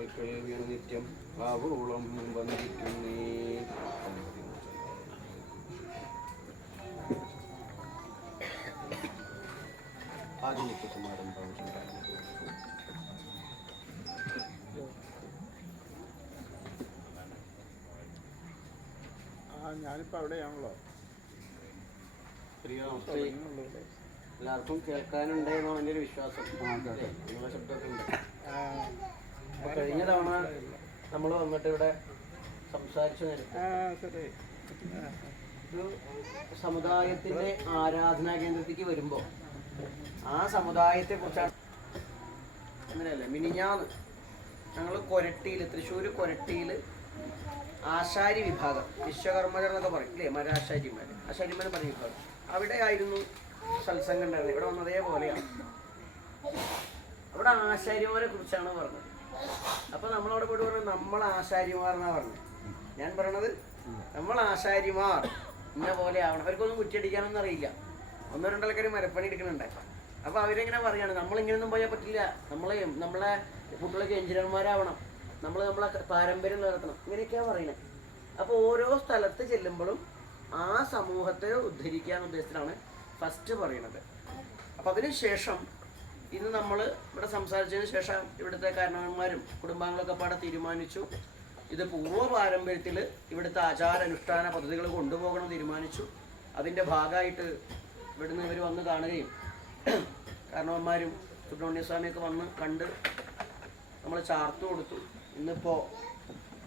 കാൽക്കൽ വീണ് നിത്യം ആവോളം വന്ദിക്കുന്നേ. ഞാനിപ്പോൾ അവിടെയാണല്ലോ. എല്ലാവർക്കും കേൾക്കാനുണ്ട് എന്നാണ് എൻ്റെ ഒരു വിശ്വാസം. നിങ്ങളുടെ ശബ്ദമൊക്കെ ഉണ്ട്. അപ്പോൾ കഴിഞ്ഞ തവണ നമ്മൾ വന്നിട്ട് ഇവിടെ സംസാരിച്ചു നേരത്തെ ഒരു സമുദായത്തിൻ്റെ ആരാധനാ കേന്ദ്രത്തിലേക്ക് വരുമ്പോൾ ആ സമുദായത്തെ കുറിച്ചാണ്. അങ്ങനെയല്ലേ, മിനിഞ്ഞാന്ന് ഞങ്ങൾ കൊരട്ടിയിൽ, തൃശ്ശൂർ കൊരട്ടിയിൽ ആശാരി വിഭാഗം, വിശ്വകർമ്മകർ എന്നൊക്കെ പറയും അല്ലേ, ആശാരിമാർ പറഞ്ഞ വിഭാഗം, അവിടെ ആയിരുന്നു സത്സംഗം ഉണ്ടായിരുന്നത്. ഇവിടെ വന്നത് അതേപോലെയാണ്. അവിടെ ആശാരിമാരെ കുറിച്ചാണ് പറഞ്ഞത്. അപ്പോൾ നമ്മളവിടെ പോയിട്ട് പറഞ്ഞത് നമ്മൾ ആശാരിമാർ എന്നാണ് പറഞ്ഞത്. ഞാൻ പറയണത് നമ്മൾ ആശാരിമാർ ഇന്ന പോലെ ആവണം. അവർക്കൊന്നും കുറ്റിയടിക്കാനൊന്നും അറിയില്ല. ഒന്നോ രണ്ടോ ആൾക്കാർ മരപ്പണി എടുക്കുന്നുണ്ടായി. അപ്പോൾ അവരെങ്ങനെ പറയുകയാണ്, നമ്മളിങ്ങനെയൊന്നും പോയാൽ പറ്റില്ല, നമ്മളെ കുട്ടികളൊക്കെ എഞ്ചിനീയർമാരാവണം, നമ്മളെ പാരമ്പര്യം നിലനിർത്തണം, ഇങ്ങനെയൊക്കെയാണ് പറയുന്നത്. അപ്പോൾ ഓരോ സ്ഥലത്ത് ചെല്ലുമ്പോഴും ആ സമൂഹത്തെ ഉദ്ധരിക്കാൻ ഉദ്ദേശത്തിലാണ് ഫസ്റ്റ് പറയുന്നത്. അപ്പോൾ അതിന് ശേഷം ഇന്ന് നമ്മൾ ഇവിടെ സംസാരിച്ചതിന് ശേഷം ഇവിടുത്തെ കാരണവന്മാരും കുടുംബാംഗങ്ങളൊക്കെ പാടെ തീരുമാനിച്ചു, ഇത് പൂർവ്വ പാരമ്പര്യത്തിൽ ഇവിടുത്തെ ആചാരാനുഷ്ഠാന പദ്ധതികൾ കൊണ്ടുപോകണം തീരുമാനിച്ചു. അതിൻ്റെ ഭാഗമായിട്ട് ഇവിടുന്ന് ഇവർ വന്ന് കാണുകയും കാരണവന്മാരും സുബ്രഹ്മണ്യസ്വാമിയൊക്കെ വന്ന് കണ്ട് നമ്മൾ ചാർത്തു കൊടുത്തു. ഇന്നിപ്പോൾ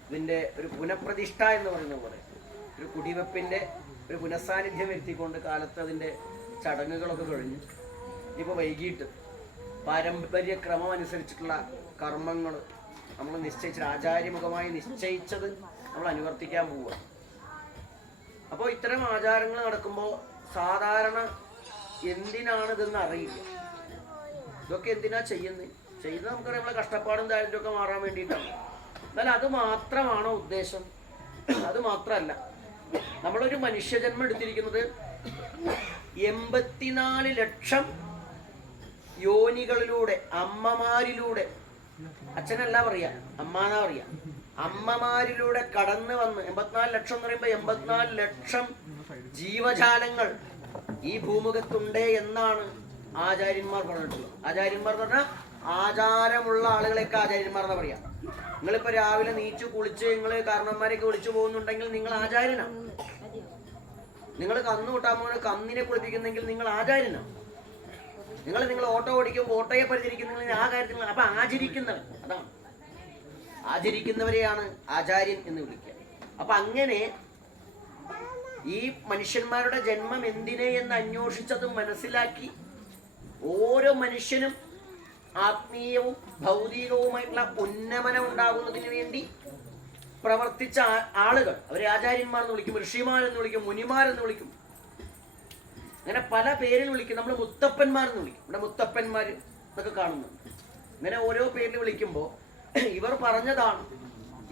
ഇതിൻ്റെ ഒരു പുനഃപ്രതിഷ്ഠ എന്ന് പറയുന്ന പോലെ ഒരു കുടിവെപ്പിൻ്റെ ഒരു പുനഃസാന്നിധ്യം വരുത്തിക്കൊണ്ട് കാലത്ത് അതിൻ്റെ ചടങ്ങുകളൊക്കെ കഴിഞ്ഞു. ഇപ്പോൾ വൈകിട്ട് പാരമ്പര്യക്രമം അനുസരിച്ചിട്ടുള്ള കർമ്മങ്ങൾ നമ്മൾ നിശ്ചയിച്ചത്, ആചാര്യമുഖമായി നിശ്ചയിച്ചത് നമ്മൾ അനുവർത്തിക്കാൻ പോവുക. അപ്പോൾ ഇത്തരം ആചാരങ്ങൾ നടക്കുമ്പോൾ സാധാരണ എന്തിനാണിതെന്ന് അറിയില്ല. ഇതൊക്കെ എന്തിനാ ചെയ്യുന്നത് നമുക്കറിയാം, നമ്മളെ കഷ്ടപ്പാടും ദാരിദ്ര്യമൊക്കെ മാറാൻ വേണ്ടിയിട്ടാണ്. എന്നാൽ അത് മാത്രമാണോ ഉദ്ദേശം? അത് മാത്രമല്ല. നമ്മളൊരു മനുഷ്യജന്മം എടുത്തിരിക്കുന്നത് 84 ലക്ഷം യോനികളിലൂടെ, അമ്മമാരിലൂടെ, അച്ഛനല്ല പറയാ, അമ്മാന്നാ പറയാ, അമ്മമാരിലൂടെ കടന്നു വന്ന് 84 ലക്ഷം എന്ന് പറയുമ്പോൾ 84 ലക്ഷം ജീവജാലങ്ങൾ ഈ ഭൂമുഖത്തുണ്ട് എന്നാണ് ആചാര്യന്മാർ പറഞ്ഞിട്ടുള്ളത്. ആചാര്യന്മാർ എന്ന് പറഞ്ഞാൽ ആചാരമുള്ള ആളുകളെയൊക്കെ ആചാര്യന്മാർ എന്ന് പറയാം. നിങ്ങളിപ്പോൾ രാവിലെ നീച്ചു കുളിച്ച് നിങ്ങൾ കാരണവന്മാരെയൊക്കെ വിളിച്ചു പോകുന്നുണ്ടെങ്കിൽ നിങ്ങൾ ആചാര്യനാണ്. നിങ്ങൾ കന്നു കൂട്ടാൻ പോകുന്ന കന്നിനെ കുളിപ്പിക്കുന്നെങ്കിൽ നിങ്ങൾ ആചാര്യനാണ്. നിങ്ങൾ ഓട്ടോ ഓടിക്കുമ്പോൾ ഓട്ടോയെ പരിചരിക്കുന്നെങ്കിൽ ആ കാര്യത്തിൽ അപ്പം ആചരിക്കുന്നവൻ, അതാണ് ആചരിക്കുന്നവരെയാണ് ആചാര്യൻ എന്ന് വിളിക്കുക. അപ്പം അങ്ങനെ ഈ മനുഷ്യന്മാരുടെ ജന്മം എന്തിനെ എന്ന് അന്വേഷിച്ചതും മനസ്സിലാക്കി ഓരോ മനുഷ്യനും ആത്മീയവും ഭൗതികവുമായിട്ടുള്ള ഉന്നമനം ഉണ്ടാകുന്നതിന് വേണ്ടി പ്രവർത്തിച്ച ആളുകൾ, അവരെ ആചാര്യന്മാരെന്ന് വിളിക്കും, ഋഷിമാരെന്ന് വിളിക്കും, മുനിമാരെന്ന് വിളിക്കും, അങ്ങനെ പല പേരിൽ വിളിക്കും. നമ്മൾ മുത്തപ്പന്മാരെന്ന് വിളിക്കും. ഇവിടെ മുത്തപ്പന്മാർ എന്നൊക്കെ കാണുന്നുണ്ട്. ഇങ്ങനെ ഓരോ പേരിൽ വിളിക്കുമ്പോൾ ഇവർ പറഞ്ഞതാണ്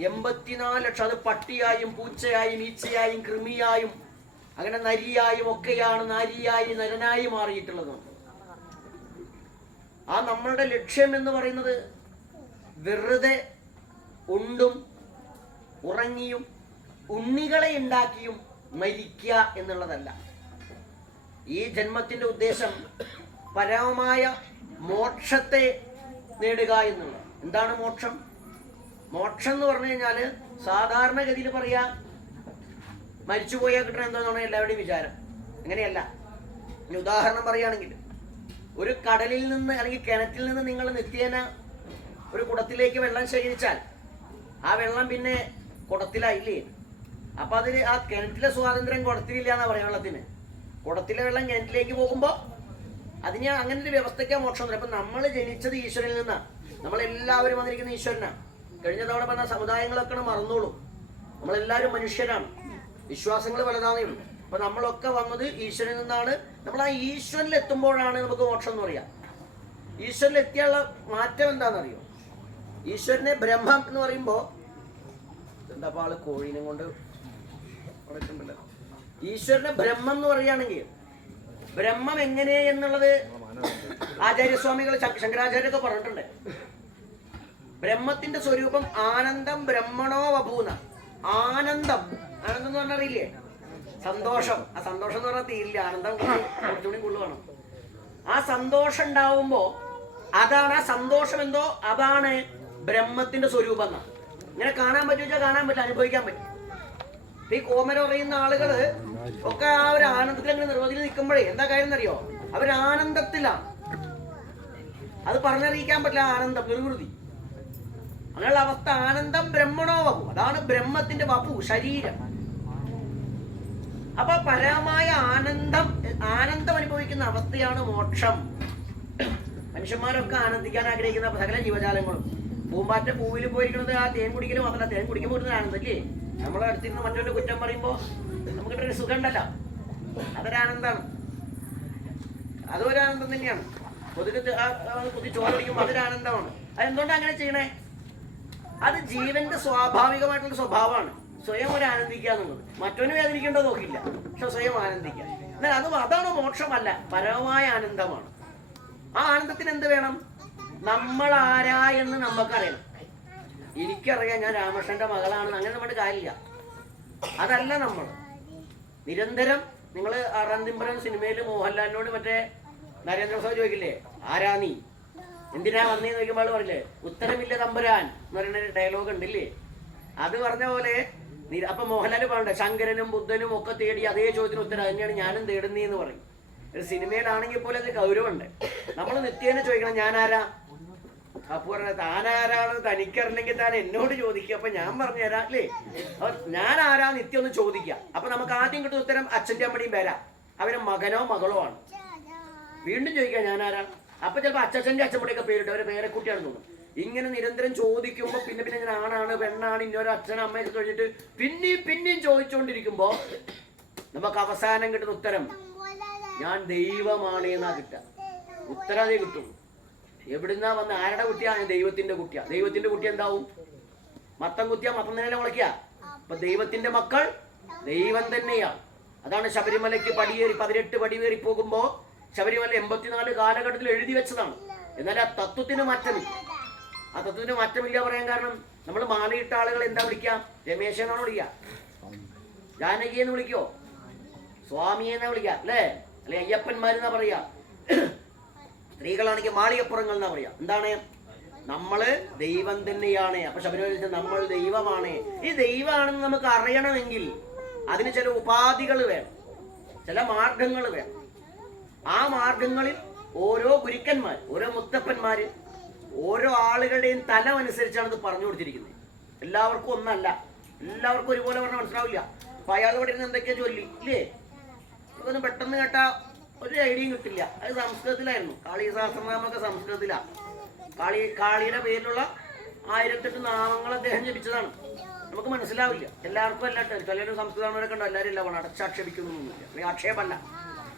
84 ലക്ഷം. അത് പട്ടിയായും പൂച്ചയായും ഈച്ചയായും കൃമിയായും അങ്ങനെ നരിയായും ഒക്കെയാണ് നാരിയായി നരനായി മാറിയിട്ടുള്ളത്. ആ നമ്മളുടെ ലക്ഷ്യം എന്ന് പറയുന്നത് വെറുതെ ഉണ്ടും ഉറങ്ങിയും ഉണ്ണികളെ ഉണ്ടാക്കിയും മരിക്കുക എന്നുള്ളതല്ല. ഈ ജന്മത്തിൻ്റെ ഉദ്ദേശം പരമമായ മോക്ഷത്തെ നേടുക എന്നുള്ളത്. എന്താണ് മോക്ഷം? മോക്ഷം എന്ന് പറഞ്ഞു കഴിഞ്ഞാൽ സാധാരണഗതിയിൽ പറയാ മരിച്ചു പോയാൽ കിട്ടണം എന്താണെന്നാണ് എല്ലാവരുടെയും വിചാരം. അങ്ങനെയല്ല. ഇനി ഉദാഹരണം പറയുകയാണെങ്കിൽ, ഒരു കടലിൽ നിന്ന് അല്ലെങ്കിൽ കിണറ്റിൽ നിന്ന് നിങ്ങൾ നിത്യേന ഒരു കുടത്തിലേക്ക് വെള്ളം ശേഖരിച്ചാൽ ആ വെള്ളം പിന്നെ കുടത്തിലായില്ലേ? അപ്പം അതിന് ആ കിണറ്റിലെ സ്വാതന്ത്ര്യം കുടത്തിലില്ല എന്നാ പറയാം. വെള്ളത്തിന് കുടത്തിലെ വെള്ളം കിണറ്റിലേക്ക് പോകുമ്പോൾ അതിന് അങ്ങനെ ഒരു വ്യവസ്ഥയ്ക്കാണ് മോക്ഷം. അപ്പം നമ്മൾ ജനിച്ചത് ഈശ്വരനിൽ നിന്നാണ്. നമ്മളെല്ലാവരും വന്നിരിക്കുന്ന ഈശ്വരനാണ്. കഴിഞ്ഞ തവണ പറഞ്ഞ സമുദായങ്ങളൊക്കെ മറന്നോളൂ. നമ്മളെല്ലാവരും മനുഷ്യരാണ്. വിശ്വാസങ്ങൾ പലതാണേ ഉള്ളൂ. അപ്പം നമ്മളൊക്കെ വന്നത് ഈശ്വരനിൽ നിന്നാണ്. നമ്മൾ ആ ഈശ്വരനിൽ എത്തുമ്പോഴാണ് നമുക്ക് മോക്ഷം എന്ന് പറയാം. ഈശ്വരനിൽ എത്തിയുള്ള മാറ്റം എന്താണെന്നറിയോ? ഈശ്വരനെ ബ്രഹ്മം എന്ന് പറയുമ്പോൾ എന്താ ആള് കോഴീനെ കൊണ്ട് പറയണ്ടല്ലോ. ഈശ്വരനെ ബ്രഹ്മം എന്ന് പറയുകയാണെങ്കിൽ ബ്രഹ്മം എങ്ങനെ എന്നുള്ളത് ആചാര്യസ്വാമികൾ ശങ്കരാചാര്യൊക്കെ പറഞ്ഞിട്ടുണ്ട്. ബ്രഹ്മത്തിന്റെ സ്വരൂപം ആനന്ദം ബ്രഹ്മണോ വഭൂന. ആനന്ദം, ആനന്ദം എന്ന് പറഞ്ഞാൽ അറിയില്ലേ? സന്തോഷം. ആ സന്തോഷം എന്ന് പറഞ്ഞാൽ തീരില്ല, ആനന്ദം കുറച്ചുകൂടി കൊള്ളുവാണ്. ആ സന്തോഷം ഉണ്ടാവുമ്പോ അതാണ്, ആ സന്തോഷം എന്തോ അതാണ് ബ്രഹ്മത്തിന്റെ സ്വരൂപം എന്നാ. ഇങ്ങനെ കാണാൻ പറ്റും, കാണാൻ പറ്റില്ല, അനുഭവിക്കാൻ പറ്റും. ഈ കോമരം പറയുന്ന ആളുകള് ഒക്കെ ആ ഒരു ആനന്ദത്തിൽ അങ്ങനെ നിർവചനം നിൽക്കുമ്പോഴേ എന്താ കാര്യം എന്നറിയോ? അവരാനന്ദത്തിലാണ്. അത് പറഞ്ഞറിയിക്കാൻ പറ്റില്ല, ആനന്ദം നിർവൃതി. അങ്ങനെയുള്ള അവസ്ഥ ആനന്ദം ബ്രഹ്മണോ വപു, അതാണ് ബ്രഹ്മത്തിന്റെ വപു, ശരീരം. അപ്പൊ പരമായ ആനന്ദം അനുഭവിക്കുന്ന അവസ്ഥയാണ് മോക്ഷം. മനുഷ്യന്മാരൊക്കെ ആനന്ദിക്കാൻ ആഗ്രഹിക്കുന്ന സകല ജീവജാലങ്ങളും. പൂമ്പാറ്റ പൂവിൽ പോയിരിക്കുന്നത് ആ തേൻ കുടിക്കലും മാത്രമല്ല, തേൻ കുടിക്കുമ്പോൾ ഒരു ആനന്ദം അല്ലേ? നമ്മളെ അടുത്തിരുന്ന് മറ്റൊരു കുറ്റം പറയുമ്പോ നമുക്കിട്ടൊരു സുഖം ഉണ്ടല്ലോ, അതൊരാനന്ദമാണ്. അതൊരാനന്ദം തന്നെയാണ്. കൊതി ചോറടിക്കുമ്പോൾ അതൊരാനന്ദമാണ്. അതെന്തുകൊണ്ടാണ് അങ്ങനെ ചെയ്യണേ? അത് ജീവന്റെ സ്വാഭാവികമായിട്ടുള്ള സ്വഭാവമാണ്. സ്വയം ഒരു ആനന്ദിക്കുക എന്നുള്ളത്. മറ്റൊന്ന് വേദനിക്കേണ്ടോ നോക്കില്ല, പക്ഷെ സ്വയം ആനന്ദിക്കുക. എന്നാൽ അതാണ് മോക്ഷമല്ല, പരമമായ ആനന്ദമാണ്. ആ ആനന്ദത്തിന് എന്ത് വേണം? നമ്മൾ ആരാ എന്ന് നമുക്കറിയണം. എനിക്കറിയാം ഞാൻ രാമകൃഷ്ണന്റെ മകളാണെന്ന്, അങ്ങനെ നമ്മുടെ കാര്യമില്ല. അതല്ല നമ്മൾ നിരന്തരം. നിങ്ങൾ അറന്തിമ്പരം സിനിമയിൽ മോഹൻലാലിനോട് മറ്റേ നരേന്ദ്രപ്രസാദ് ചോദിക്കില്ലേ, ആരാ നീ, എന്തിനാ വന്നേന്ന് ചോദിക്കുമ്പോൾ ആള് പറയില്ലേ, ഉത്തരമില്ല തമ്പുരാൻ എന്ന് പറയുന്ന ഡയലോഗ് ഉണ്ടില്ലേ? അത് പറഞ്ഞ പോലെ അപ്പൊ മോഹൻലാൽ പറയണ്ടേ, ശങ്കരനും ബുദ്ധനും ഒക്കെ തേടി അതേ ചോദ്യത്തിന് ഉത്തരം തന്നെയാണ് ഞാനും തേടുന്നതെന്ന് പറയും. ഒരു സിനിമയിലാണെങ്കിൽ പോലെ അത് ഗൗരവമുണ്ട്. നമ്മൾ നിത്യേന ചോദിക്കണം ഞാനാരാ. അപ്പൊ പറഞ്ഞ താനാരാണ് തനിക്കറില്ലെങ്കിൽ താൻ എന്നോട് ചോദിക്കുക, അപ്പൊ ഞാൻ പറഞ്ഞു തരാം അല്ലേ? അപ്പൊ ഞാൻ ആരാ നിത്യം ഒന്ന് ചോദിക്കുക. അപ്പൊ നമുക്ക് ആദ്യം കിട്ടുന്ന ഉത്തരം അച്ഛൻ്റെ അമ്മയുടെയും പേരാ, അവന് മകനോ മകളോ ആണ്. വീണ്ടും ചോദിക്കാം ഞാനാരാ. അപ്പൊ ചിലപ്പോൾ അച്ഛൻ്റെ അച്ഛമ്മയുടെയൊക്കെ പേരിട്ട് അവരെ പേരെക്കുട്ടിയാണെന്ന് തോന്നും. ഇങ്ങനെ നിരന്തരം ചോദിക്കുമ്പോ പിന്നെ ഇങ്ങനെ ആണാണ് പെണ്ണാണ് ഇന്നൊരു അച്ഛനും അമ്മയൊക്കെ കഴിഞ്ഞിട്ട് പിന്നെയും ചോദിച്ചുകൊണ്ടിരിക്കുമ്പോ നമുക്ക് അവസാനം കിട്ടുന്ന ഉത്തരം ഞാൻ ദൈവമാണ് എന്നാ കിട്ടുക. ഉത്തരം അതേ കിട്ടും. എവിടുന്നാ വന്ന് ആരുടെ കുട്ടിയാണ്? ദൈവത്തിന്റെ കുട്ടിയാ. ദൈവത്തിന്റെ കുട്ടി എന്താവും? മത്തം കുത്തിയാ മത്തം തന്നെ മുളയ്ക്കുക. അപ്പൊ ദൈവത്തിന്റെ മക്കൾ ദൈവം തന്നെയാണ്. അതാണ് ശബരിമലയ്ക്ക് 18 പടി കയറി പോകുമ്പോ ശബരിമല 84 കാലഘട്ടത്തിൽ എഴുതി വെച്ചതാണ്. എന്നാൽ ആ തത്വത്തിന് മാറ്റമില്ല. ആ തത്വത്തിന് മാറ്റമില്ല പറയാൻ കാരണം നമ്മൾ മാലയിട്ട ആളുകൾ എന്താ വിളിക്കുക? രമേശ് എന്നാണ് വിളിക്കുക, ജാനകി എന്ന് വിളിക്കോ, സ്വാമിയെന്നാ വിളിക്കുക അല്ലേ? അല്ലെ അയ്യപ്പന്മാരെന്നാ പറയാ. സ്ത്രീകളാണെങ്കിൽ മാളികപ്പുറങ്ങൾ എന്നാ പറയാ. എന്താണ്? നമ്മള് ദൈവം തന്നെയാണ്. അപ്പൊ ശബരിമല നമ്മൾ ദൈവമാണ്. ഈ ദൈവമാണെന്ന് നമുക്ക് അറിയണമെങ്കിൽ അതിന് ചില ഉപാധികൾ വേണം, ചില മാർഗങ്ങൾ വേണം. ആ മാർഗങ്ങളിൽ ഓരോ ഗുരുക്കന്മാർ, ഓരോ മുത്തപ്പന്മാര്, ഓരോ ആളുകളുടെയും തലം അനുസരിച്ചാണ് ഇത് പറഞ്ഞു കൊടുത്തിരിക്കുന്നത്. എല്ലാവർക്കും ഒന്നല്ല, എല്ലാവർക്കും ഒരുപോലെ പറഞ്ഞാൽ മനസ്സിലാവില്ല. അപ്പൊ അയാൾ ഇവിടെ ഇരുന്ന് എന്തൊക്കെയാ ചൊല്ലി ഇല്ലേ, അതൊന്നും പെട്ടെന്ന് കേട്ടാ ഒരു ഐഡിയയും കിട്ടില്ല. അത് സംസ്കൃതത്തിലായിരുന്നു. കാളി സഹസ്രനാമൊക്കെ സംസ്കൃതത്തിലാ. കാളിയുടെ പേരിലുള്ള 1008 നാമങ്ങൾ അദ്ദേഹം ജപിച്ചതാണ്. നമുക്ക് മനസ്സിലാവില്ല, എല്ലാവർക്കും അല്ല. ചിലരും സംസ്കൃതമാരൊക്കെ ഉണ്ടോ, എല്ലാവരും എല്ലാം അടച്ചാക്ഷേപിക്കുന്നൊന്നുമില്ല, അല്ലെങ്കിൽ ആക്ഷേപമല്ല,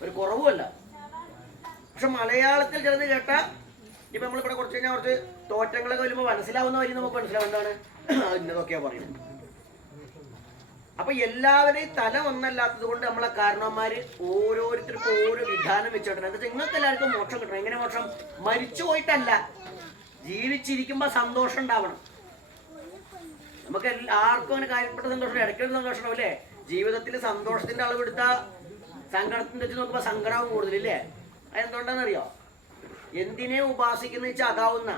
ഒരു കുറവുമല്ല. പക്ഷെ മലയാളത്തിൽ ചിലത് കേട്ടാൽ ഇപ്പൊ നമ്മളിവിടെ കുറച്ച് കഴിഞ്ഞാൽ കുറച്ച് തോറ്റങ്ങളൊക്കെ വരുമ്പോൾ മനസ്സിലാവുന്ന വരി നമുക്ക് മനസ്സിലാവും എന്താണ് ഇന്നതൊക്കെയാ പറയുന്നത്. അപ്പൊ എല്ലാവരെയും തല ഒന്നല്ലാത്തത് കൊണ്ട് നമ്മളെ കാരണവന്മാര് ഓരോരുത്തർക്കും ഓരോ വിധാനം വെച്ചോട്ടെ. എന്താ നിങ്ങൾക്ക് എല്ലാവർക്കും മോക്ഷം കിട്ടണം. എങ്ങനെ മോക്ഷം? മരിച്ചു പോയിട്ടല്ല, ജീവിച്ചിരിക്കുമ്പോ സന്തോഷം ഉണ്ടാവണം. നമുക്ക് ആർക്കും അങ്ങനെ കാര്യപ്പെട്ട സന്തോഷം, ഇടയ്ക്കൊരു സന്തോഷം അല്ലേ? ജീവിതത്തിൽ സന്തോഷത്തിന്റെ അളവെടുത്ത സങ്കടത്തിന്റെ വെച്ച് നോക്കുമ്പോ സങ്കടവും കൂടുതലില്ലേ? അതെന്തുകൊണ്ടാണെന്നറിയോ? എന്തിനെ ഉപാസിക്കുന്ന വെച്ചാൽ അതാവുന്ന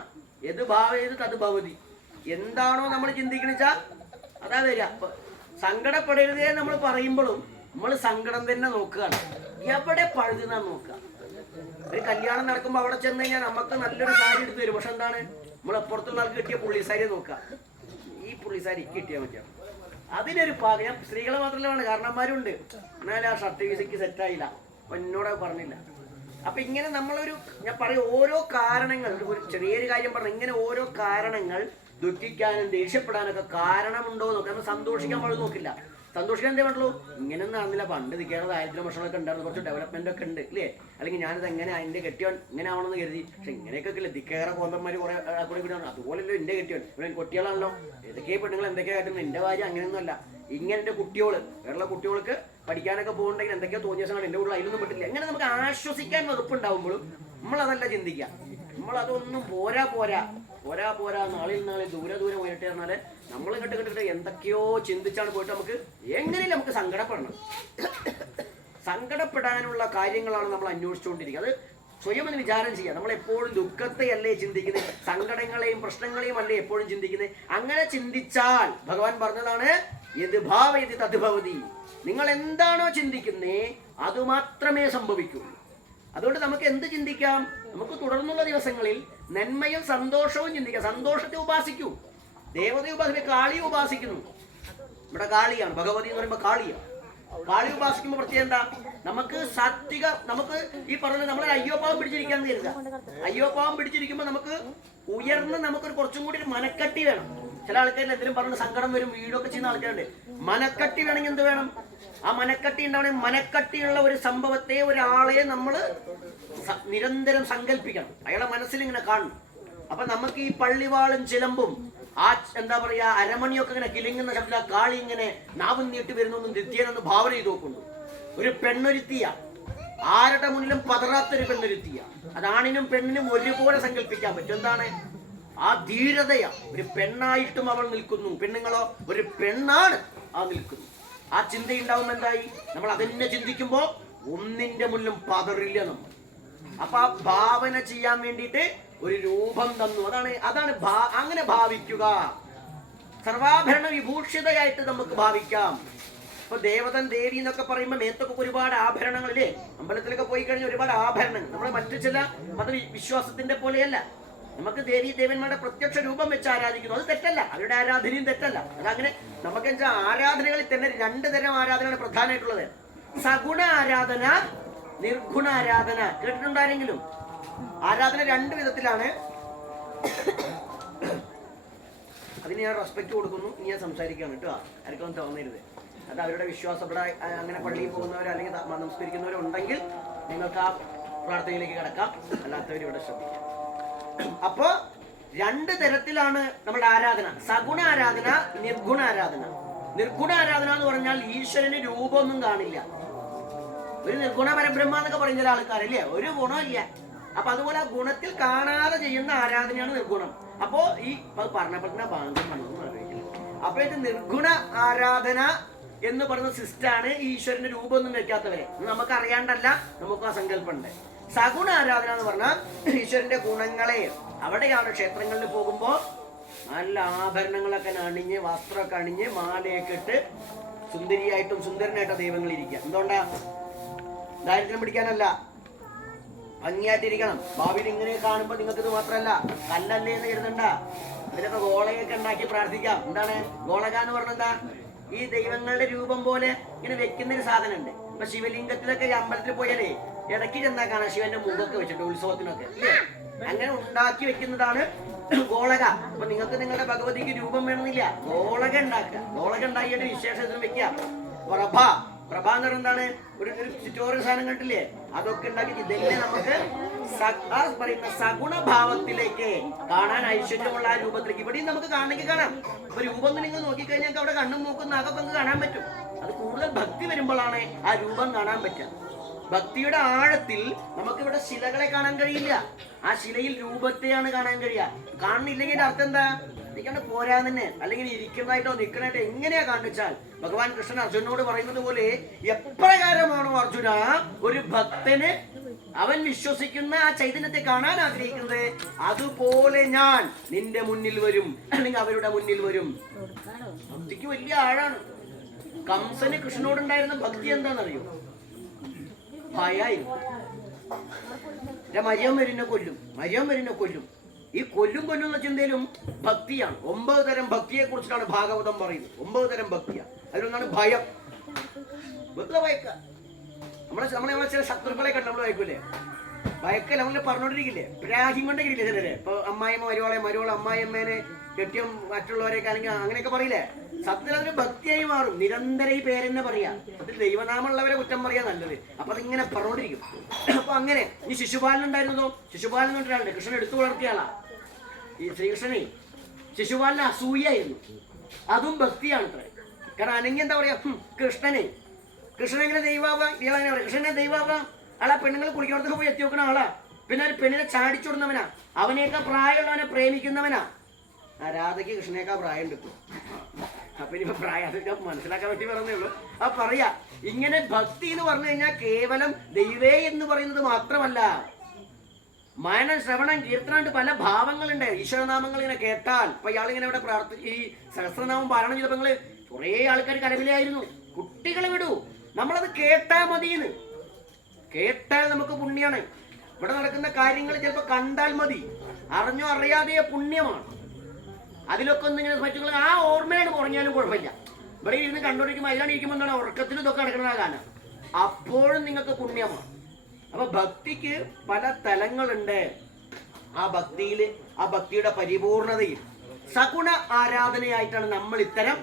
ഏത് ഭാവേത് തത് ഭവതി. എന്താണോ നമ്മൾ ചിന്തിക്കുന്ന വെച്ചാൽ അതാ വരിക. സങ്കടപ്പെടരുതേ നമ്മൾ പറയുമ്പോഴും നമ്മൾ സങ്കടം തന്നെ നോക്കുകയാണ്. എവിടെ പഴുതുന്നാ നോക്കുക. ഒരു കല്യാണം നടക്കുമ്പോൾ അവിടെ ചെന്ന് കഴിഞ്ഞാൽ നമുക്ക് നല്ലൊരു സാരി എടുത്ത് തരും. പക്ഷെ എന്താണ്, നമ്മൾ അപ്പുറത്തുള്ള ആൾക്ക് കിട്ടിയ പുള്ളിസാരി നോക്കുക. ഈ പുള്ളിസാരി കിട്ടിയാൽ പറ്റിയാണ്. അതിനൊരു ഞാൻ സ്ത്രീകളെ മാത്രമല്ല, കാരണന്മാരുണ്ട്. എന്നാലും ആ ഷർട്ട് വീസിക്ക് സെറ്റായില്ല, അപ്പൊ എന്നോട് പറഞ്ഞില്ല. അപ്പൊ ഇങ്ങനെ നമ്മളൊരു, ഞാൻ പറയും, ഓരോ കാരണങ്ങൾ, ഒരു ചെറിയൊരു കാര്യം പറഞ്ഞു, ഇങ്ങനെ ഓരോ കാരണങ്ങൾ ദുഃഖിക്കാനും ദേഷ്യപ്പെടാനൊക്കെ കാരണമുണ്ടോ നോക്കാം. നമ്മൾ സന്തോഷിക്കാൻ പാടും നോക്കില്ല. സന്തോഷിക്കാൻ എന്തേ പറ്റുള്ളൂ? ഇങ്ങനെയൊന്നും നടന്നില്ല, പണ്ട് നിൽക്കാനുള്ള 1000 വർഷങ്ങളൊക്കെ ഉണ്ടായിരുന്നു, കുറച്ച് ഡെവലപ്മെന്റ് ഒക്കെ ഉണ്ട് ഇല്ലേ? അല്ലെങ്കിൽ ഞാനിത് എങ്ങനെ അതിന്റെ കെട്ടിയോൻ ഇങ്ങനെ ആവണമെന്ന് കരുതി. പക്ഷെ ഇങ്ങനെയൊക്കെ ഇല്ല, ദിക്കേറെ കോന്തന്മാര് കുറെ കൂടെ കൂടിയാണ്. അതുപോലല്ലോ എന്റെ കെട്ടിയോൻ, ഇവിടെ കുട്ടികളാണല്ലോ, ഏതൊക്കെയാ പെണ്ണുങ്ങൾ എന്തൊക്കെയാ കാട്ടുന്നത്. എന്റെ ഭാര്യ അങ്ങനെയൊന്നും അല്ല. ഇങ്ങനെ എന്റെ കുട്ടികള്, വേറെ കുട്ടികൾക്ക് പഠിക്കാനൊക്കെ പോകുന്നുണ്ടെങ്കിൽ എന്തൊക്കെയോ തോന്നിയ ദിവസങ്ങൾ എന്റെ കൂടെ അതിലൊന്നും പറ്റില്ല. എങ്ങനെ നമുക്ക് ആശ്വസിക്കാൻ വെറുപ്പുണ്ടാവുമ്പോഴും നമ്മളതല്ല ചിന്തിക്കുക. നമ്മളതൊന്നും പോരാ പോരാ നാളിൽ ദൂരെ പോയിട്ട് പറഞ്ഞാല് നമ്മൾ കണ്ടിട്ട് എന്തൊക്കെയോ ചിന്തിച്ചാണ് പോയിട്ട് നമുക്ക് എങ്ങനെയും നമുക്ക് സങ്കടപ്പെടാനുള്ള കാര്യങ്ങളാണ് നമ്മൾ അന്വേഷിച്ചുകൊണ്ടിരിക്കുക. അത് സ്വയം ഒന്ന് വിചാരം ചെയ്യുക. നമ്മൾ എപ്പോഴും ദുഃഖത്തെയല്ലേ ചിന്തിക്കുന്നത്, സങ്കടങ്ങളെയും പ്രശ്നങ്ങളെയും അല്ലേ എപ്പോഴും ചിന്തിക്കുന്നത്. അങ്ങനെ ചിന്തിച്ചാൽ ഭഗവാൻ പറഞ്ഞതാണ് യത് ഭാവയതി തദ്ഭവതി. നിങ്ങൾ എന്താണോ ചിന്തിക്കുന്നേ അത് മാത്രമേ സംഭവിക്കൂ. അതുകൊണ്ട് നമുക്ക് എന്ത് ചിന്തിക്കാം? നമുക്ക് തുടർന്നുള്ള ദിവസങ്ങളിൽ നന്മയും സന്തോഷവും ചിന്തിക്കാം. സന്തോഷത്തെ ഉപാസിക്കൂ, ദേവതയെ ഉപാസിക്കും, കാളിയെ ഉപാസിക്കുന്നു. ഇവിടെ കാളിയാണ്, ഭഗവതി എന്ന് പറയുമ്പോൾ കാളിയാണ്. കാളി ഉപാസിക്കുമ്പോൾ പ്രത്യേകം എന്താ? നമുക്ക് സാത്വിക, നമുക്ക് ഈ പറഞ്ഞ നമ്മളെ അയ്യോപ്പാവം പിടിച്ചിരിക്കാന്ന് കരുതുക. അയ്യോപ്പാവം പിടിച്ചിരിക്കുമ്പോൾ നമുക്ക് ഉയർന്ന് നമുക്കൊരു കുറച്ചും കൂടി ഒരു മനക്കട്ടി വേണം. ചില ആൾക്കാരിൽ എന്തെങ്കിലും പറഞ്ഞ് സങ്കടം വരും, വീടൊക്കെ ചെയ്യുന്ന ആൾക്കാരുണ്ട്. മനക്കട്ടി വേണമെങ്കിൽ എന്ത് വേണം? ആ മനക്കട്ടി ഉണ്ടാവണമെങ്കിൽ മനക്കട്ടിയുള്ള ഒരു സംഭവത്തെ, ഒരാളെ നമ്മൾ നിരന്തരം സങ്കല്പിക്കണം. അയാളെ മനസ്സിൽ ഇങ്ങനെ കാണണം. അപ്പൊ നമുക്ക് ഈ പള്ളിവാളും ചിലമ്പും ആ എന്താ പറയാ അരമണിയൊക്കെ ഇങ്ങനെ കിളിങ്ങുന്ന ശബ്ദ കാളി ഇങ്ങനെ നാവും നീട്ടി വരുന്നൊന്നും നിത്യേനൊന്ന് ഭാവന ചെയ്ത് നോക്കുന്നു. ഒരു പെണ്ണൊരുത്തിയ, ആരുടെ മുന്നിലും പതറാത്തൊരു പെണ്ണൊരുത്തിയ. അതാണിനും പെണ്ണിനും ഒരുപോലെ സങ്കല്പിക്കാൻ പറ്റും. എന്താണ് ആ ധീരതയാ? ഒരു പെണ്ണായിട്ടും അവൾ നിൽക്കുന്നു. പെണ്ണുങ്ങളോ ഒരു പെണ്ണാണ് ആ നിൽക്കുന്നു. ആ ചിന്തയുണ്ടാവും. എന്തായി? നമ്മൾ അതന്നെ ചിന്തിക്കുമ്പോ ഒന്നിന്റെ മുന്നിലും പതറില്ല നമ്മൾ. അപ്പൊ ആ ഭാവന ചെയ്യാൻ വേണ്ടിയിട്ട് ഒരു രൂപം തന്നു. അതാണ് അങ്ങനെ ഭാവിക്കുക. സർവാഭരണ വിഭൂഷിതയായിട്ട് നമുക്ക് ഭാവിക്കാം. ഇപ്പൊ ദേവതൻ ദേവി എന്നൊക്കെ പറയുമ്പോൾ മേത്തൊക്കെ ഒരുപാട് ആഭരണങ്ങളില്ലേ? അമ്പലത്തിലൊക്കെ പോയി കഴിഞ്ഞാൽ ഒരുപാട് ആഭരണങ്ങൾ. നമ്മൾ മറ്റു ചില മതവിശ്വാസത്തിന്റെ പോലെയല്ല. നമുക്ക് ദേവി ദേവന്മാരുടെ പ്രത്യക്ഷ രൂപം വെച്ച് ആരാധിക്കുന്നു. അത് തെറ്റല്ല, അവരുടെ ആരാധനയും തെറ്റല്ല. അതങ്ങനെ നമുക്ക് ആരാധനകളിൽ തന്നെ 2 തരം ആരാധനയാണ് പ്രധാനമായിട്ടുള്ളത്. സഗുണ ആരാധന, നിർഗുണ ആരാധന. കേട്ടിട്ടുണ്ടാരെങ്കിലും? ആരാധന 2 വിധത്തിലാണ്. അതിന് ഞാൻ റെസ്പെക്ട് കൊടുക്കുന്നു. ഇനി ഞാൻ സംസാരിക്കുകയാണ് കേട്ടോ, ആർക്കൊന്നും തോന്നരുത്. അത് അവരുടെ വിശ്വാസം. ഇവിടെ അങ്ങനെ പള്ളിയിൽ പോകുന്നവരോ അല്ലെങ്കിൽ നമസ്കരിക്കുന്നവരോ ഉണ്ടെങ്കിൽ നിങ്ങൾക്ക് ആ പ്രാർത്ഥനയിലേക്ക് കിടക്കാം, അല്ലാത്തവർ ഇവിടെ ശ്രദ്ധിക്കാം. അപ്പോ 2 തരത്തിലാണ് നമ്മുടെ ആരാധന: സഗുണ ആരാധന, നിർഗുണ ആരാധന. നിർഗുണ ആരാധന എന്ന് പറഞ്ഞാൽ ഈശ്വരന് രൂപമൊന്നും കാണില്ല. ഒരു നിർഗുണ പരബ്രഹ്മ എന്നൊക്കെ പറയുന്ന ചില ആൾക്കാരില്ലേ, ഒരു ഗുണമില്ല. അപ്പൊ അതുപോലെ ആ ഗുണത്തിൽ കാണാതെ ചെയ്യുന്ന ആരാധനയാണ് നിർഗുണം. അപ്പോ ഈ പറഞ്ഞപ്പോൾ തന്നെ ബാന്ധം പണിതൊന്നും ആലോചിക്കുന്നത്. അപ്പൊ ഇത് നിർഗുണ ആരാധന എന്ന് പറയുന്ന സിസ്റ്റാണ് ഈശ്വരന്റെ രൂപമൊന്നും വെക്കാത്തവരെ. നമുക്ക് അറിയാണ്ടല്ല, നമുക്ക് ആ സങ്കല്പമുണ്ട്. സഗുണ ആരാധന എന്ന് പറഞ്ഞാൽ ഈശ്വരന്റെ ഗുണങ്ങളെ, അവിടെയാണ് ക്ഷേത്രങ്ങളിൽ പോകുമ്പോ നല്ല ആഭരണങ്ങളൊക്കെ അണിഞ്ഞ്, വസ്ത്രമൊക്കെ അണിഞ്ഞ്, മാലയൊക്കെ ഇട്ട് സുന്ദരിയായിട്ടും സുന്ദരനായിട്ടും ദൈവങ്ങൾ ഇരിക്കുക. എന്തുകൊണ്ടാ? ദാരിദ്ര്യം പിടിക്കാനല്ല, ഭംഗിയായിട്ടിരിക്കണം. ഭാവിയിൽ ഇങ്ങനെ കാണുമ്പോൾ നിങ്ങൾക്ക് ഇത് മാത്രമല്ല, കല്ലല്ലേ എന്ന് കരുതണ്ട. ഇതിലൊക്കെ ഗോളയൊക്കെ ഉണ്ടാക്കി പ്രാർത്ഥിക്കാം. എന്താണ് ഗോളക എന്ന് പറഞ്ഞാൽ? എന്താ? ഈ ദൈവങ്ങളുടെ രൂപം പോലെ ഇങ്ങനെ വെക്കുന്ന ഒരു സാധനം ഉണ്ട്. ഇപ്പൊ ശിവലിംഗത്തിലൊക്കെ അമ്പലത്തിൽ പോയാലേ ഇടയ്ക്ക് ചെന്നാ കാണാം ശിവന്റെ മുഖമൊക്കെ വെച്ചിട്ട്, ഉത്സവത്തിനൊക്കെ ഇല്ലേ? അങ്ങനെ ഉണ്ടാക്കി വെക്കുന്നതാണ് ഗോളക. അപ്പൊ നിങ്ങൾക്ക് നിങ്ങളുടെ ഭഗവതിക്ക് രൂപം വേണമെന്നില്ല, ഗോളക ഉണ്ടാക്കുക. ഗോളക ഉണ്ടാക്കിയിട്ട് വിശേഷത്തിന് വെക്കുക. പ്രഭ എന്ന് പറയുന്നത് എന്താണ്? ഒരു ചുറ്റോറ് സാധനം കണ്ടില്ലേ? അതൊക്കെ ഉണ്ടാക്കി ഇതെല്ലാം നമുക്ക് പറയുന്ന സഗുണഭാവത്തിലേക്ക് കാണാൻ, ഐശ്വര്യമുള്ള ആ രൂപത്തിലേക്ക് ഇവിടെയും നമുക്ക് കാണണമെങ്കിൽ കാണാം. അപ്പൊ രൂപം നിങ്ങൾ നോക്കിക്കഴിഞ്ഞാൽ ഞങ്ങൾക്ക് അവിടെ കണ്ണും മൂക്കും നാകൊക്കെ നമുക്ക് കാണാൻ പറ്റും. അത് കൂടുതൽ ഭക്തി വരുമ്പോഴാണ് ആ രൂപം കാണാൻ പറ്റുക. ഭക്തിയുടെ ആഴത്തിൽ നമുക്കിവിടെ ശിലകളെ കാണാൻ കഴിയില്ല, ആ ശിലയിൽ രൂപത്തെയാണ് കാണാൻ കഴിയുക. കാണുന്നില്ലെങ്കിൽ അർത്ഥം എന്താ? ഇരിക്കണ്ട പോരാ തന്നെ, അല്ലെങ്കിൽ ഇരിക്കുന്നതായിട്ടോ നിൽക്കണായിട്ടോ എങ്ങനെയാ കാണിച്ചാൽ ഭഗവാൻ കൃഷ്ണൻ അർജുനോട് പറയുന്നത് പോലെ, എപ്രകാരമാണോ അർജുന ഒരു ഭക്തന് അവൻ വിശ്വസിക്കുന്ന ആ ചൈതന്യത്തെ കാണാൻ ആഗ്രഹിക്കുന്നത്, അതുപോലെ ഞാൻ നിന്റെ മുന്നിൽ വരും, അല്ലെങ്കിൽ അവരുടെ മുന്നിൽ വരും. ഭക്തിക്ക് വലിയ ആഴാണ്. കംസന് കൃഷ്ണനോടുണ്ടായിരുന്ന ഭക്തി എന്താണെന്നറിയോ? ഭയായിരുന്നു. മര്യം വരുന്ന കൊല്ലും. ഈ കൊല്ലുന്ന ചിന്തയിലും ഭക്തിയാണ്. 9 തരം ഭക്തിയെ കുറിച്ചിട്ടാണ് ഭാഗവതം പറയുന്നത്. 9 തരം ഭക്തിയാണ്. അതിലൊന്നാണ് ഭയം. വെറുതെ ഭയക്ക. നമ്മളെ ചില ശത്രുക്കളെ കണ്ട് നമ്മൾ ഭയക്കൂലേ? ഭയക്കൽ നമ്മളെ പറഞ്ഞോണ്ടിരിക്കില്ലേ? പ്രാഗ്യം കൊണ്ടിരിക്കില്ലേ ചിലരെ? ഇപ്പൊ അമ്മായിമ്മ മരുവോളെ അമ്മായിയമ്മേനെ കെട്ടിയും മറ്റുള്ളവരെയൊക്കെ അല്ലെങ്കിൽ അങ്ങനെയൊക്കെ പറയില്ലേ? സത്യത്തിൽ അതൊരു ഭക്തിയായി മാറും. നിരന്തരം ഈ പേരെന്നെ പറയാ. അതിൽ ദൈവനാമുള്ളവരെ കുറ്റം പറയാ നല്ലത്. അപ്പൊ അതിങ്ങനെ പറഞ്ഞോണ്ടിരിക്കും. അപ്പൊ അങ്ങനെ ഈ ശിശുപാലൻ ഉണ്ടായിരുന്നതോ? ശിശുപാലൻ എന്ന് പറഞ്ഞാൽ കൃഷ്ണൻ എടുത്തു വളർത്തിയ ആളാ. ഈ ശ്രീകൃഷ്ണനെ ശിശുപാലന് അസൂയായിരുന്നു. അതും ഭക്തിയാണ് ഇത്ര. കാരണം അനങ്ങി എന്താ പറയാ, കൃഷ്ണനെങ്ങനെ ദൈവാവാ? ഇയാളെങ്ങനെ പറയാം? കൃഷ്ണനെ ദൈവാവാ? ആളാ പെണ്ണുങ്ങൾ കുളിക്കോടത്തൊക്കെ പോയി എത്തി നോക്കണ ആളാ. പിന്നെ ഒരു പെണ്ണിനെ ചാടിച്ചുടുന്നവനാ, അവനേക്കാൾ പ്രായമുള്ളവനെ പ്രേമിക്കുന്നവനാ. ആ രാധയ്ക്ക് കൃഷ്ണനേക്കാൾ പ്രായം കിട്ടും. അപ്പൊ ഇനിയിപ്പോ പ്രായം അതൊക്കെ മനസ്സിലാക്കാൻ വേണ്ടി പറഞ്ഞേ ഉള്ളൂ. ആ പറയാ ഇങ്ങനെ ഭക്തി എന്ന് പറഞ്ഞു കഴിഞ്ഞാൽ കേവലം ദൈവേ എന്ന് പറയുന്നത് മാത്രമല്ല, മനനം, ശ്രവണം, കീർത്തനായിട്ട് പല ഭാവങ്ങളുണ്ട്. ഈശ്വരനാമങ്ങൾ ഇങ്ങനെ കേട്ടാൽ ഇപ്പൊ ഇയാളിങ്ങനെ ഇവിടെ ഈ സഹസ്രനാമം പാരായണം ചെയ്തപ്പോൾ കുറേ ആൾക്കാർ കരവിലായിരുന്നു. കുട്ടികളെ വിടൂ, നമ്മളത് കേട്ടാ മതിയെന്ന്. കേട്ടാൽ നമുക്ക് പുണ്യാണ്. ഇവിടെ നടക്കുന്ന കാര്യങ്ങൾ ചിലപ്പോൾ കണ്ടാൽ മതി, അറിഞ്ഞോ അറിയാതെ പുണ്യമാണ്. അതിലൊക്കെ ഒന്ന് ഇങ്ങനെ പറ്റുകൾ ആ ഓർമ്മയാണ് കുറഞ്ഞാലും കുഴപ്പമില്ല. ഇവിടെ ഇരുന്ന് കണ്ടുപിടിക്കുമ്പോൾ അതിലാണ് ഇരിക്കുമ്പോൾ എന്താണ് ഉറക്കത്തിലും ഇതൊക്കെ നടക്കുന്നതാ കാണാൻ, അപ്പോഴും നിങ്ങൾക്ക് പുണ്യമാണ്. അപ്പൊ ഭക്തിക്ക് പല തലങ്ങളുണ്ട്. ആ ഭക്തിയില്, ആ ഭക്തിയുടെ പരിപൂർണതയിൽ സഗുണ ആരാധനയായിട്ടാണ് നമ്മൾ ഇത്തരം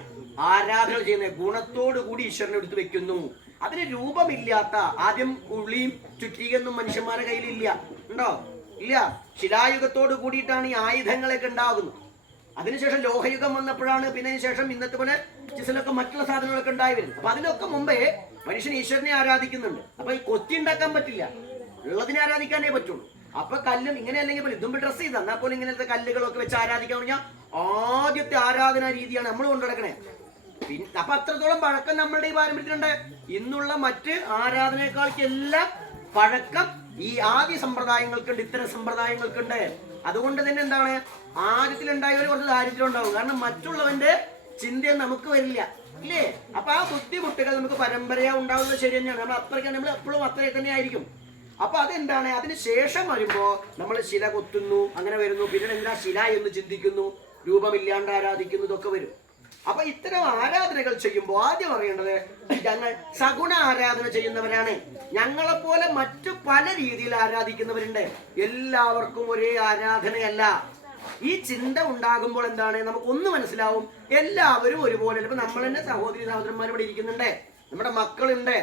ആരാധന ചെയ്യുന്നത്. ഗുണത്തോടു കൂടി ഈശ്വരനെ എടുത്തു വെക്കുന്നു. അതിന് രൂപമില്ലാത്ത, ആദ്യം ഉള്ളിയും ചുറ്റികൊന്നും മനുഷ്യന്മാരുടെ കയ്യിലില്ല, ഉണ്ടോ? ഇല്ല. ശിലായുഗത്തോട് കൂടിയിട്ടാണ് ഈ ആയുധങ്ങളൊക്കെ ഉണ്ടാകുന്നത്. അതിനുശേഷം ലോഹയുഗം വന്നപ്പോഴാണ് പിന്നെ ശേഷം ഇന്നത്തെ പോലെ ചിസലൊക്കെ മറ്റുള്ള സാധനങ്ങളൊക്കെ ഉണ്ടായി വരുന്നത്. അപ്പൊ അതിനൊക്കെ മുമ്പേ മനുഷ്യൻ ഈശ്വരനെ ആരാധിക്കുന്നുണ്ട്. അപ്പൊ ഈ കൊത്തി ഉണ്ടാക്കാൻ പറ്റില്ല, ഉള്ളതിനെ ആരാധിക്കാനേ പറ്റുള്ളൂ. അപ്പൊ കല്ലും ഇങ്ങനെ അല്ലെങ്കിൽ ഇതും ഡ്രസ് ചെയ്ത് എന്നാൽ പോലും ഇങ്ങനത്തെ കല്ലുകളൊക്കെ വെച്ച് ആരാധിക്കാൻ പറഞ്ഞാൽ ആദ്യത്തെ ആരാധനാ രീതിയാണ് നമ്മൾ കൊണ്ടുനടക്കണേ. പിന്നെ അപ്പൊ അത്രത്തോളം പഴക്കം നമ്മളുടെ ഈ പാരമ്പര്യത്തിലുണ്ട്. ഇന്നുള്ള മറ്റ് ആരാധനയെക്കാൾക്കെല്ലാം പഴക്കം ഈ ആദ്യ സമ്പ്രദായങ്ങൾക്കുണ്ട്, ഇത്തരം സമ്പ്രദായങ്ങൾക്കുണ്ട്. അതുകൊണ്ട് തന്നെ എന്താണ്, ആദ്യത്തിലുണ്ടായവർ കുറച്ച് ദാരിദ്ര്യം ഉണ്ടാവും. കാരണം മറ്റുള്ളവന്റെ ചിന്തയും നമുക്ക് വരില്ല, ഇല്ലേ? അപ്പൊ ആ ബുദ്ധിമുട്ടുകൾ നമുക്ക് പരമ്പരയാ ഉണ്ടാവുന്നത് ശരി തന്നെയാണ്. നമ്മൾ അത്രയ്ക്ക് നമ്മൾ എപ്പോഴും അത്രയും തന്നെ ആയിരിക്കും. അപ്പൊ അതെന്താണ്, അതിന് ശേഷം വരുമ്പോ നമ്മൾ ശില കൊത്തുന്നു, അങ്ങനെ വരുന്നു. പിന്നെ എന്താ ശില എന്ന് ചിന്തിക്കുന്നു, രൂപമില്ലാണ്ട് ആരാധിക്കുന്നു, ഇതൊക്കെ വരും. അപ്പൊ ഇത്തരം ആരാധനകൾ ചെയ്യുമ്പോൾ ആദ്യം അറിയേണ്ടത്, ഞങ്ങൾ സഗുണ ആരാധന ചെയ്യുന്നവരാണ്. ഞങ്ങളെപ്പോലെ മറ്റു പല രീതിയിൽ ആരാധിക്കുന്നവരുണ്ട്. എല്ലാവർക്കും ഒരേ ആരാധനയല്ല. ഈ ചിന്ത ഉണ്ടാകുമ്പോൾ എന്താണ്, നമുക്ക് ഒന്ന് മനസ്സിലാവും, എല്ലാവരും ഒരുപോലെ. ഇപ്പൊ നമ്മൾ തന്നെ സഹോദരി സഹോദരന്മാർ ഇവിടെ ഇരിക്കുന്നുണ്ട്, നമ്മുടെ മക്കളുണ്ട്,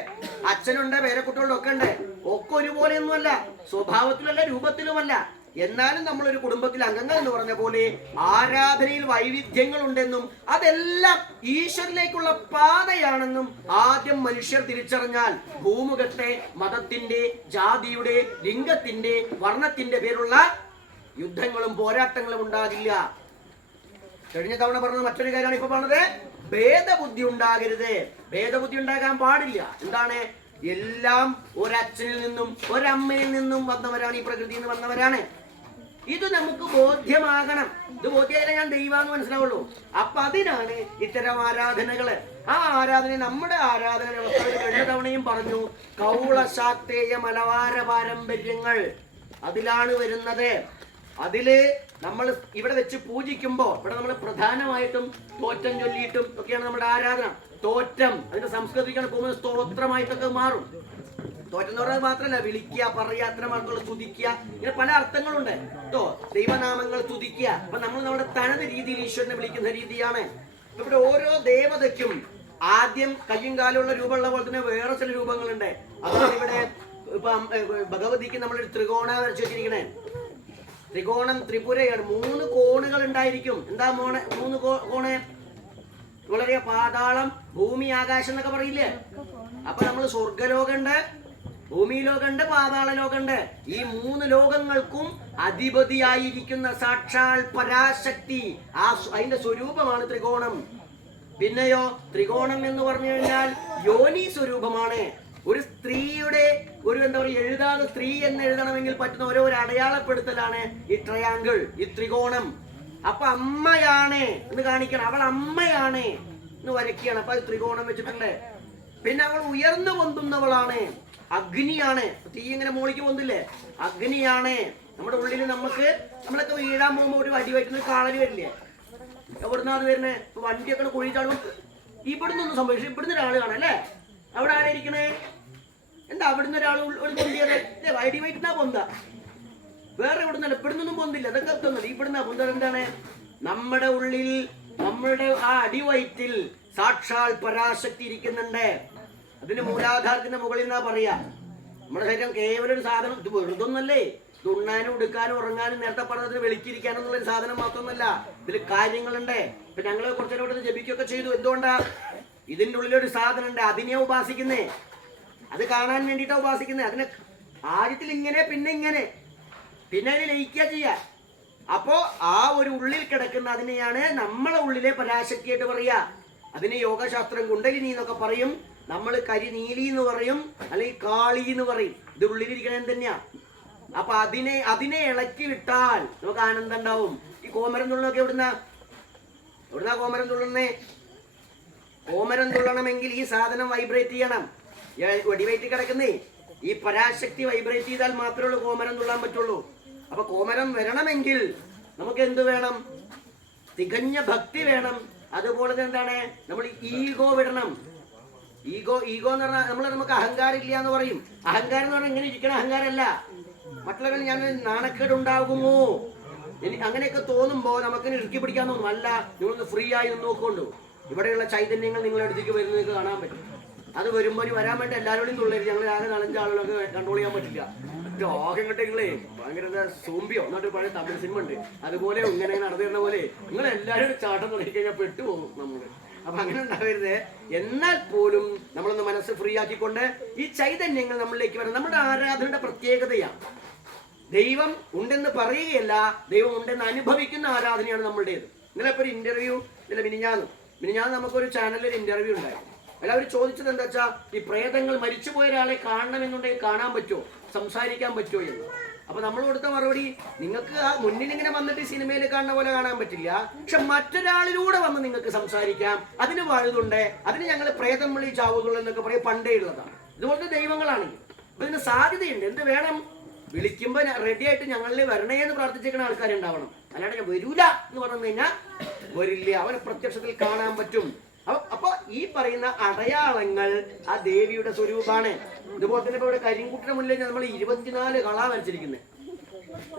അച്ഛനുണ്ട്, പേരക്കുട്ടികളുടെ ഒക്കെ ഉണ്ട്. ഒക്കെ ഒരുപോലെയൊന്നുമല്ല, സ്വഭാവത്തിലല്ല, രൂപത്തിലുമല്ല. എന്നാലും നമ്മളൊരു കുടുംബത്തിലെ അംഗങ്ങൾ എന്ന് പറഞ്ഞ പോലെ ആരാധനയിൽ വൈവിധ്യങ്ങൾ ഉണ്ടെന്നും അതെല്ലാം ഈശ്വരനിലേക്കുള്ള പാതയാണെന്നും ആദ്യം മനുഷ്യർ തിരിച്ചറിഞ്ഞാൽ ഭൂമുഖത്തെ മതത്തിന്റെ, ജാതിയുടെ, ലിംഗത്തിന്റെ, വർണ്ണത്തിന്റെ പേരുള്ള യുദ്ധങ്ങളും പോരാട്ടങ്ങളും ഉണ്ടാകില്ല. കഴിഞ്ഞ തവണ പറഞ്ഞത് മറ്റൊരു കാര്യമാണ് ഇപ്പൊ പറഞ്ഞത്, ഭേദബുദ്ധി ഉണ്ടാകരുത്. ഭേദബുദ്ധി ഉണ്ടാകാൻ പാടില്ല. എന്താണ്, എല്ലാം ഒരച്ഛനിൽ നിന്നും ഒരമ്മയിൽ നിന്നും വന്നവരാണ്, ഈ പ്രകൃതിയിൽ നിന്ന് വന്നവരാണ്. ഇത് നമുക്ക് ബോധ്യമാകണം. ഇത് ബോധ്യമായാലേ ഞാൻ ദൈവമെന്ന് മനസ്സിലാവുള്ളൂ. അപ്പൊ അതിനാണ് ഇത്തരം ആരാധനകള്. ആ ആരാധന നമ്മുടെ ആരാധന വ്യവസ്ഥ കഴിഞ്ഞ തവണയും പറഞ്ഞു, കൗള ശാക്തേയ മലവാര പാരമ്പര്യങ്ങൾ അതിലാണ് വരുന്നത്. അതില് നമ്മൾ ഇവിടെ വെച്ച് പൂജിക്കുമ്പോ ഇവിടെ നമ്മൾ പ്രധാനമായിട്ടും തോറ്റം ചൊല്ലിയിട്ടും ഒക്കെയാണ് നമ്മുടെ ആരാധന. തോറ്റം അതിന്റെ സംസ്കൃതിക്കാണ് പോകുന്നത്, സ്തോത്രമായിട്ടൊക്കെ മാറും. തോറ്റം എന്ന് പറയുന്നത് മാത്രമല്ല, വിളിക്കുക, പറയുക, അത്തരം ആൾക്കുകൾ സ്തുതിക്കുക, ഇങ്ങനെ പല അർത്ഥങ്ങളുണ്ട് കേട്ടോ. ദൈവനാമങ്ങൾ സ്തുതിക്കുക. അപ്പൊ നമ്മൾ നമ്മുടെ തനത് രീതിയിൽ ഈശ്വരനെ വിളിക്കുന്ന രീതിയാണ്. ഇവിടെ ഓരോ ദേവതയ്ക്കും ആദ്യം കയ്യും കാലുള്ള രൂപമുള്ള പോലെ തന്നെ വേറെ ചില രൂപങ്ങളുണ്ട്. അതാണ് ഇവിടെ ഇപ്പൊ ഭഗവതിക്ക് നമ്മളൊരു ത്രികോണ വരച്ചു വെച്ചിരിക്കണേ. ത്രികോണം ത്രിപുരയാണ്. 3 കോണുകൾ ഉണ്ടായിരിക്കും. എന്താ 3 കോണ്? വളരെ പാതാളം, ഭൂമി, ആകാശം എന്നൊക്കെ പറയില്ലേ? അപ്പൊ നമ്മൾ സ്വർഗലോകമുണ്ട്, ഭൂമി ലോകമുണ്ട്, പാതാള ലോകമുണ്ട്. ഈ 3 ലോകങ്ങൾക്കും അധിപതിയായിരിക്കുന്ന സാക്ഷാൽ പരാശക്തി, അതിന്റെ സ്വരൂപമാണ് ത്രികോണം. പിന്നെയോ ത്രികോണം എന്ന് പറഞ്ഞു കഴിഞ്ഞാൽ യോനി സ്വരൂപമാണ്. ഒരു സ്ത്രീയുടെ ഒരു എന്താ പറയുക, എഴുതാതെ സ്ത്രീ എന്ന് എഴുതണമെങ്കിൽ പറ്റുന്ന ഓരോ അടയാളപ്പെടുത്തലാണ് ഈ ട്രയാങ്കിൾ, ഈ ത്രികോണം. അപ്പൊ അമ്മയാണ് എന്ന് കാണിക്കണം, അവൾ അമ്മയാണ് എന്ന് വരയ്ക്കുകയാണ്. അപ്പൊ അത് ത്രികോണം വെച്ചിട്ടുണ്ട്. പിന്നെ അവൾ ഉയർന്നു പൊന്തുന്നവളാണ്, അഗ്നിയാണ്. തീ ഇങ്ങനെ മോളിക്ക് പൊന്തില്ലേ, അഗ്നിയാണ്. നമ്മുടെ ഉള്ളിൽ നമ്മളൊക്കെ വീഴാൻ പോകുമ്പോൾ ഒരു അടി വയ്ക്കുന്ന കാളല് വരില്ലേ, എവിടുന്ന അത് വരുന്നേ? വണ്ടിയൊക്കെ കുഴി ചാടുമ്പോൾ ഇവിടുന്ന് ഒന്നും സംഭവിച്ചു, ഇവിടുന്ന് ഒരാൾ കാണാം അല്ലേ? അവിടെ ആരായിരിക്കണേ? എന്താ അവിടുന്ന് ഒരാൾ ഒരു പൊന്തിയത്? അടി വയറ്റുന്നാ പൊന്ത, വേറെ എവിടുന്നല്ല, ഇവിടുന്നൊന്നും പൊന്തില്ല. അതൊക്കെ അർത്ഥമൊന്നുമില്ല, ഇവിടുന്ന പൊന്തത്. എന്താണ്, നമ്മുടെ ഉള്ളിൽ, നമ്മളുടെ ആ അടിവയറ്റിൽ സാക്ഷാൽ പരാശക്തി ഇരിക്കുന്നുണ്ട്. അതിന് മൂലാധാരത്തിന്റെ മുകളിൽ എന്നാ പറയാ. നമ്മുടെ ശരീരം കേവലം ഒരു സാധനം, ഇത് വെറുതൊന്നല്ലേ. ഇത് ഉണ്ണാനും ഉടുക്കാനും ഉറങ്ങാനും നേരത്തെ പറഞ്ഞതിന് വെളിച്ചിരിക്കാനും എന്നുള്ള സാധനം മാത്രമൊന്നുമല്ല. ഇതിൽ കാര്യങ്ങളുണ്ട്. ഇപ്പൊ ഞങ്ങള് കുറച്ചു നേരം ജപിക്കുകയൊക്കെ ചെയ്തു. എന്തുകൊണ്ടാ? ഇതിൻ്റെ ഉള്ളിലൊരു സാധനം ഉണ്ട്, അതിനെ ഉപാസിക്കുന്നേ. അത് കാണാൻ വേണ്ടിയിട്ടാ ഉപാസിക്കുന്നത്. അതിനെ ആദ്യത്തിൽ ഇങ്ങനെ, പിന്നെ ഇങ്ങനെ. പിന്നെ അതിന് ലയിക്കുക ചെയ്യുക. അപ്പോ ആ ഒരു ഉള്ളിൽ കിടക്കുന്ന അതിനെയാണ് നമ്മളെ ഉള്ളിലെ പരാശക്തിയായിട്ട് പറയുക. അതിന് യോഗശാസ്ത്രം കുണ്ടലിനി എന്നൊക്കെ പറയും, നമ്മൾ കരിനീലി എന്ന് പറയും, അല്ലെങ്കിൽ കാളി എന്ന് പറയും. ഇത് ഉള്ളിലിരിക്കണേ തന്നെയാ. അപ്പൊ അതിനെ ഇളക്കി വിട്ടാൽ നമുക്ക് ആനന്ദം ഉണ്ടാവും. ഈ കോമരം തുള്ളൊക്കെ എവിടുന്നാ കോമരം തുള്ളുന്നേ? കോമരം തുള്ളണമെങ്കിൽ ഈ സാധനം വൈബ്രേറ്റ് ചെയ്യണം. വെടിവെറ്റി കിടക്കുന്നേ ഈ പരാശക്തി വൈബ്രേറ്റ് ചെയ്താൽ മാത്രമേ ഉള്ളൂ കോമരം തുള്ളാൻ പറ്റുള്ളൂ. അപ്പൊ കോമരം വരണമെങ്കിൽ നമുക്ക് എന്ത് വേണം? തികഞ്ഞ ഭക്തി വേണം. അതുപോലെ തന്നെ എന്താണ്, നമ്മൾ ഈഗോ വിടണം. ഈഗോ എന്ന് പറഞ്ഞാൽ നമുക്ക് അഹങ്കാരം ഇല്ല എന്ന് പറയും. അഹങ്കാരം എന്ന് പറഞ്ഞാൽ ഇങ്ങനെ ഇരിക്കണ അഹങ്കാരമല്ല. മറ്റുള്ളവർ ഞാൻ നാണക്കേട് ഉണ്ടാകുമോ അങ്ങനെയൊക്കെ തോന്നുമ്പോ നമുക്ക് ഇറുക്കി പിടിക്കാൻ തോന്നും. അല്ല, നിങ്ങളൊന്ന് ഫ്രീ ആയി ഒന്ന് നോക്കൊണ്ടു. ഇവിടെയുള്ള ചൈതന്യങ്ങൾ നിങ്ങളുടെ അടുത്തേക്ക് വരുന്നത് കാണാൻ പറ്റും. അത് വരുമ്പോൾ വരാൻ വേണ്ടി എല്ലാവരോടും തുള്ളരുത്. ഞങ്ങൾ ആകെ 4-5 ആളുകളൊക്കെ കൺട്രോൾ ചെയ്യാൻ പറ്റില്ല. ോഹങ്ങട്ടെങ്കിലേ ഭയങ്കര സോംബിയോ എന്നിട്ട് പഴയ തമിഴ് സിനിമ ഉണ്ട്, അതുപോലെ ഇങ്ങനെ നടന്നു തരുന്ന പോലെ നിങ്ങൾ എല്ലാവരും ചാട്ടം തുടങ്ങി കഴിഞ്ഞാൽ പെട്ടുപോകും നമ്മള്. അപ്പൊ അങ്ങനെ ഉണ്ടാവരുത്. എന്നാൽ പോലും നമ്മളൊന്ന് മനസ്സ് ഫ്രീ ആക്കിക്കൊണ്ട് ഈ ചൈതന്യങ്ങൾ നമ്മളിലേക്ക് വരണം. നമ്മുടെ ആരാധനയുടെ പ്രത്യേകതയാണ്. ദൈവം ഉണ്ടെന്ന് പറയുകയല്ല, ദൈവം ഉണ്ടെന്ന് അനുഭവിക്കുന്ന ആരാധനയാണ് നമ്മളുടേത്. ഇന്നലെ ഇപ്പൊ ഒരു ഇന്റർവ്യൂ, ഇന്നലെ മിനിഞ്ഞാന്ന് നമുക്കൊരു ചാനലിൽ ഇന്റർവ്യൂ ഉണ്ടായിരുന്നു. എല്ലാവരും ചോദിച്ചത് എന്താ വെച്ചാൽ, ഈ പ്രേതങ്ങൾ മരിച്ചുപോയ ഒരാളെ കാണണമെന്നുണ്ടെങ്കിൽ കാണാൻ പറ്റുമോ, സംസാരിക്കാൻ പറ്റുമോ എന്ന്. അപ്പൊ നമ്മൾ കൊടുത്ത മറുപടി, നിങ്ങൾക്ക് ആ മുന്നിൽ ഇങ്ങനെ വന്നിട്ട് സിനിമയിൽ കാണുന്ന പോലെ കാണാൻ പറ്റില്ല, പക്ഷെ മറ്റൊരാളിലൂടെ വന്ന് നിങ്ങൾക്ക് സംസാരിക്കാം. അതിന് വഴുതുണ്ട്. അതിന് ഞങ്ങൾ പ്രേതം വിളി ചാവുകൾ എന്നൊക്കെ പറയും, പണ്ടേ ഉള്ളതാണ്. ഇതുപോലത്തെ ദൈവങ്ങളാണെങ്കിൽ അപ്പൊ ഇതിന് സാധ്യതയുണ്ട്. എന്ത് വേണം? വിളിക്കുമ്പോൾ റെഡി ആയിട്ട് ഞങ്ങളിൽ വരണേ എന്ന് പ്രാർത്ഥിച്ചിരിക്കുന്ന ആൾക്കാരുണ്ടാവണം. അല്ലാണ്ട് ഞാൻ വരൂല എന്ന് പറഞ്ഞു കഴിഞ്ഞാൽ വരില്ല. അവനെ പ്രത്യക്ഷത്തിൽ കാണാൻ പറ്റും. അപ്പൊ ഈ പറയുന്ന അടയാളങ്ങൾ ആ ദേവിയുടെ സ്വരൂപമാണ്. ഇതുപോലെ തന്നെ ഇപ്പൊ ഇവിടെ കരിങ്കുട്ടിയുടെ മുന്നിൽ നമ്മൾ 24 കള വരച്ചിരിക്കുന്നത്.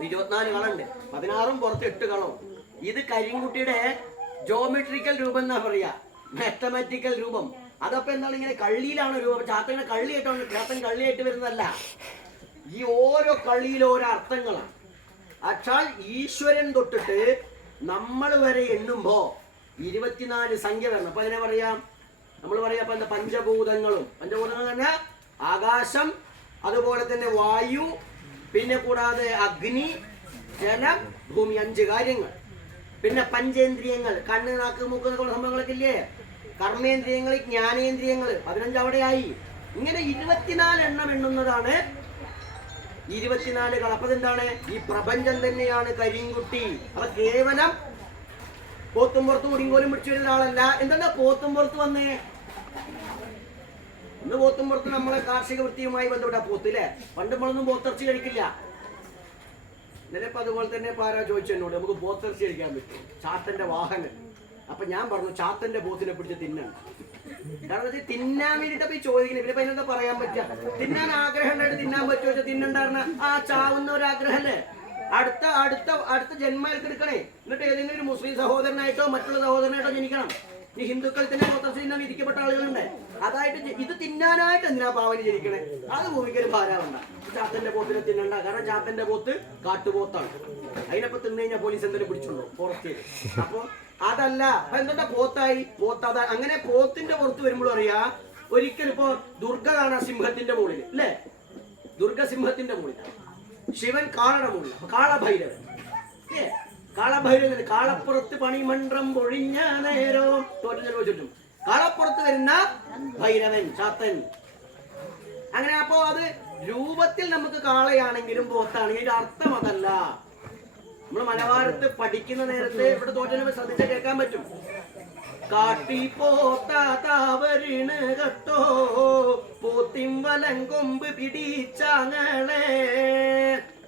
24 കളുണ്ട്, 16 പുറത്ത് 8 കളവും. ഇത് കരിങ്കുട്ടിയുടെ ജോമെട്രിക്കൽ രൂപം എന്നാ പറയാ, മാത്തമാറ്റിക്കൽ രൂപം. അതപ്പോ എന്താണ്, ഇങ്ങനെ കള്ളിയിലാണ് രൂപം. ചാത്തങ്ങനെ കള്ളിയായിട്ടാണ്, ചാത്തൻ കള്ളിയായിട്ട് വരുന്നതല്ല. ഈ ഓരോ കള്ളിയിലും ഓരോ അർത്ഥങ്ങളാണ്. അച്ചാൽ ഈശ്വരൻ തൊട്ടിട്ട് നമ്മൾ വരെ എണ്ണുമ്പോ 24 സംഖ്യ വരണം. അപ്പൊ അതിനെ പറയാം, നമ്മൾ പറയാം അപ്പൊ എന്താ, പഞ്ചഭൂതങ്ങളും. പഞ്ചഭൂതങ്ങൾ തന്നെ ആകാശം, അതുപോലെ തന്നെ വായു, പിന്നെ കൂടാതെ അഗ്നി, ജലം, ഭൂമി. 5 കാര്യങ്ങൾ. പിന്നെ പഞ്ചേന്ദ്രിയങ്ങൾ, കണ്ണ്, നാക്ക്, മൂക്ക് എന്നൊക്കെ സംഭവങ്ങളൊക്കെ ഇല്ലേ. കർമ്മേന്ദ്രിയങ്ങൾ, ജ്ഞാനേന്ദ്രിയങ്ങൾ, 15 അവിടെയായി. ഇങ്ങനെ 24 എണ്ണം എണ്ണുന്നതാണ് 24 കൾ. അപ്പൊ എന്താണ്, ഈ പ്രപഞ്ചം തന്നെയാണ് കരിങ്കുട്ടി. അപ്പൊ കേവലം പോത്തും പുറത്ത് മുടിങ്കോലും പിടിച്ചു വരുന്ന ആളല്ല. എന്താ പോത്തും പുറത്ത് വന്നേ? ഇന്ന് പോത്തും പുറത്ത് നമ്മളെ കാർഷിക വൃത്തിയുമായി ബന്ധപ്പെട്ട പോത്ത് അല്ലേ. പണ്ട് നമ്മളൊന്നും പോത്തിറച്ചി കഴിക്കില്ല. ഇന്നലെ ഇപ്പൊ അതുപോലെ തന്നെ ആരാ ചോദിച്ചു എന്നോട്, നമുക്ക് പോത്തിറച്ചി കഴിക്കാൻ പറ്റും, ചാത്തന്റെ വാഹനം. അപ്പൊ ഞാൻ പറഞ്ഞു, ചാത്തന്റെ പോത്തിനെ പിടിച്ച് തിന്നണം. കാരണം വെച്ചാൽ തിന്നാൻ വേണ്ടിട്ട് പോയി ചോദിക്കുന്നത്. പിന്നെ അതിനെന്താ പറയാൻ പറ്റുക? തിന്നാൻ ആഗ്രഹം ഉണ്ടായിട്ട് തിന്നാൻ പറ്റുമോ വെച്ചാൽ തിന്നണ്ടായിരുന്ന ആ ചാവുന്ന ഒരു ആഗ്രഹമല്ലേ. അടുത്ത ജന്മം എടുക്കണേ. എന്നിട്ട് ഏതെങ്കിലും ഒരു മുസ്ലിം സഹോദരനായിട്ടോ മറ്റുള്ള സഹോദരനായിട്ടോ ജനിക്കണം. ഈ ഹിന്ദുക്കൾ തന്നെ പോത്തർച്ചി തിന്നാൻ വിധിക്കപ്പെട്ട ആളുകളുണ്ട്. അതായിട്ട് ഇത് തിന്നാനായിട്ട് എന്തിനാ പാവന് ജനിക്കണേ? അത് ഭൂമിക്ക് ഒരു ഭാരമുണ്ട. ചാത്തന്റെ പോത്തിനെ തിന്നണ്ട. കാരണം ചാത്തന്റെ പോത്ത് കാട്ടുപോത്താണ്. അതിനപ്പോ തിന്നു കഴിഞ്ഞാൽ പോലീസ് എന്തെങ്കിലും പിടിച്ചുണ്ടോ ഫോറസ്റ്റ്? അപ്പൊ അതല്ല. അപ്പൊ എന്താ പോത്തായി പോത്ത. അങ്ങനെ പോത്തിന്റെ പുറത്ത് വരുമ്പോഴും അറിയാ, ഒരിക്കലും ഇപ്പൊ ദുർഗ കാണാ സിംഹത്തിന്റെ മുകളിൽ അല്ലേ. ദുർഗ സിംഹത്തിന്റെ മുകളിൽ, ശിവൻ കാളയുടെ മുകളിൽ. കാളഭൈരവൻ ഏ കാളഭൈരവൻ, കാളപ്പുറത്ത് പണിമന്ത്രം പൊഴിഞ്ഞ നേരോ തോറ്റു ചുറ്റും കാളപ്പുറത്ത് വരുന്ന ഭൈരവൻ, ചാത്തൻ. അങ്ങനെ അപ്പോ അത് രൂപത്തിൽ നമുക്ക് കാളയാണെങ്കിലും പോത്താണെങ്കിലും അർത്ഥം അതല്ല. നമ്മൾ മലബാരത്ത് പഠിക്കുന്ന നേരത്തെ ഇവിടെ തോറ്റനെ ശ്രദ്ധിച്ചാൽ കേൾക്കാൻ പറ്റും. കാട്ടി പോത്താവരിണ് കട്ടോ പോത്തിൻ വലങ്കൊമ്പ് പിടിച്ചാങ്ങളെ.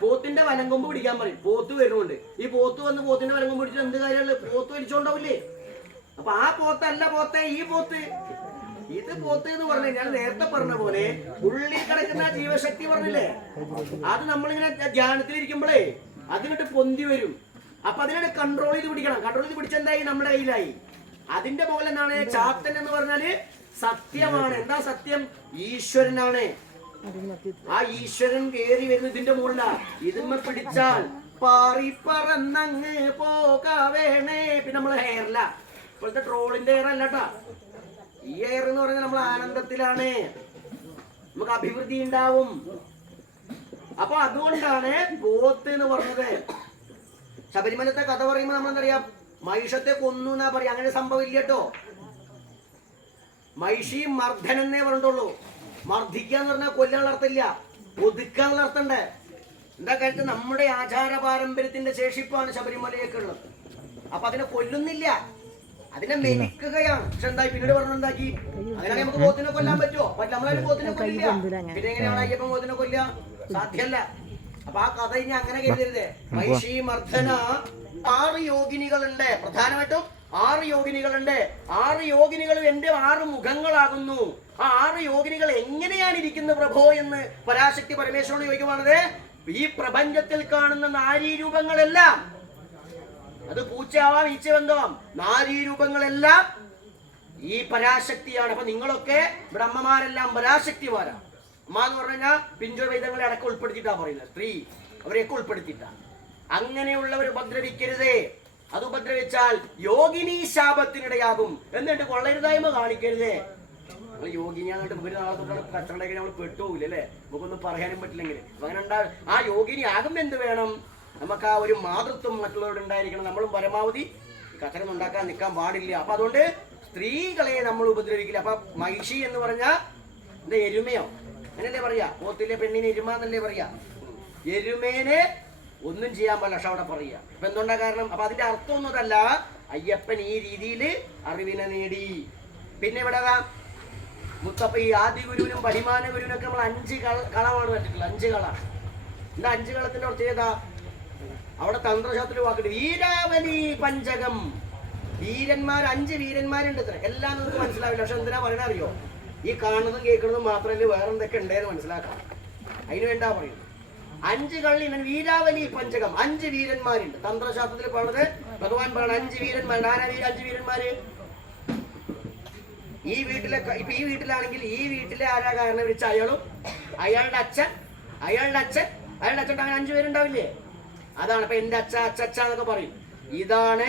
പോത്തിന്റെ വലങ്കൊമ്പ് പിടിക്കാൻ പറയും. പോത്ത് വരുന്നുണ്ട്. ഈ പോത്ത് വന്ന് പോത്തിന്റെ വലങ്കൊമ്പ് പിടിച്ചിട്ട് എന്ത് കാര്യമുള്ള? പോത്ത് വലിച്ചോണ്ടാവില്ലേ. അപ്പൊ ആ പോത്തല്ല പോത്തെ, ഈ പോത്ത്. ഇത് പോത്ത് എന്ന് പറഞ്ഞു കഴിഞ്ഞാൽ നേരത്തെ പറഞ്ഞ പോലെ ഉള്ളിൽ കിടക്കുന്ന ജീവശക്തി പറഞ്ഞില്ലേ, അത് നമ്മളിങ്ങനെ ധ്യാനത്തിലിരിക്കുമ്പോഴേ അതിനിട്ട് പൊന്തി വരും. അപ്പൊ അതിനെ കൺട്രോൾ ചെയ്ത് പിടിക്കണം. കൺട്രോൾ ചെയ്ത് പിടിച്ചെന്തായി? നമ്മുടെ കയ്യിലായി. അതിന്റെ പോലെ എന്താണ് ചാത്തൻ എന്ന് പറഞ്ഞാല് സത്യമാണ്. എന്താ സത്യം? ഈശ്വരനാണ്. ആ ഈശ്വരൻ കേറി വരുന്ന ഇതിന്റെ മുകളിലാ. ഇതിന്മ പിടിച്ചാൽ പാറി പറന്നങ്ങ് പോകാവേണേ. പിന്നെ നമ്മള് ഹെയറില, ഇപ്പോഴത്തെ ട്രോളിന്റെ ഹെയർ അല്ലട്ടാ. ഈ ഹെയർ എന്ന് പറഞ്ഞാൽ നമ്മൾ ആനന്ദത്തിലാണ്. നമുക്ക് അഭിവൃദ്ധി ഉണ്ടാവും. അപ്പൊ അതുകൊണ്ടാണ് പോത്ത് എന്ന് പറഞ്ഞത്. ശബരിമലത്തെ കഥ പറയുമ്പോ നമ്മളെന്തറിയാം, മഹിഷത്തെ കൊന്നു എന്നാ പറയാ. അങ്ങനെ സംഭവം ഇല്ല കേട്ടോ. മഹിഷി മർദ്ദൻ എന്നേ പറഞ്ഞിട്ടുള്ളൂ. മർദ്ദിക്കാന്ന് പറഞ്ഞാൽ കൊല്ലാനുള്ള അർത്ഥമില്ല, ഒതുക്കാനുള്ള അർത്ഥമുണ്ട്. എന്താ കാര്യം, നമ്മുടെ ആചാര പാരമ്പര്യത്തിന്റെ ശേഷിപ്പാണ് ശബരിമലയൊക്കെ ഉള്ളത്. അപ്പൊ അതിനെ കൊല്ലുന്നില്ല, അതിനെ മെലിക്കുകയാണ്. പക്ഷെ എന്തായി പിന്നീട് പറഞ്ഞു എന്താക്കി, അങ്ങനെ നമുക്ക് പോത്തിനെ കൊല്ലാൻ പറ്റുമോ? പറ്റില്ല, നമ്മളാരും പോത്തിനെ കൊല്ലില്ല. പിന്നെ എങ്ങനെയാണ് അയ്യപ്പൻ പോത്തിനെ കൊല്ലുക? സാധ്യല്ല. അപ്പൊ ആ കഥ ഇനി അങ്ങനെ കരുതരുത്. മഹിഷി മർദ്ദന 6 യോഗിനികളുണ്ട്. പ്രധാനമായിട്ടും 6 യോഗിനികളുണ്ട്. 6 യോഗിനികളും എന്റെ 6 മുഖങ്ങളാകുന്നു. ആ 6 യോഗിനികൾ എങ്ങനെയാണ് ഇരിക്കുന്നത് പ്രഭോ എന്ന് പരാശക്തി പരമേശ്വരനോട് ചോദിക്കുവാണത്. ഈ പ്രപഞ്ചത്തിൽ കാണുന്ന നാരീരൂപങ്ങളെല്ലാം, അത് പൂച്ചയാവാം ഈച്ചബന്ധമാം, നാരീരൂപങ്ങളെല്ലാം ഈ പരാശക്തിയാണ്. അപ്പൊ നിങ്ങളൊക്കെ ഇവിടെ അമ്മമാരെല്ലാം പരാശക്തിമാരാണ്. അമ്മ എന്ന് പറഞ്ഞു കഴിഞ്ഞാൽ പിഞ്ചോ വൈദ്യങ്ങളെ അടക്കം ഉൾപ്പെടുത്തിയിട്ടാ പറയുന്നത്. സ്ത്രീ അവരെയൊക്കെ ഉൾപ്പെടുത്തിയിട്ടാണ്. അങ്ങനെയുള്ളവർ ഉപദ്രവിക്കരുതേ. അത് ഉപദ്രവിച്ചാൽ യോഗിനി ശാപത്തിനിടയാകും. എന്നിട്ട് കൊള്ളരുതായ്മ കാണിക്കരുതേ. നമ്മൾ യോഗിനിയായിട്ട് ഒരു നാളെ തൊട്ടാണ് കച്ചവടം നമ്മൾ പെട്ടുപോകില്ല അല്ലേ? നമുക്കൊന്നും പറയാനും പറ്റില്ലെങ്കിൽ. അപ്പൊ അങ്ങനെ ഉണ്ടാവും. ആ യോഗിനി ആകും എന്ത് വേണം, നമുക്ക് ആ ഒരു മാതൃത്വം മറ്റുള്ളവരോട് ഉണ്ടായിരിക്കണം. നമ്മളും പരമാവധി കച്ചവടം ഉണ്ടാക്കാൻ നിൽക്കാൻ പാടില്ല. അപ്പൊ അതുകൊണ്ട് സ്ത്രീകളെ നമ്മൾ ഉപദ്രവിക്കില്ല. അപ്പൊ മഹിഷി എന്ന് പറഞ്ഞാൽ എന്താ, എരുമയോ അങ്ങനല്ലേ പറയാ? പോത്തിലെ പെണ്ണിന് എരുമ എന്നല്ലേ പറയാ? എരുമേനെ ഒന്നും ചെയ്യാൻ പാടില്ല, പക്ഷെ അവിടെ പറയാ. അപ്പൊ എന്തുകൊണ്ടാ കാരണം? അപ്പൊ അതിന്റെ അർത്ഥം ഒന്നതല്ല, അയ്യപ്പൻ ഈ രീതിയിൽ അറിവിനെ നേടി. പിന്നെ ഇവിടെ മുത്തപ്പ ഈ ആദി ഗുരുവിനും പരിമാന ഗുരുവിനൊക്കെ നമ്മൾ 5 കളമാണ് പറ്റിട്ടുള്ളത്. 5 കള. എന്താ 5 കളത്തിന്റെ പ്രത്യേകത? അവിടെ തന്ത്രശാസ്ത്രത്തിൽ വാക്കിട്ട് വീരാവലി പഞ്ചകം. വീരന്മാർ 5 വീരന്മാരുണ്ട്. ഇത്ര എല്ലാം നമുക്ക് മനസ്സിലാവില്ല. പക്ഷെ എന്തിനാ പറയണ അറിയോ? ഈ കാണുന്നതും കേൾക്കുന്നതും മാത്രമല്ല വേറെ എന്തൊക്കെ ഉണ്ടെന്ന് മനസ്സിലാക്കാം. അതിന് വേണ്ടാ പറയുന്നത്. 5 കള്ളി വീരാവലി പഞ്ചകം. 5 വീരന്മാരുണ്ട്. തന്ത്രശാസ്ത്രത്തിൽ പറഞ്ഞത് ഭഗവാൻ പറയണ 5 വീരന്മാരുണ്ട്. ആരാ 5 വീരന്മാര്? ഈ വീട്ടിലെ, ഇപ്പൊ ഈ വീട്ടിലാണെങ്കിൽ ഈ വീട്ടിലെ ആരാ കാരണം വിളിച്ച അയാളും അയാളുടെ അച്ഛൻ അയാളുടെ അങ്ങനെ 5 പേരുണ്ടാവില്ലേ? അതാണ് ഇപ്പൊ എന്റെ അച്ഛ എന്നൊക്കെ പറയും. ഇതാണ്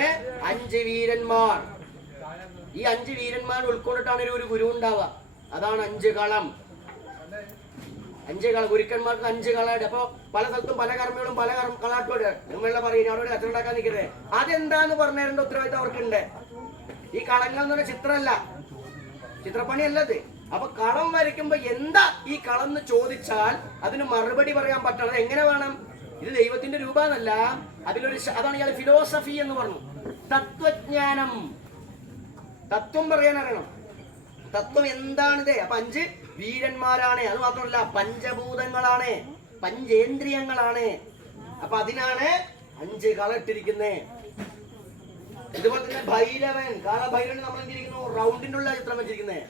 5 വീരന്മാർ. ഈ 5 വീരന്മാർ ഉൾക്കൊണ്ടിട്ടാണ് ഒരു ഗുരു ഉണ്ടാവുക. അതാണ് 5 കളം. 5 കള. ഗുരുക്കന്മാർക്ക് 5 കളയുണ്ട്. അപ്പൊ പല സ്ഥലത്തും പല കർമ്മികളും പല കളാട്ടോട് നിങ്ങളെ പറയും അവരോട് കച്ചവടം ഉണ്ടാക്കാൻ നിൽക്കരുത്. അതെന്താന്ന് പറഞ്ഞു തരേണ്ട ഉത്തരവാദിത്തം അവർക്കുണ്ട്. ഈ കളങ്ങൾ എന്ന് പറഞ്ഞ ചിത്രമല്ല, ചിത്രപ്പണിയല്ലത്. അപ്പൊ കളം വരയ്ക്കുമ്പോ എന്താ ഈ കളം എന്ന് ചോദിച്ചാൽ അതിന് മറുപടി പറയാൻ പറ്റണം. എങ്ങനെ വേണം? ഇത് ദൈവത്തിന്റെ രൂപമെന്നല്ല, അതിലൊരു അതാണ് ഇയാൾ ഫിലോസഫി എന്ന് പറഞ്ഞു. തത്വജ്ഞാനം, തത്വം പറയാൻ അറിയണം. തത്വം എന്താണിത്? അപ്പൊ 5 വീരന്മാരാണ്. അത് മാത്രമല്ല പഞ്ചഭൂതങ്ങളാണ്, പഞ്ചേന്ദ്രിയങ്ങളാണ്. അപ്പൊ അതിനാണ് 5 കളട്ടിരിക്കുന്നത്. ഇതുപോലെ തന്നെ ഭൈരവൻ, കാളഭൈരവൻ നമ്മൾ എന്തിരിക്കുന്നു? റൗണ്ടിന്റെ ഉള്ള ചിത്രം വെച്ചിരിക്കുന്നത്.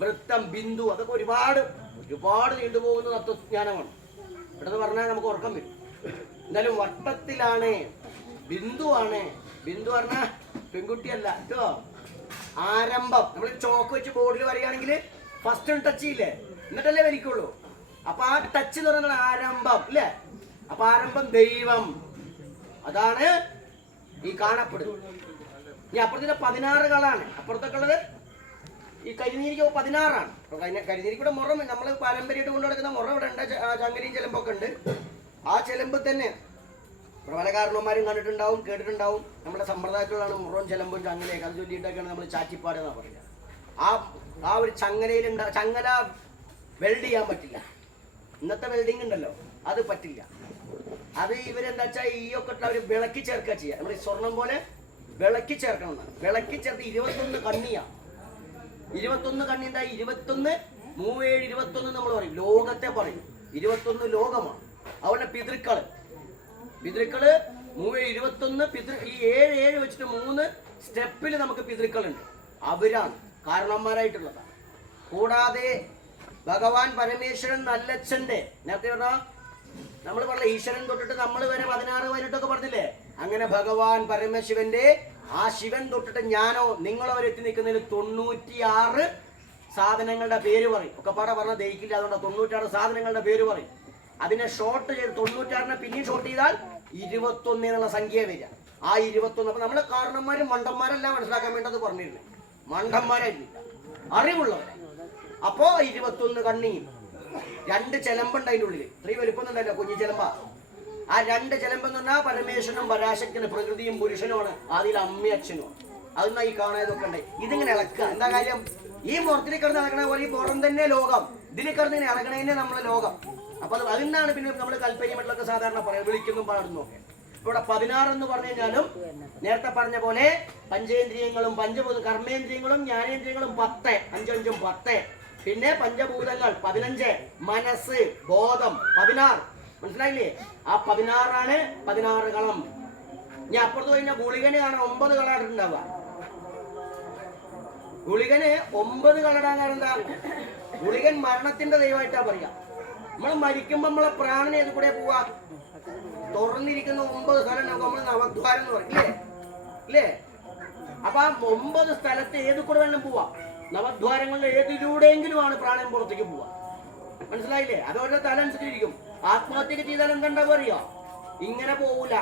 വൃത്തം, ബിന്ദു, അതൊക്കെ ഒരുപാട് നീണ്ടുപോകുന്ന തത്വജ്ഞാനമാണ്. ഇവിടെ പറഞ്ഞാൽ നമുക്ക് ഉറക്കം വരും. എന്തായാലും വട്ടത്തിലാണ്, ബിന്ദുവാണ്. ബിന്ദു പറഞ്ഞാൽ പെൺകുട്ടിയല്ല കേട്ടോ. ആരംഭം. നമ്മൾ ചോക്ക് വെച്ച് ബോർഡിൽ വരികയാണെങ്കിൽ ഫസ്റ്റ് ടച്ച് ചെയ്യില്ലേ, എന്നിട്ടല്ലേ വലിക്കുള്ളൂ. അപ്പൊ ആ ടച്ച് എന്ന് പറയുന്നത് ആരംഭം ഇല്ലേ? അപ്പൊ ആരംഭം ദൈവം, അതാണ് ഈ കാണപ്പെടുന്നത്. ഇനി അപ്പുറത്തിന്റെ 16 കളാണ്. അപ്പുറത്തൊക്കെ ഉള്ളത് ഈ കരിനീരിക്ക് 16ആണ്. കരിനീരിക്കൂടെ മുറ നമ്മൾ പാരമ്പര്യമായിട്ട് കൊണ്ടു നടക്കുന്ന മുറ ഇവിടെ ഉണ്ട്. ചങ്ങലയും ചെലമ്പൊക്കെ ഉണ്ട്. ആ ചെലമ്പ് തന്നെ പല കാരണവന്മാരും കണ്ടിട്ടുണ്ടാവും, കേട്ടിട്ടുണ്ടാവും. നമ്മുടെ സമ്പ്രദായത്തിലാണ് മുറവും ചെലമ്പും ചങ്ങലയൊക്കെ. അത് ചൊല്ലിയിട്ടൊക്കെയാണ് നമ്മൾ ചാച്ചിപ്പാട് എന്നാണ് പറയുന്നത്. ആ ഒരു ചങ്ങല വെൽഡ് ചെയ്യാൻ പറ്റില്ല. ഇന്നത്തെ വെൽഡിങ് ഉണ്ടല്ലോ, അത് പറ്റില്ല. അത് ഇവരെന്താ വെച്ചാൽ ഈ ഒക്കെ അവർ വിളക്കി ചേർക്കുക ചെയ്യുക. നമ്മൾ സ്വർണം പോലെ വിളക്കി ചേർക്കണം എന്നാണ്. വിളക്കി ചേർത്ത് 21 കണ്ണിയാണ്. 21 കണ്ണി എന്താ? 21 3 7 21 നമ്മൾ പറയും, ലോകത്തെ പറയും. 21 ലോകമാണ്. അതുപോലെ പിതൃക്കള് 3 7 21 ഈ 7 7 വെച്ചിട്ട് 3 സ്റ്റെപ്പിൽ നമുക്ക് പിതൃക്കളുണ്ട്. അവരാണ് കാരണവന്മാരായിട്ടുള്ളതാണ്. കൂടാതെ ഭഗവാൻ പരമേശ്വരൻ നല്ലച്ഛന്റെ, നേരത്തെ പറഞ്ഞ നമ്മൾ പറഞ്ഞ ഈശ്വരൻ തൊട്ടിട്ട് നമ്മൾ വരെ 16 18 പറഞ്ഞില്ലേ? അങ്ങനെ ഭഗവാൻ പരമശിവന്റെ ആ ശിവൻ തൊട്ടിട്ട് ഞാനോ നിങ്ങളോ വരെ എത്തി നിൽക്കുന്നതിൽ 96 സാധനങ്ങളുടെ പേര് പറയും. ഒക്കെ പാടെ പറഞ്ഞാൽ ദഹിക്കില്ല. അതുകൊണ്ട് 96 സാധനങ്ങളുടെ പേര് പറയും. അതിനെ ഷോർട്ട് ചെയ്ത് 96നെ പിന്നെയും ഷോർട്ട് ചെയ്താൽ 21 എന്നുള്ള സംഖ്യ വരിക. ആ 21. അപ്പൊ നമ്മളെ കാരണന്മാരും മണ്ടന്മാരെല്ലാം മനസ്സിലാക്കാൻ വേണ്ടത് പറഞ്ഞിരുന്നത്. മണ്ടന്മാരായിട്ടില്ല, അറിവുള്ളവരെ. അപ്പോ 21 കണ്ണിയും 2 ചെലമ്പുണ്ട് അതിൻ്റെ ഉള്ളിൽ. ഇത്രയും വലുപ്പമൊന്നുണ്ടല്ലോ, കുഞ്ഞു ചെലമ്പ. ആ 2 ചെലമ്പെന്ന് പറഞ്ഞാൽ പരമേശ്വരനും പരാശക്തിനും പ്രകൃതിയും പുരുഷനുമാണ്, അതിൽ അമ്മയും അച്ഛനും. അതൊന്നാ ഈ കാണാതൊക്കെ ഉണ്ട്. ഇതിങ്ങനെ ഇളക്കുക. എന്താ കാര്യം? ഈ പുറത്തിൽ കിടന്ന് ഇളകണ പോലെ ഈ പുറം തന്നെ ലോകം, ഇതിൽ കിടന്ന് ഇങ്ങനെ ഇളകണതന്നെ നമ്മളെ ലോകം. അപ്പൊ അതിനാണ് പിന്നെ നമ്മൾ കൽപ്പനയുമൊക്കെ സാധാരണ പറയാം, വിളിക്കുന്നു പാടുന്നു ഒക്കെ. ഇവിടെ 16 എന്ന് പറഞ്ഞു കഴിഞ്ഞാലും നേരത്തെ പറഞ്ഞ പോലെ പഞ്ചേന്ദ്രിയങ്ങളും പഞ്ചഭൂത കർമ്മേന്ദ്രിയങ്ങളും ജ്ഞാനേന്ദ്രിയങ്ങളും 10, 5 5 10. പിന്നെ പഞ്ചഭൂതങ്ങൾ 15, മനസ്സ് ബോധം 16. മനസ്സിലായില്ലേ? ആ 16 16 കളം. ഞാൻ അപ്പുറത്ത് കഴിഞ്ഞാൽ ഗുളികന് കാണാൻ 9 കളറുണ്ടാവുക. ഗുളികന് 9 കളറാൻ കാരണം എന്താ? ഗുളികൻ മരണത്തിന്റെ ദൈവമായിട്ടാ പറയാ. നമ്മൾ മരിക്കുമ്പോ നമ്മളെ പ്രാണനെ ഏത് കൂടെ പോവാ? തുറന്നിരിക്കുന്ന 9 സ്ഥലം നമ്മൾ നവദ്വാരം എന്ന് പറയും, ഇല്ലേ? അപ്പൊ ആ 9 സ്ഥലത്ത് ഏത് കൂടെ വേണം പോവാ? നവദ്വാരങ്ങളിൽ ഏതിലൂടെയെങ്കിലുമാണ് പ്രാണൻ പുറത്തേക്ക് പോവാ. മനസ്സിലായില്ലേ? അതോടെ തല അനുസരിച്ചിരിക്കും. ആത്മഹത്യക്ക് ചെയ്താൽ എന്താണ്ടാവും അറിയോ? ഇങ്ങനെ പോവൂല,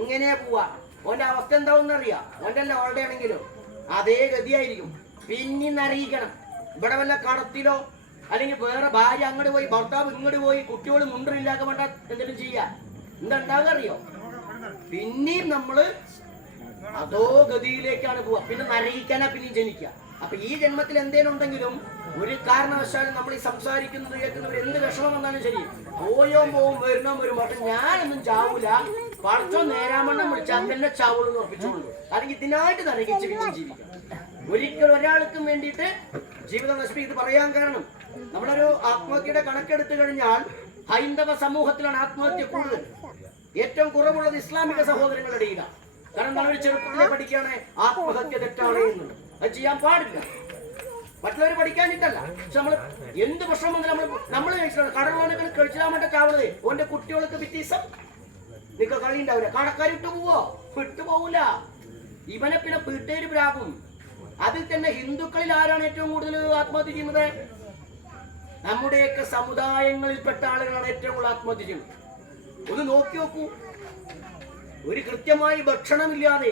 ഇങ്ങനെ പോവാ. ഓന്റെ അവസ്ഥ എന്താവും അറിയാം? ഓന്റെ അല്ല ഓളുടെ ആണെങ്കിലും അതേ ഗതിയായിരിക്കും. പിന്നീന്ന് അറിയിക്കണം. ഇവിടെ വല്ല കടത്തിലോ അല്ലെങ്കിൽ വേറെ ഭാര്യ അങ്ങോട്ട് പോയി, ഭർത്താവ് ഇങ്ങോട്ട് പോയി, കുട്ടികൾ മുണ്ടില്ലാക്കാൻ വേണ്ട എന്തെങ്കിലും ചെയ്യാ, എന്താ ഉണ്ടാകുക അറിയോ? പിന്നെയും നമ്മള് അതോ ഗതിയിലേക്കാണ് പോവുക. പിന്നെ നരയിക്കാനാ പിന്നെയും ജനിക്കുക. അപ്പൊ ഈ ജന്മത്തിൽ എന്തേലും ഉണ്ടെങ്കിലും ഒരു കാരണവശാലും നമ്മൾ ഈ സംസാരിക്കുന്നത് കേൾക്കുന്നവർ എന്ത് വിഷമം വന്നാലും ശരി, പോയോ പോവും വരുന്നോ വരും. പക്ഷെ ഞാനൊന്നും ചാവൂല, പടച്ചോ നേരാമണ്ണം വിളിച്ച് അങ്ങനെ ചാവുള്ളൂ എന്ന് ഉറപ്പിച്ചോളൂ. അല്ലെങ്കിൽ ഇതിനായിട്ട് നരകിച്ച് പിന്നെയും ജീവിക്കാം. ഒരിക്കൽ ഒരാൾക്കും വേണ്ടിയിട്ട് ജീവിതം നശിപ്പിക്കും. ഇത് പറയാൻ കാരണം നമ്മളൊരു ആത്മഹത്യയുടെ കണക്കെടുത്തു കഴിഞ്ഞാൽ ഹൈന്ദവ സമൂഹത്തിലാണ് ആത്മഹത്യ കൂടുതൽ. ഏറ്റവും കുറവുള്ളത് ഇസ്ലാമിക സഹോദരങ്ങളുടെ ഇടയിലാണ്. കാരണം നമ്മൾ ചെറുപ്പത്തിലെ പഠിക്കുകയാണ് ആത്മഹത്യ തെറ്റാണ് എന്നുള്ളത്. അത് ചെയ്യാൻ പാടില്ല. മറ്റുള്ളവർ പഠിക്കാനിട്ടല്ല. പക്ഷെ നമ്മൾ എന്ത് പ്രശ്നം വന്നാലും നമ്മൾ കഴിച്ചിട്ടുണ്ട്. കടലോനൊക്കെ കഴിച്ചാൽ വേണ്ട ചാവണത്. ഓന്റെ കുട്ടികൾക്ക് വ്യത്യാസം നിക്ക കളി ഉണ്ടാവില്ല. കടക്കാർ ഇട്ടു പോവോ? വിട്ടു പോവില്ല. ഇവനെ പിന്നെ വീട്ടേര് പ്രാകും. അതിൽ തന്നെ ഹിന്ദുക്കളിൽ ആരാണ് ഏറ്റവും കൂടുതൽ ആത്മഹത്യ ചെയ്യുന്നത്? നമ്മുടെയൊക്കെ സമുദായങ്ങളിൽപ്പെട്ട ആളുകളാണ് ഏറ്റവും കൂടുതൽ ആത്മഹത്യ ചെയ്യുന്നത്. ഒന്ന് നോക്കി നോക്കൂ. ഒരു കൃത്യമായി ഭക്ഷണമില്ലാതെ,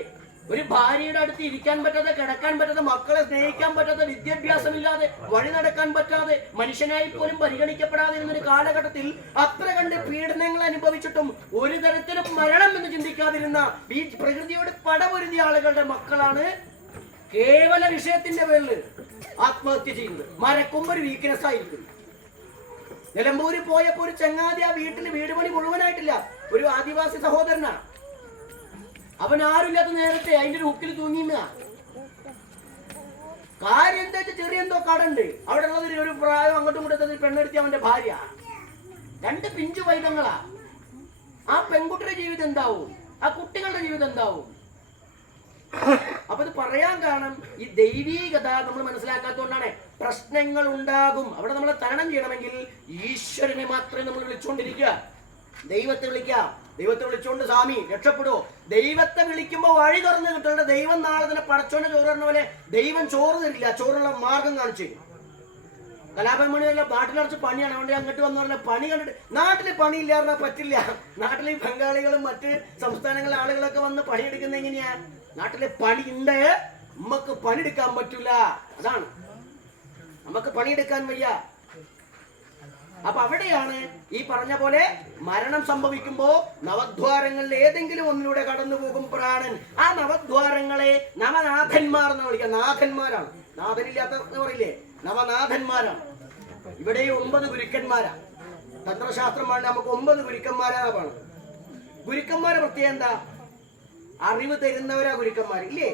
ഒരു ഭാര്യയുടെ അടുത്ത് ഇരിക്കാൻ പറ്റാതെ, കിടക്കാൻ പറ്റാതെ, മക്കളെ സ്നേഹിക്കാൻ പറ്റാതെ, വിദ്യാഭ്യാസമില്ലാതെ, വഴി നടക്കാൻ പറ്റാതെ, മനുഷ്യനായി പോലും പരിഗണിക്കപ്പെടാതെ എന്നൊരു കാലഘട്ടത്തിൽ അത്ര കണ്ട് പീഡനങ്ങൾ അനുഭവിച്ചിട്ടും ഒരു തരത്തിലും മരണം എന്ന് ചിന്തിക്കാതിരുന്ന ഈ പ്രകൃതിയോട് പടപൊരുതിയ ആളുകളുടെ മക്കളാണ് കേവല വിഷയത്തിന്റെ പേരിൽ ആത്മഹത്യ ചെയ്യുന്നത്. മരക്കൊമ്പ് ഒരു വീക്ക്നെസ് ആയിരിക്കും. നിലമ്പൂരിൽ പോയപ്പോ ഒരു ചങ്ങാതി ആ വീട് പണി മുഴുവനായിട്ടില്ല. ഒരു ആദിവാസി സഹോദരനാണ്. അവൻ ആരുമില്ലാത്ത നേരത്തെ അതിന്റെ ഒരു ഹുക്കിൽ തൂങ്ങിന്ന കാര്യം എന്താ വെച്ചാൽ ചെറിയ എന്തോ കടണ്ട്. അവിടെ ഉള്ളത് ഒരു പ്രായം അങ്ങോട്ടും ഇങ്ങോട്ടും പെണ്ണെടുത്തി അവന്റെ ഭാര്യ. 2 പിഞ്ചു വൈദങ്ങളാ. ആ പെൺകുട്ടിയുടെ ജീവിതം എന്താവും? ആ കുട്ടികളുടെ ജീവിതം എന്താവും? അപ്പൊ ഇത് പറയാൻ കാരണം ഈ ദൈവീകത നമ്മൾ മനസ്സിലാക്കാത്തതുകൊണ്ടാണ്. പ്രശ്നങ്ങൾ ഉണ്ടാകും. അവിടെ നമ്മളെ തരണം ചെയ്യണമെങ്കിൽ ഈശ്വരനെ മാത്രമേ നമ്മൾ വിളിച്ചുകൊണ്ടിരിക്കുക. ദൈവത്തെ വിളിക്കാം. ദൈവത്തെ വിളിച്ചുകൊണ്ട് സ്വാമി രക്ഷപ്പെടുവോ? ദൈവത്തെ വിളിക്കുമ്പോ വഴി തുറന്ന് കിട്ടേണ്ട. ദൈവം നാളെ തന്നെ പടച്ചോന്റെ ചോറ് തരുന്ന പോലെ ദൈവം ചോറ് തരില്ല, ചോറുള്ള മാർഗം കാണിച്ചു. കലാപമണിയല്ല നാട്ടിലടച്ച് പണിയാണ്. അതുകൊണ്ട് അങ്ങോട്ട് വന്നു പറഞ്ഞാൽ പണി കണ്ടിട്ട് നാട്ടിൽ പണിയില്ല പറഞ്ഞാൽ പറ്റില്ല. നാട്ടിൽ ഈ ബംഗാളികളും മറ്റ് സംസ്ഥാനങ്ങളിലെ ആളുകളൊക്കെ വന്ന് പണിയെടുക്കുന്നത് എങ്ങനെയാ? നാട്ടിലെ പണിയുണ്ട്, നമുക്ക് പണിയെടുക്കാൻ പറ്റൂല. അതാണ്, നമുക്ക് പണിയെടുക്കാൻ വയ്യ. അപ്പൊ അവിടെയാണ് ഈ പറഞ്ഞ പോലെ മരണം സംഭവിക്കുമ്പോ നവദ്വാരങ്ങളിൽ ഏതെങ്കിലും ഒന്നിലൂടെ കടന്നു പോകും പ്രാണൻ. ആ നവദ്വാരങ്ങളെ നവനാഥന്മാർ എന്ന് വിളിക്കാം. നാഥന്മാരാണ്. നാഥനില്ലാത്ത പറയില്ലേ, നവനാഥന്മാരാണ്. ഇവിടെ 9 ഗുരുക്കന്മാരാ. തന്ത്രശാസ്ത്രമാണ് നമുക്ക് 9 ഗുരുക്കന്മാരാണ് പറയുന്നത്. ഗുരുക്കന്മാരെ പ്രത്യേകം എന്താ? അറിവ് തരുന്നവരാ ഗുരുക്കന്മാർ, ഇല്ലേ?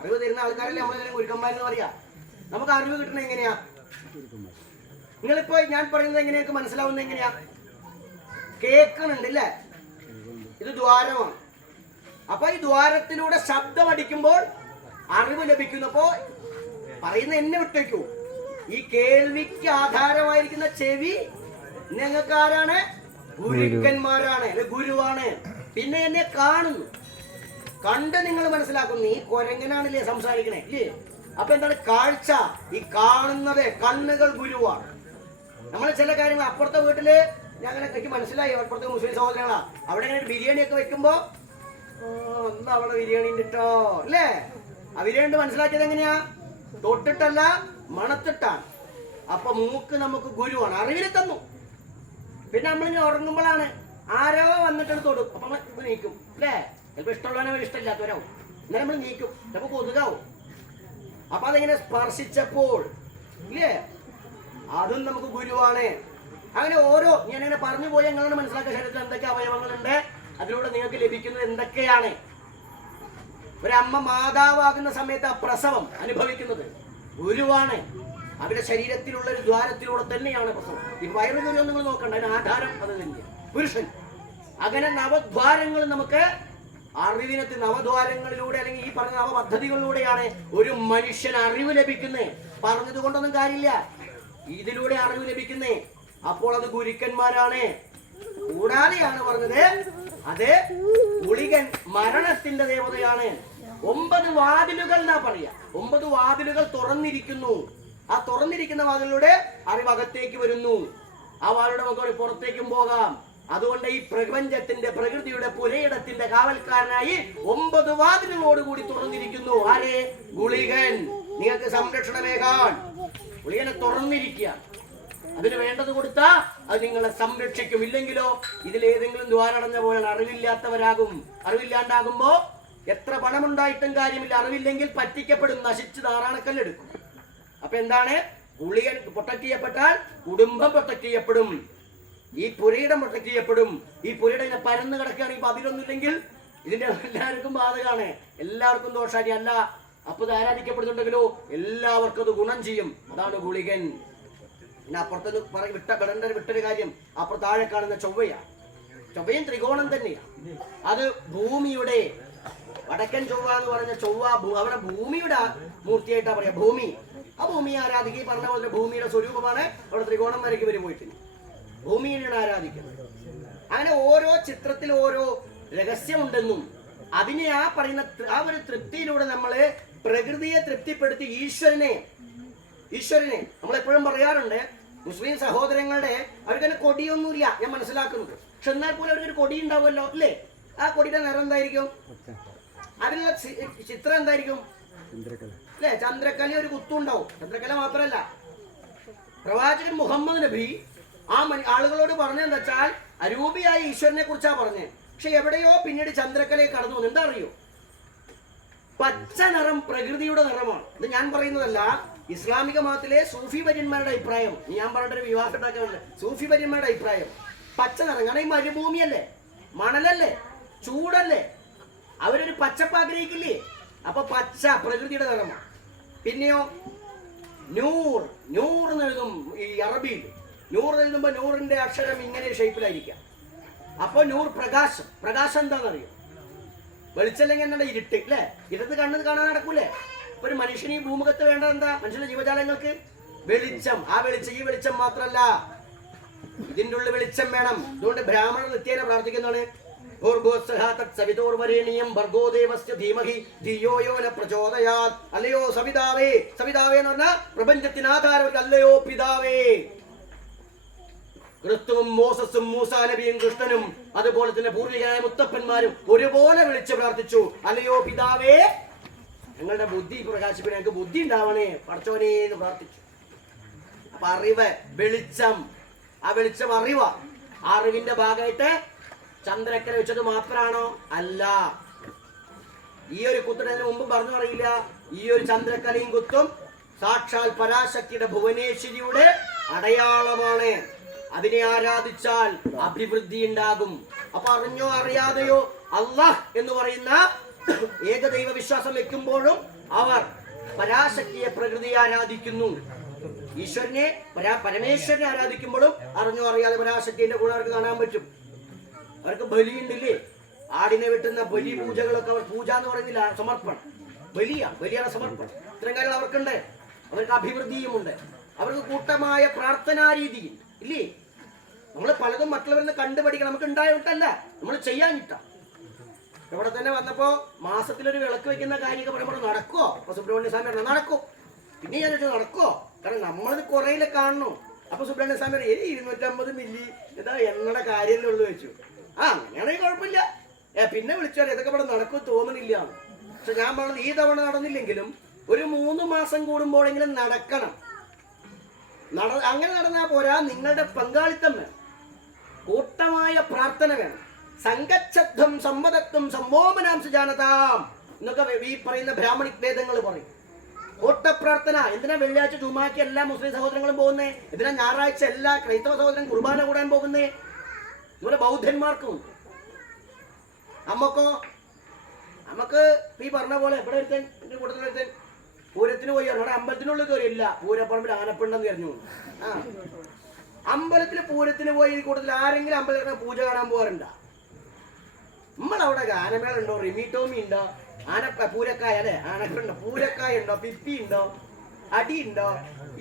അറിവ് തരുന്ന ആൾക്കാരല്ലേ നമ്മളെ ഗുരുക്കന്മാരെന്ന് പറയാ. നമുക്ക് അറിവ് കിട്ടണ എങ്ങനെയാ? നിങ്ങളിപ്പോ ഞാൻ പറയുന്നത് എങ്ങനെയൊക്കെ മനസ്സിലാവുന്നത് എങ്ങനെയാ? കേൾക്കുന്നുണ്ട് ഇല്ലേ? ഇത് ദ്വാരമാണ്. അപ്പൊ ഈ ദ്വാരത്തിലൂടെ ശബ്ദം അടിക്കുമ്പോൾ അറിവ് ലഭിക്കുന്നപ്പോ പറയുന്ന എന്നെ വിട്ടേക്കൂ. ഈ കേൾവിക്ക് ആധാരമായിരിക്കുന്ന ചെവി നിങ്ങൾക്ക് ആരാണ്? ഗുരുക്കന്മാരാണ്, ഗുരുവാണ്. പിന്നെ എന്നെ കാണുന്നു, കണ്ട് നിങ്ങൾ മനസ്സിലാക്കുന്നു. ഈ കൊരങ്ങനാണല്ലേ സംസാരിക്കണേ, ഇല്ലേ? അപ്പൊ എന്താണ് കാഴ്ച? ഈ കാണുന്നത് കണ്ണുകൾ ഗുരുവാണ്. നമ്മൾ ചില കാര്യങ്ങൾ അപ്പുറത്തെ വീട്ടില് ഞങ്ങനെ എനിക്ക് മനസ്സിലായി. അപ്പുറത്തെ മുസ്ലിം സഹോദരങ്ങളാ, അവിടെ ഇങ്ങനെ ബിരിയാണി ഒക്കെ വെക്കുമ്പോ എന്താ അവിടെ ബിരിയാണി ഇട്ടോ, അല്ലേ? ആ ബിരിയാണി മനസ്സിലാക്കിയത് എങ്ങനെയാ? തൊട്ടിട്ടല്ല, മണത്തിട്ടാണ്. അപ്പൊ മൂക്ക് നമുക്ക് ഗുരുവാണ്, അറിവിനെ തന്നു. പിന്നെ നമ്മളിങ്ങനെ ഉറങ്ങുമ്പോഴാണ് ആരോ വന്നിട്ട് തൊടും, അപ്പൊ നമ്മൾ നീക്കും അല്ലേ? ചിലപ്പോൾ ഇഷ്ടമുള്ളവനോ ഇഷ്ടമില്ലാത്തവരാവും, എന്നാലും നമ്മൾ നീക്കും, ചിലപ്പോൾ കൊതുകാവും. അപ്പൊ അതിങ്ങനെ സ്പർശിച്ചപ്പോൾ ഇല്ലേ, അതും നമുക്ക് ഗുരുവാണ്. അങ്ങനെ ഓരോ ഞാനിങ്ങനെ പറഞ്ഞു പോയി ഞങ്ങളാണ് മനസ്സിലാക്കുക ശരീരത്തിൽ എന്തൊക്കെ അവയവങ്ങളുണ്ട്, അതിലൂടെ നിങ്ങൾക്ക് ലഭിക്കുന്നത് എന്തൊക്കെയാണ്. ഒരമ്മ മാതാവാകുന്ന സമയത്ത് ആ പ്രസവം അനുഭവിക്കുന്നത് ഗുരുവാണ്. അവരുടെ ശരീരത്തിലുള്ള ഒരു ദ്വാരത്തിലൂടെ തന്നെയാണ് പ്രസവം. ഈ വയറു ഗുരുവെന്ന് നിങ്ങൾ നോക്കണ്ട, അതിന് ആധാരം അത് തന്നെയാണ് പുരുഷൻ. അങ്ങനെ നവദ്വാരങ്ങൾ നമുക്ക് അറിവിനത്തിൽ നവദ്വാരങ്ങളിലൂടെ അല്ലെങ്കിൽ ഈ പറഞ്ഞ നവ പദ്ധതികളിലൂടെയാണ് ഒരു മനുഷ്യൻ അറിവ് ലഭിക്കുന്നത്. പറഞ്ഞത് കൊണ്ടൊന്നും കാര്യമില്ല, ഇതിലൂടെ അറിവ് ലഭിക്കുന്നേ. അപ്പോൾ അത് ഗുരുക്കന്മാരാണ്. കൂടാതെയാണ് പറഞ്ഞത് അത് ഗുളികൻ മരണത്തിന്റെ ദേവതയാണ്. 9 വാതിലുകൾ എന്നാ പറയാ. 9 വാതിലുകൾ തുറന്നിരിക്കുന്നു. ആ തുറന്നിരിക്കുന്ന വാതിലൂടെ അറിവകത്തേക്ക് വരുന്നു. ആ വാതിലൂടെ നമുക്ക് പുറത്തേക്കും പോകാം. അതുകൊണ്ട് ഈ പ്രപഞ്ചത്തിന്റെ പ്രകൃതിയുടെ പുരയിടത്തിന്റെ കാവൽക്കാരനായി 9 വാതിലുകളോടുകൂടി തുറന്നിരിക്കുന്നു. ആരെ? ഗുളികൻ. നിങ്ങൾക്ക് സംരക്ഷണമേകാൻ ഗുളികനെ തുറന്നിരിക്കുക. അതിന് വേണ്ടത് കൊടുത്താ അത് നിങ്ങളെ സംരക്ഷിക്കും. ഇല്ലെങ്കിലോ ഇതിലേതെങ്കിലും ദ്വാരടഞ്ഞ പോലെയാണ്, അറിവില്ലാത്തവരാകും. അറിവില്ലാണ്ടാകുമ്പോ എത്ര പണമുണ്ടായിട്ടും കാര്യമില്ല, അറിവില്ലെങ്കിൽ പറ്റിക്കപ്പെടും, നശിച്ച് ധാരാളക്കല്ലെടുക്കും. അപ്പൊ എന്താണ്? ഗുളികൻ പ്രൊട്ടക്ട് ചെയ്യപ്പെട്ടാൽ കുടുംബം പ്രൊട്ടക്ട് ചെയ്യപ്പെടും, ഈ പുരയിടം പ്രൊട്ടക്ട് ചെയ്യപ്പെടും. ഈ പുരയിടം ഇങ്ങനെ പരന്ന് കിടക്കുകയാണെങ്കിൽ അതിലൊന്നുമില്ലെങ്കിൽ ഇതിന്റെ എല്ലാവർക്കും ബാധകമാണ്, എല്ലാവർക്കും ദോഷാരി അല്ല. അപ്പൊ ഇത് ആരാധിക്കപ്പെടുന്നുണ്ടെങ്കിലോ എല്ലാവർക്കും അത് ഗുണം ചെയ്യും. അതാണ് ഗുളികൻ. പിന്നെ അപ്പുറത്ത് വിട്ടൊരു കാര്യം, അപ്പുറത്ത് താഴെ കാണുന്ന ചൊവ്വയാണ്. ചൊവ്വയും ത്രികോണം തന്നെയാണ്. അത് ഭൂമിയുടെ വടക്കൻ ചൊവ്വ എന്ന് പറഞ്ഞ ചൊവ്വ അവിടെ ഭൂമിയുടെ മൂർത്തിയായിട്ടാ പറയാ. ഭൂമി, ആ ഭൂമിയെ ആരാധിക്കുക. ഈ പറഞ്ഞ പോലെ ഭൂമിയുടെ സ്വരൂപമാണ്. അവിടെ ത്രികോണം വരയ്ക്ക് വരെ പോയിട്ടില്ല, ഭൂമിയെയാണ് ആരാധിക്കുന്നത്. അങ്ങനെ ഓരോ ചിത്രത്തിൽ ഓരോ രഹസ്യമുണ്ടെന്നും അതിനെ ആ പറയുന്ന ആ ഒരു തൃപ്തിയിലൂടെ നമ്മള് പ്രകൃതിയെ തൃപ്തിപ്പെടുത്തി ഈശ്വരനെ നമ്മൾ എപ്പോഴും പറയാറുണ്ട്, മുസ്ലിം സഹോദരങ്ങളുടെ അവർക്കന്നെ കൊടിയൊന്നുമില്ല ഞാൻ മനസ്സിലാക്കുന്നത്. പക്ഷെ എന്നാൽ പോലും അവർക്കൊരു കൊടി ഉണ്ടാവുമല്ലോ അല്ലേ? ആ കൊടിയുടെ നിറം എന്തായിരിക്കും? അതിലുള്ള ചിത്രം എന്തായിരിക്കും അല്ലേ? ചന്ദ്രക്കല ഒരു കുത്തുണ്ടാവും. ചന്ദ്രക്കല മാത്രമല്ല, പ്രവാചകൻ മുഹമ്മദ് നബി ആ ആളുകളോട് പറഞ്ഞതെന്ന് വെച്ചാൽ അരൂപിയായ ഈശ്വരനെ കുറിച്ചാ പറഞ്ഞത്. പക്ഷെ എവിടെയോ പിന്നീട് ചന്ദ്രക്കലയെ കടന്നു വന്നു. എന്താ അറിയോ? പച്ച നിറം പ്രകൃതിയുടെ നിറമാണ്. ഇത് ഞാൻ പറയുന്നതല്ല, ഇസ്ലാമിക മതത്തിലെ സൂഫി വര്യന്മാരുടെ അഭിപ്രായം. ഞാൻ പറഞ്ഞിട്ടൊരു വിവാഹം ഉണ്ടാക്കാറുണ്ട്. സൂഫി വര്യന്മാരുടെ അഭിപ്രായം പച്ച നിറം. കാരണം ഈ മരുഭൂമിയല്ലേ, മണലല്ലേ, ചൂടല്ലേ, അവരൊരു പച്ചപ്പ് ആഗ്രഹിക്കില്ലേ? അപ്പൊ പച്ച പ്രകൃതിയുടെ നിറമാണ്. പിന്നെയോ നൂർ, നൂർ എന്ന് എഴുതും ഈ അറബിയിൽ. നൂർ എഴുതുമ്പോ നൂറിന്റെ അക്ഷരം ഇങ്ങനെ ഷേപ്പിലായിരിക്കാം. അപ്പൊ നൂർ പ്രകാശം. പ്രകാശം എന്താണെന്നറിയോ? വെളിച്ചല്ലെങ്കിൽ എന്താണ്? ഇരുട്ട് അല്ലേ? ഇരുട്ട് കണ്ണ് കാണാൻ നടക്കൂലേ? അപ്പൊ ഒരു മനുഷ്യന് ഈ ഭൂമുഖത്ത് വേണ്ടത് എന്താ? മനുഷ്യന്റെ ജീവജാലങ്ങൾക്ക് വെളിച്ചം. ആ വെളിച്ചം ഈ വെളിച്ചം മാത്രല്ല, ഇതിൻ്റെ ഉള്ളിൽ വെളിച്ചം വേണം. അതുകൊണ്ട് ബ്രാഹ്മണർ നിത്യേന പ്രാർത്ഥിക്കുന്നതാണ്, അല്ലയോ സവിതാവേ. സവിതാവേ എന്ന് പറഞ്ഞാൽ പ്രപഞ്ചത്തിന് ആധാരം. അല്ലയോ പിതാവേ. ക്രിസ്തുവും മോസസും മൂസാ നബിയും കൃഷ്ണനും അതുപോലെ തന്നെ പൂർവികരായ മുത്തപ്പന്മാരും ഒരുപോലെ വിളിച്ച് പ്രാർത്ഥിച്ചു, അല്ലയോ പിതാവേ ഞങ്ങളുടെ ബുദ്ധി പ്രകാശിപ്പിക്കാൻ ഞങ്ങൾക്ക് ബുദ്ധി ഉണ്ടാവണേ പടച്ചോനെ എന്ന് പ്രാർത്ഥിച്ചു. അപ്പൊ അറിവ്, വെളിച്ചം, ആ വെളിച്ചം അറിവാ. ആ അറിവിന്റെ ഭാഗമായിട്ട് ചന്ദ്രക്കര വെച്ചത് മാത്രമാണോ? അല്ല. ഈ ഒരു കുത്തിനു മുമ്പ് പറഞ്ഞു അറിയില്ല, ഈ ഒരു ചന്ദ്രക്കലയും കുത്തും സാക്ഷാൽ പരാശക്തിയുടെ ഭുവനേശ്വരിയുടെ അടയാളമാണ്. അതിനെ ആരാധിച്ചാൽ അഭിവൃദ്ധി ഉണ്ടാകും. അപ്പൊ അറിഞ്ഞോ അറിയാതെയോ അല്ലാഹ് എന്ന് പറയുന്ന ഏകദൈവ വിശ്വാസം വെക്കുമ്പോഴും അവർ പരാശക്തിയെ പ്രകൃതിയെ ആരാധിക്കുന്നു. ഈശ്വരനെ പരമേശ്വരനെ ആരാധിക്കുമ്പോഴും അറിഞ്ഞോ അറിയാതെ പരാശക്തിന്റെ കൂടെ അവർക്ക് കാണാൻ പറ്റും. അവർക്ക് ബലിയുണ്ടില്ലേ? ആടിനെ വെട്ടുന്ന ബലി പൂജകളൊക്കെ അവർ പൂജ എന്ന് പറയുന്നില്ല, സമർപ്പണം. ബലിയാണ് സമർപ്പണം. ഇത്തരം കാര്യങ്ങൾ അവർക്കുണ്ട്. അവർക്ക് അഭിവൃദ്ധിയുമുണ്ട്. അവർക്ക് കൂട്ടമായ പ്രാർത്ഥനാ രീതി ഇല്ലേ? നമ്മൾ പലതും മറ്റുള്ളവരിൽ നിന്ന് കണ്ടുപഠിക്കണം. നമുക്ക് ഉണ്ടായിട്ടല്ല, നമ്മൾ ചെയ്യാനിട്ടാ. ഇവിടെ തന്നെ വന്നപ്പോ മാസത്തിലൊരു വിളക്ക് വെക്കുന്ന കാര്യമൊക്കെ പറയുമ്പോൾ നടക്കുവോ? അപ്പൊ സുബ്രഹ്മണ്യ സ്വാമി പറഞ്ഞു നടക്കും. പിന്നെ ഞാൻ ചോദിച്ചു നടക്കുവോ? കാരണം നമ്മളത് കുറേയിലെ കാണണു. അപ്പൊ സുബ്രഹ്മണ്യ സ്വാമി പറഞ്ഞു 250 മില്ലി എന്താ എണ്ണയുടെ കാര്യമല്ലേ ഉള്ളു വെച്ചു. അങ്ങനെയാണെങ്കിൽ കുഴപ്പമില്ല, പിന്നെ വിളിച്ചാൽ ഇതൊക്കെ ഇവിടെ നടക്കും തോന്നുന്നില്ല. പക്ഷെ ഞാൻ പറഞ്ഞത് ഈ തവണ നടന്നില്ലെങ്കിലും ഒരു 3 മാസം കൂടുമ്പോഴെങ്കിലും നടക്കണം. അങ്ങനെ നടന്നാൽ പോരാ, നിങ്ങളുടെ പങ്കാളിത്തം വേണം, കൂട്ടമായ പ്രാർത്ഥന വേണം. സംഘച്ഛബ്ദം സമ്മതത്വം സംബോമനാംശ ജാനതാം എന്നൊക്കെ ഈ പറയുന്ന ബ്രാഹ്മണിക് വേദങ്ങൾ പറയും. കൂട്ടപ്രാർത്ഥന. എന്തിനാ വെള്ളിയാഴ്ച ജുമാക്ക് എല്ലാ മുസ്ലിം സഹോദരങ്ങളും പോകുന്നേ? എന്തിനാ ഞായറാഴ്ച എല്ലാ ക്രൈസ്തവ സഹോദരൻ കുർബാന കൂടാൻ പോകുന്നേ? ഇതുപോലെ ബൗദ്ധന്മാർക്കും. നമുക്ക് ഈ പറഞ്ഞ പോലെ ഇവിടെ ഒരുത്തൻ, എന്റെ കൂട്ടത്തിലൊരുത്തൻ പൂരത്തിന് പോയി അവിടെ അമ്പലത്തിനുള്ളിൽ കയറിയില്ല, പൂരപ്പറമ്പിൽ ആനപ്പിണ്ടെന്ന് എറിഞ്ഞു. അമ്പലത്തിൽ പൂരത്തിന് പോയി ഈ കൂട്ടത്തിൽ ആരെങ്കിലും അമ്പലത്തിൽ പൂജ കാണാൻ പോകാറുണ്ടോ? നമ്മളവിടെ ഗാനമേള ഉണ്ടോ, റിമിറ്റോമി ഉണ്ടോ, പൂരക്കായ അല്ലെ, ആനക്കുണ്ടോ, പൂരക്കായ ഉണ്ടോ, പിപ്പി ഉണ്ടോ, അടി ഉണ്ടോ?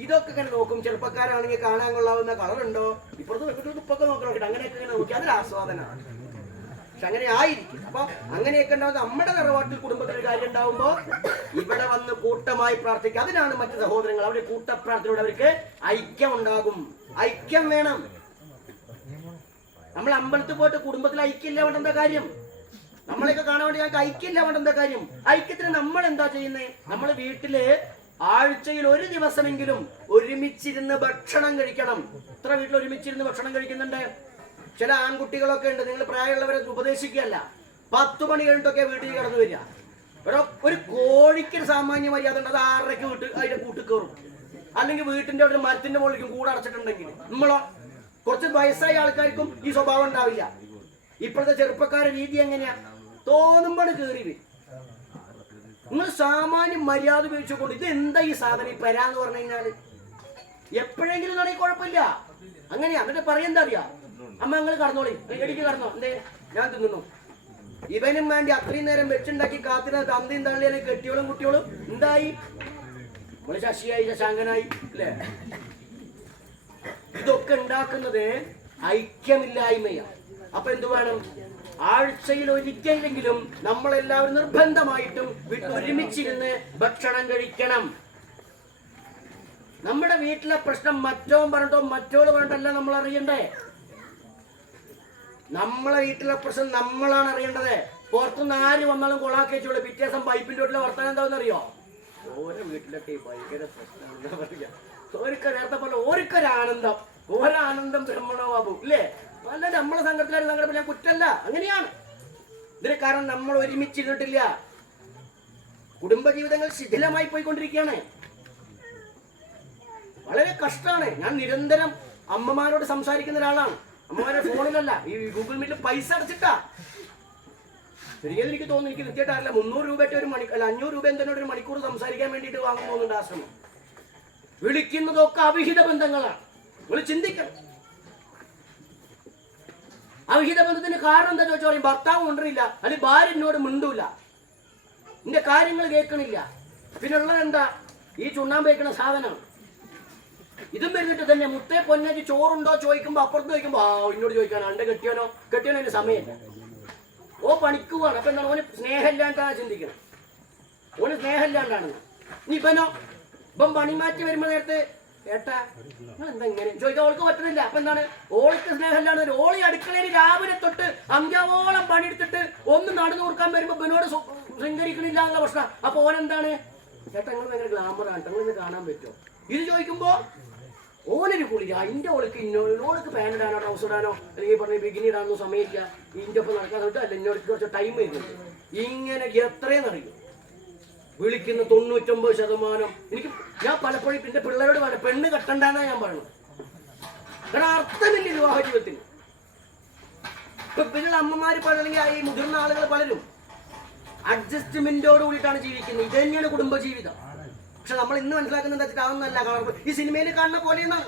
ഇതൊക്കെ ഇങ്ങനെ നോക്കും. ചെറുപ്പക്കാരാണെങ്കിൽ കാണാൻ കൊള്ളാവുന്ന കളറുണ്ടോ, ഇപ്പുറത്ത് ഉപ്പൊക്കെ നോക്കണം, അങ്ങനെയൊക്കെ ഇങ്ങനെ നോക്കി അതൊരു ആസ്വാദനമാണ്. പക്ഷെ അങ്ങനെ ആയിരിക്കും. അപ്പൊ അങ്ങനെയൊക്കെ ഉണ്ടാവുന്ന നമ്മുടെ തറവാട്ടിൽ കുടുംബത്തിൽ ഒരു കാര്യം ഉണ്ടാവുമ്പോ ഇവിടെ വന്ന് കൂട്ടമായി പ്രാർത്ഥിക്കുക. അതിനാണ് മറ്റു സഹോദരങ്ങൾ അവരുടെ കൂട്ടപ്രാർത്ഥനയോടെ അവർക്ക് ഐക്യം ഉണ്ടാകും. ഐക്യം വേണം. നമ്മൾ അമ്പലത്തിൽ പോയിട്ട് കുടുംബത്തിൽ ഐക്യമില്ല വേണ്ട എന്താ കാര്യം? നമ്മളെയൊക്കെ കാണാൻ വേണ്ടി ഞങ്ങൾക്ക് ഐക്യമില്ല വേണ്ട എന്താ കാര്യം? ഐക്യത്തിന് നമ്മൾ എന്താ ചെയ്യുന്നത്? നമ്മൾ വീട്ടില് ആഴ്ചയിൽ ഒരു ദിവസമെങ്കിലും ഒരുമിച്ചിരുന്ന് ഭക്ഷണം കഴിക്കണം. എത്ര വീട്ടിൽ ഒരുമിച്ചിരുന്ന് ഭക്ഷണം കഴിക്കുന്നുണ്ട്? ചില ആൺകുട്ടികളൊക്കെ ഉണ്ട്, നിങ്ങൾ പ്രായമുള്ളവരെ ഉപദേശിക്കുകയല്ല, 10 മണി കഴിഞ്ഞിട്ടൊക്കെ വീട്ടിൽ കടന്നു വരിക. ഒരു കോഴിക്ക് സാമാന്യ മര്യാദ ഉണ്ട്, അത് 6:30 അതിന്റെ കൂട്ടിൽ കയറും. അല്ലെങ്കിൽ വീട്ടിന്റെ അവിടെ മരത്തിന്റെ മുകളിലേക്കും കൂടെ അടച്ചിട്ടുണ്ടെങ്കിൽ. നമ്മളോ കുറച്ച് വയസ്സായ ആൾക്കാർക്കും ഈ സ്വഭാവം ഉണ്ടാവില്ല. ഇപ്പോഴത്തെ ചെറുപ്പക്കാരുടെ രീതി എങ്ങനെയാ? തോന്നുമ്പോൾ കയറി വരും. നിങ്ങൾ സാമാന്യം മര്യാദ ഉപയോഗിച്ചുകൊണ്ട് ഇത് എന്താ ഈ സാധനം ഈ പരാന്ന് പറഞ്ഞു കഴിഞ്ഞാല് എപ്പോഴെങ്കിലും നടക്കി കുഴപ്പമില്ല. അങ്ങനെയാ. എന്നിട്ട് പറയെന്താ അറിയാ, അമ്മ നിങ്ങൾ കടന്നോളി, എടിക്ക് കടന്നോ, എന്തേ ഞാൻ തിന്നുന്നു. ഇവനും വേണ്ടി അത്രയും നേരം വെച്ചുണ്ടാക്കി കാത്തിരുന്ന തന്തയും തള്ളിയാലും കെട്ടിയോളും കുട്ടിയോളും എന്തായി? നമ്മള് ശശിയായി, ശശാങ്കനായി അല്ലേ? ഇതൊക്കെ ഉണ്ടാക്കുന്നത് ഐക്യമില്ലായ്മയാണ്. അപ്പൊ എന്ത് വേണം? ആഴ്ചയിൽ ഒരിക്കലെങ്കിലും നമ്മളെല്ലാവരും നിർബന്ധമായിട്ടും ഒരുമിച്ചിരുന്ന് ഭക്ഷണം കഴിക്കണം. നമ്മുടെ വീട്ടിലെ പ്രശ്നം മറ്റോൻ പറഞ്ഞിട്ടോ മറ്റോട് പറഞ്ഞിട്ടല്ല നമ്മൾ അറിയണ്ടേ. നമ്മളെ വീട്ടിലെ പ്രശ്നം നമ്മളാണ് അറിയേണ്ടത്. പുറത്തുനിന്ന് ആര് വന്നാലും കൊളാക്കി വെച്ചോളൂ. പിറ്റേ ദിവസം പൈപ്പിന്റെ വീട്ടിലെ വർത്താനം എന്താണെന്ന് അറിയോ? ഓരോ വീട്ടിലൊക്കെ ഭയങ്കര പ്രശ്നമാണെന്ന് പറയാ. നേരത്തെ പോലെ ഓർക്കൊരാനന്ദം, ഓരാനന്ദം ബ്രഹ്മണോബാബു ഇല്ലേ? അല്ല, നമ്മളെ സംഘത്തിലാരും സങ്കടം ഞാൻ കുറ്റല്ല, അങ്ങനെയാണ്. ഇതിന് കാരണം നമ്മൾ ഒരുമിച്ചിരുന്നിട്ടില്ല. കുടുംബജീവിതങ്ങൾ ശിഥിലമായി പോയിക്കൊണ്ടിരിക്കുകയാണ്. വളരെ കഷ്ടമാണ്. ഞാൻ നിരന്തരം അമ്മമാരോട് സംസാരിക്കുന്ന ഒരാളാണ്. അമ്മമാരെ ഫോണിലല്ല, ഈ ഗൂഗിൾ മീറ്റിൽ പൈസ അടച്ചിട്ടാ. ശരിക്കും എനിക്ക് തോന്നുന്നു, എനിക്ക് കൃത്യമായിട്ടറിയില്ല, 300 രൂപയുടെ ഒരു മണിക്കൂർ അല്ല 500 രൂപ എന്തെങ്കിലും ഒരു മണിക്കൂർ സംസാരിക്കാൻ വേണ്ടിയിട്ട് വാങ്ങാൻ പോകുന്നുണ്ട് ആശ്രമം. വിളിക്കുന്നതൊക്കെ അവിഹിത ബന്ധങ്ങളാണ്. നിങ്ങൾ ചിന്തിക്കണം. അവിഹിത ബന്ധത്തിന് കാരണം എന്താ ചോദിച്ചാൽ പറയും ഭർത്താവ് കൊണ്ടില്ല, അല്ലെങ്കിൽ ഭാര്യ എന്നോട് മിണ്ടൂല, എന്റെ കാര്യങ്ങൾ കേൾക്കണില്ല. പിന്നെ ഉള്ളത് എന്താ? ഈ ചുണ്ണാമ്പ് വയ്ക്കണ സാധനം. ഇതും വരുന്നിട്ട് തന്നെ മുത്തേ പൊന്നേക്ക് ചോറുണ്ടോ ചോദിക്കുമ്പോ അപ്പുറത്ത് ചോദിക്കുമ്പോ എന്നോട് ചോദിക്കാനോ എന്റെ കെട്ടിയാനോ അതിന് സമയമില്ല. ഓ പണിക്ക് പോവാണ്. അപ്പൊ എന്താണ്? ഓന് സ്നേഹമില്ലാണ്ടാണ് ചിന്തിക്കണം. ഓന് സ്നേഹമില്ലാണ്ടാണ്. ഇനി ഇപ്പം പണി മാറ്റി വരുമ്പോ നേരത്തെ ഏട്ടാ നിങ്ങൾ എന്താ ഇങ്ങനെ ചോദിക്കാൻ ഓൾക്ക് പറ്റുന്നില്ല. അപ്പൊ എന്താണ്? ഓൾക്ക് സ്നേഹമില്ലാണ്ട് ഓളി അടുക്കളയിൽ രാവിലെ തൊട്ട് അഞ്ചാവോളം പണിയെടുത്തിട്ട് ഒന്ന് നടന്നു കൊടുക്കാൻ വരുമ്പോ ഇവനോട് ശൃംഗരിക്കണില്ല എന്നുള്ള പ്രശ്നം. അപ്പൊ ഓനെന്താണ്? ചേട്ടാ നിങ്ങൾ ഭയങ്കര ഗ്ലാമറാണ്, നിങ്ങൾ ഇന്ന് കാണാൻ പറ്റുമോ? ഇത് ചോദിക്കുമ്പോ ഓനൊരു കുളിര. അതിന്റെ ഓൾക്ക് ഓൾക്ക് പാൻറ് ഇടാനോ ട്രൗസർ ഇടാനോ അല്ലെങ്കിൽ പറഞ്ഞ ബിഗിനി ഇടാനോ സമയമില്ല. ഇതിന്റെ ഒപ്പം നടക്കാൻ തൊട്ട് അല്ല ഇന്നോട് കുറച്ച് ടൈം വരുന്നുണ്ട്. ഇങ്ങനെ എത്രയും അറിയും വിളിക്കുന്ന 99%. എനിക്ക് ഞാൻ പലപ്പോഴും എന്റെ പിള്ളേരോട് പറയാം, പെണ്ണ് കെട്ടണ്ടെന്നാ ഞാൻ പറയുന്നത്. കാരണം അർത്ഥമില്ല വിവാഹ ജീവിതത്തിന്. ഇപ്പൊ പിന്നീട് അമ്മമാര് അല്ലെങ്കിൽ ഈ മുതിർന്ന ആളുകൾ പലരും അഡ്ജസ്റ്റ്മെന്റോട് കൂടിയിട്ടാണ് ജീവിക്കുന്നത്. ഇത് തന്നെയാണ് കുടുംബജീവിതം. പക്ഷെ നമ്മൾ ഇന്ന് മനസ്സിലാക്കുന്നത് എന്താ വെച്ചിട്ട് അതൊന്നല്ല. ഈ സിനിമയിൽ കാണുന്ന പോലെയെന്നാണ്.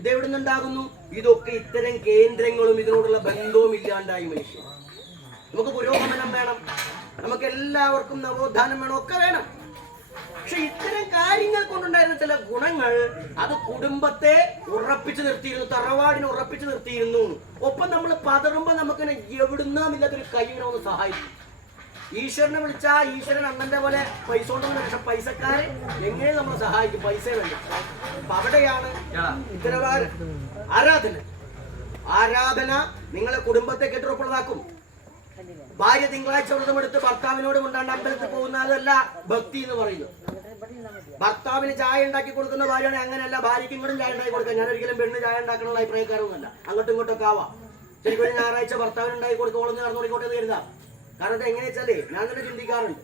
ഇതെവിടെ നിന്നുണ്ടാകുന്നു? ഇതൊക്കെ ഇത്തരം കേന്ദ്രങ്ങളും ഇതിനോടുള്ള ബന്ധവും ഇല്ലാണ്ടായി മനുഷ്യൻ. നമുക്ക് പുരോഗമനം വേണം, നമുക്ക് എല്ലാവർക്കും നവോത്ഥാനം വേണം, ഒക്കെ വേണം. പക്ഷെ ഇത്തരം കാര്യങ്ങൾ കൊണ്ടുണ്ടായിരുന്ന ചില ഗുണങ്ങൾ അത് കുടുംബത്തെ ഉറപ്പിച്ചു നിർത്തിയിരുന്നു, തറവാടിനെ ഉറപ്പിച്ചു നിർത്തിയിരുന്നു. ഒപ്പം നമ്മൾ പതറുമ്പോ നമുക്കിങ്ങനെ എവിടുന്നാമില്ലാത്തൊരു കൈയിനെ ഒന്ന് സഹായിക്കും. ഈശ്വരനെ വിളിച്ചാ ഈശ്വരൻ അണ്ണന്റെ പോലെ പൈസ കൊണ്ടൊന്നും. പക്ഷെ പൈസക്കാരെ എങ്ങനെ നമ്മൾ സഹായിക്കും? പൈസ വേണ്ട. അപ്പൊ അവിടെയാണ് ഉത്തരവാദ ആരാധന നിങ്ങളെ കുടുംബത്തെ കെട്ടുറപ്പുള്ളതാക്കും. ഭാര്യ തിങ്കളാഴ്ച വ്രതം എടുത്ത് ഭർത്താവിനോട് കൊണ്ടാണ്ട് അമ്പലത്തിൽ പോകുന്നതല്ല ഭക്തി എന്ന് പറയുന്നു. ഭർത്താവിന് ചായ ഉണ്ടാക്കി കൊടുക്കുന്ന ഭാര്യയാണെങ്കിൽ അങ്ങനെയല്ല, ഭാര്യയ്ക്ക് ഇങ്ങോട്ടും ചായ ഉണ്ടാക്കി കൊടുക്കാം. ഞാൻ ഒരിക്കലും പെണ്ണ് ചായ ഉണ്ടാക്കാനുള്ള അഭിപ്രായക്കാരൊന്നുമല്ല. അങ്ങോട്ടും ഇങ്ങോട്ടൊക്കെ ആവാം. ശരിക്കും ഒരു ഞായറാഴ്ച ഭർത്താവിന് ഉണ്ടാക്കി കൊടുക്കോളെന്ന് നടന്നു കൊടുക്കോട്ടെ എന്ന് കരുതാം. കാരണം അത് എങ്ങനെയാ വെച്ചാലേ ഞാൻ തന്നെ ചിന്തിക്കാറുണ്ട്.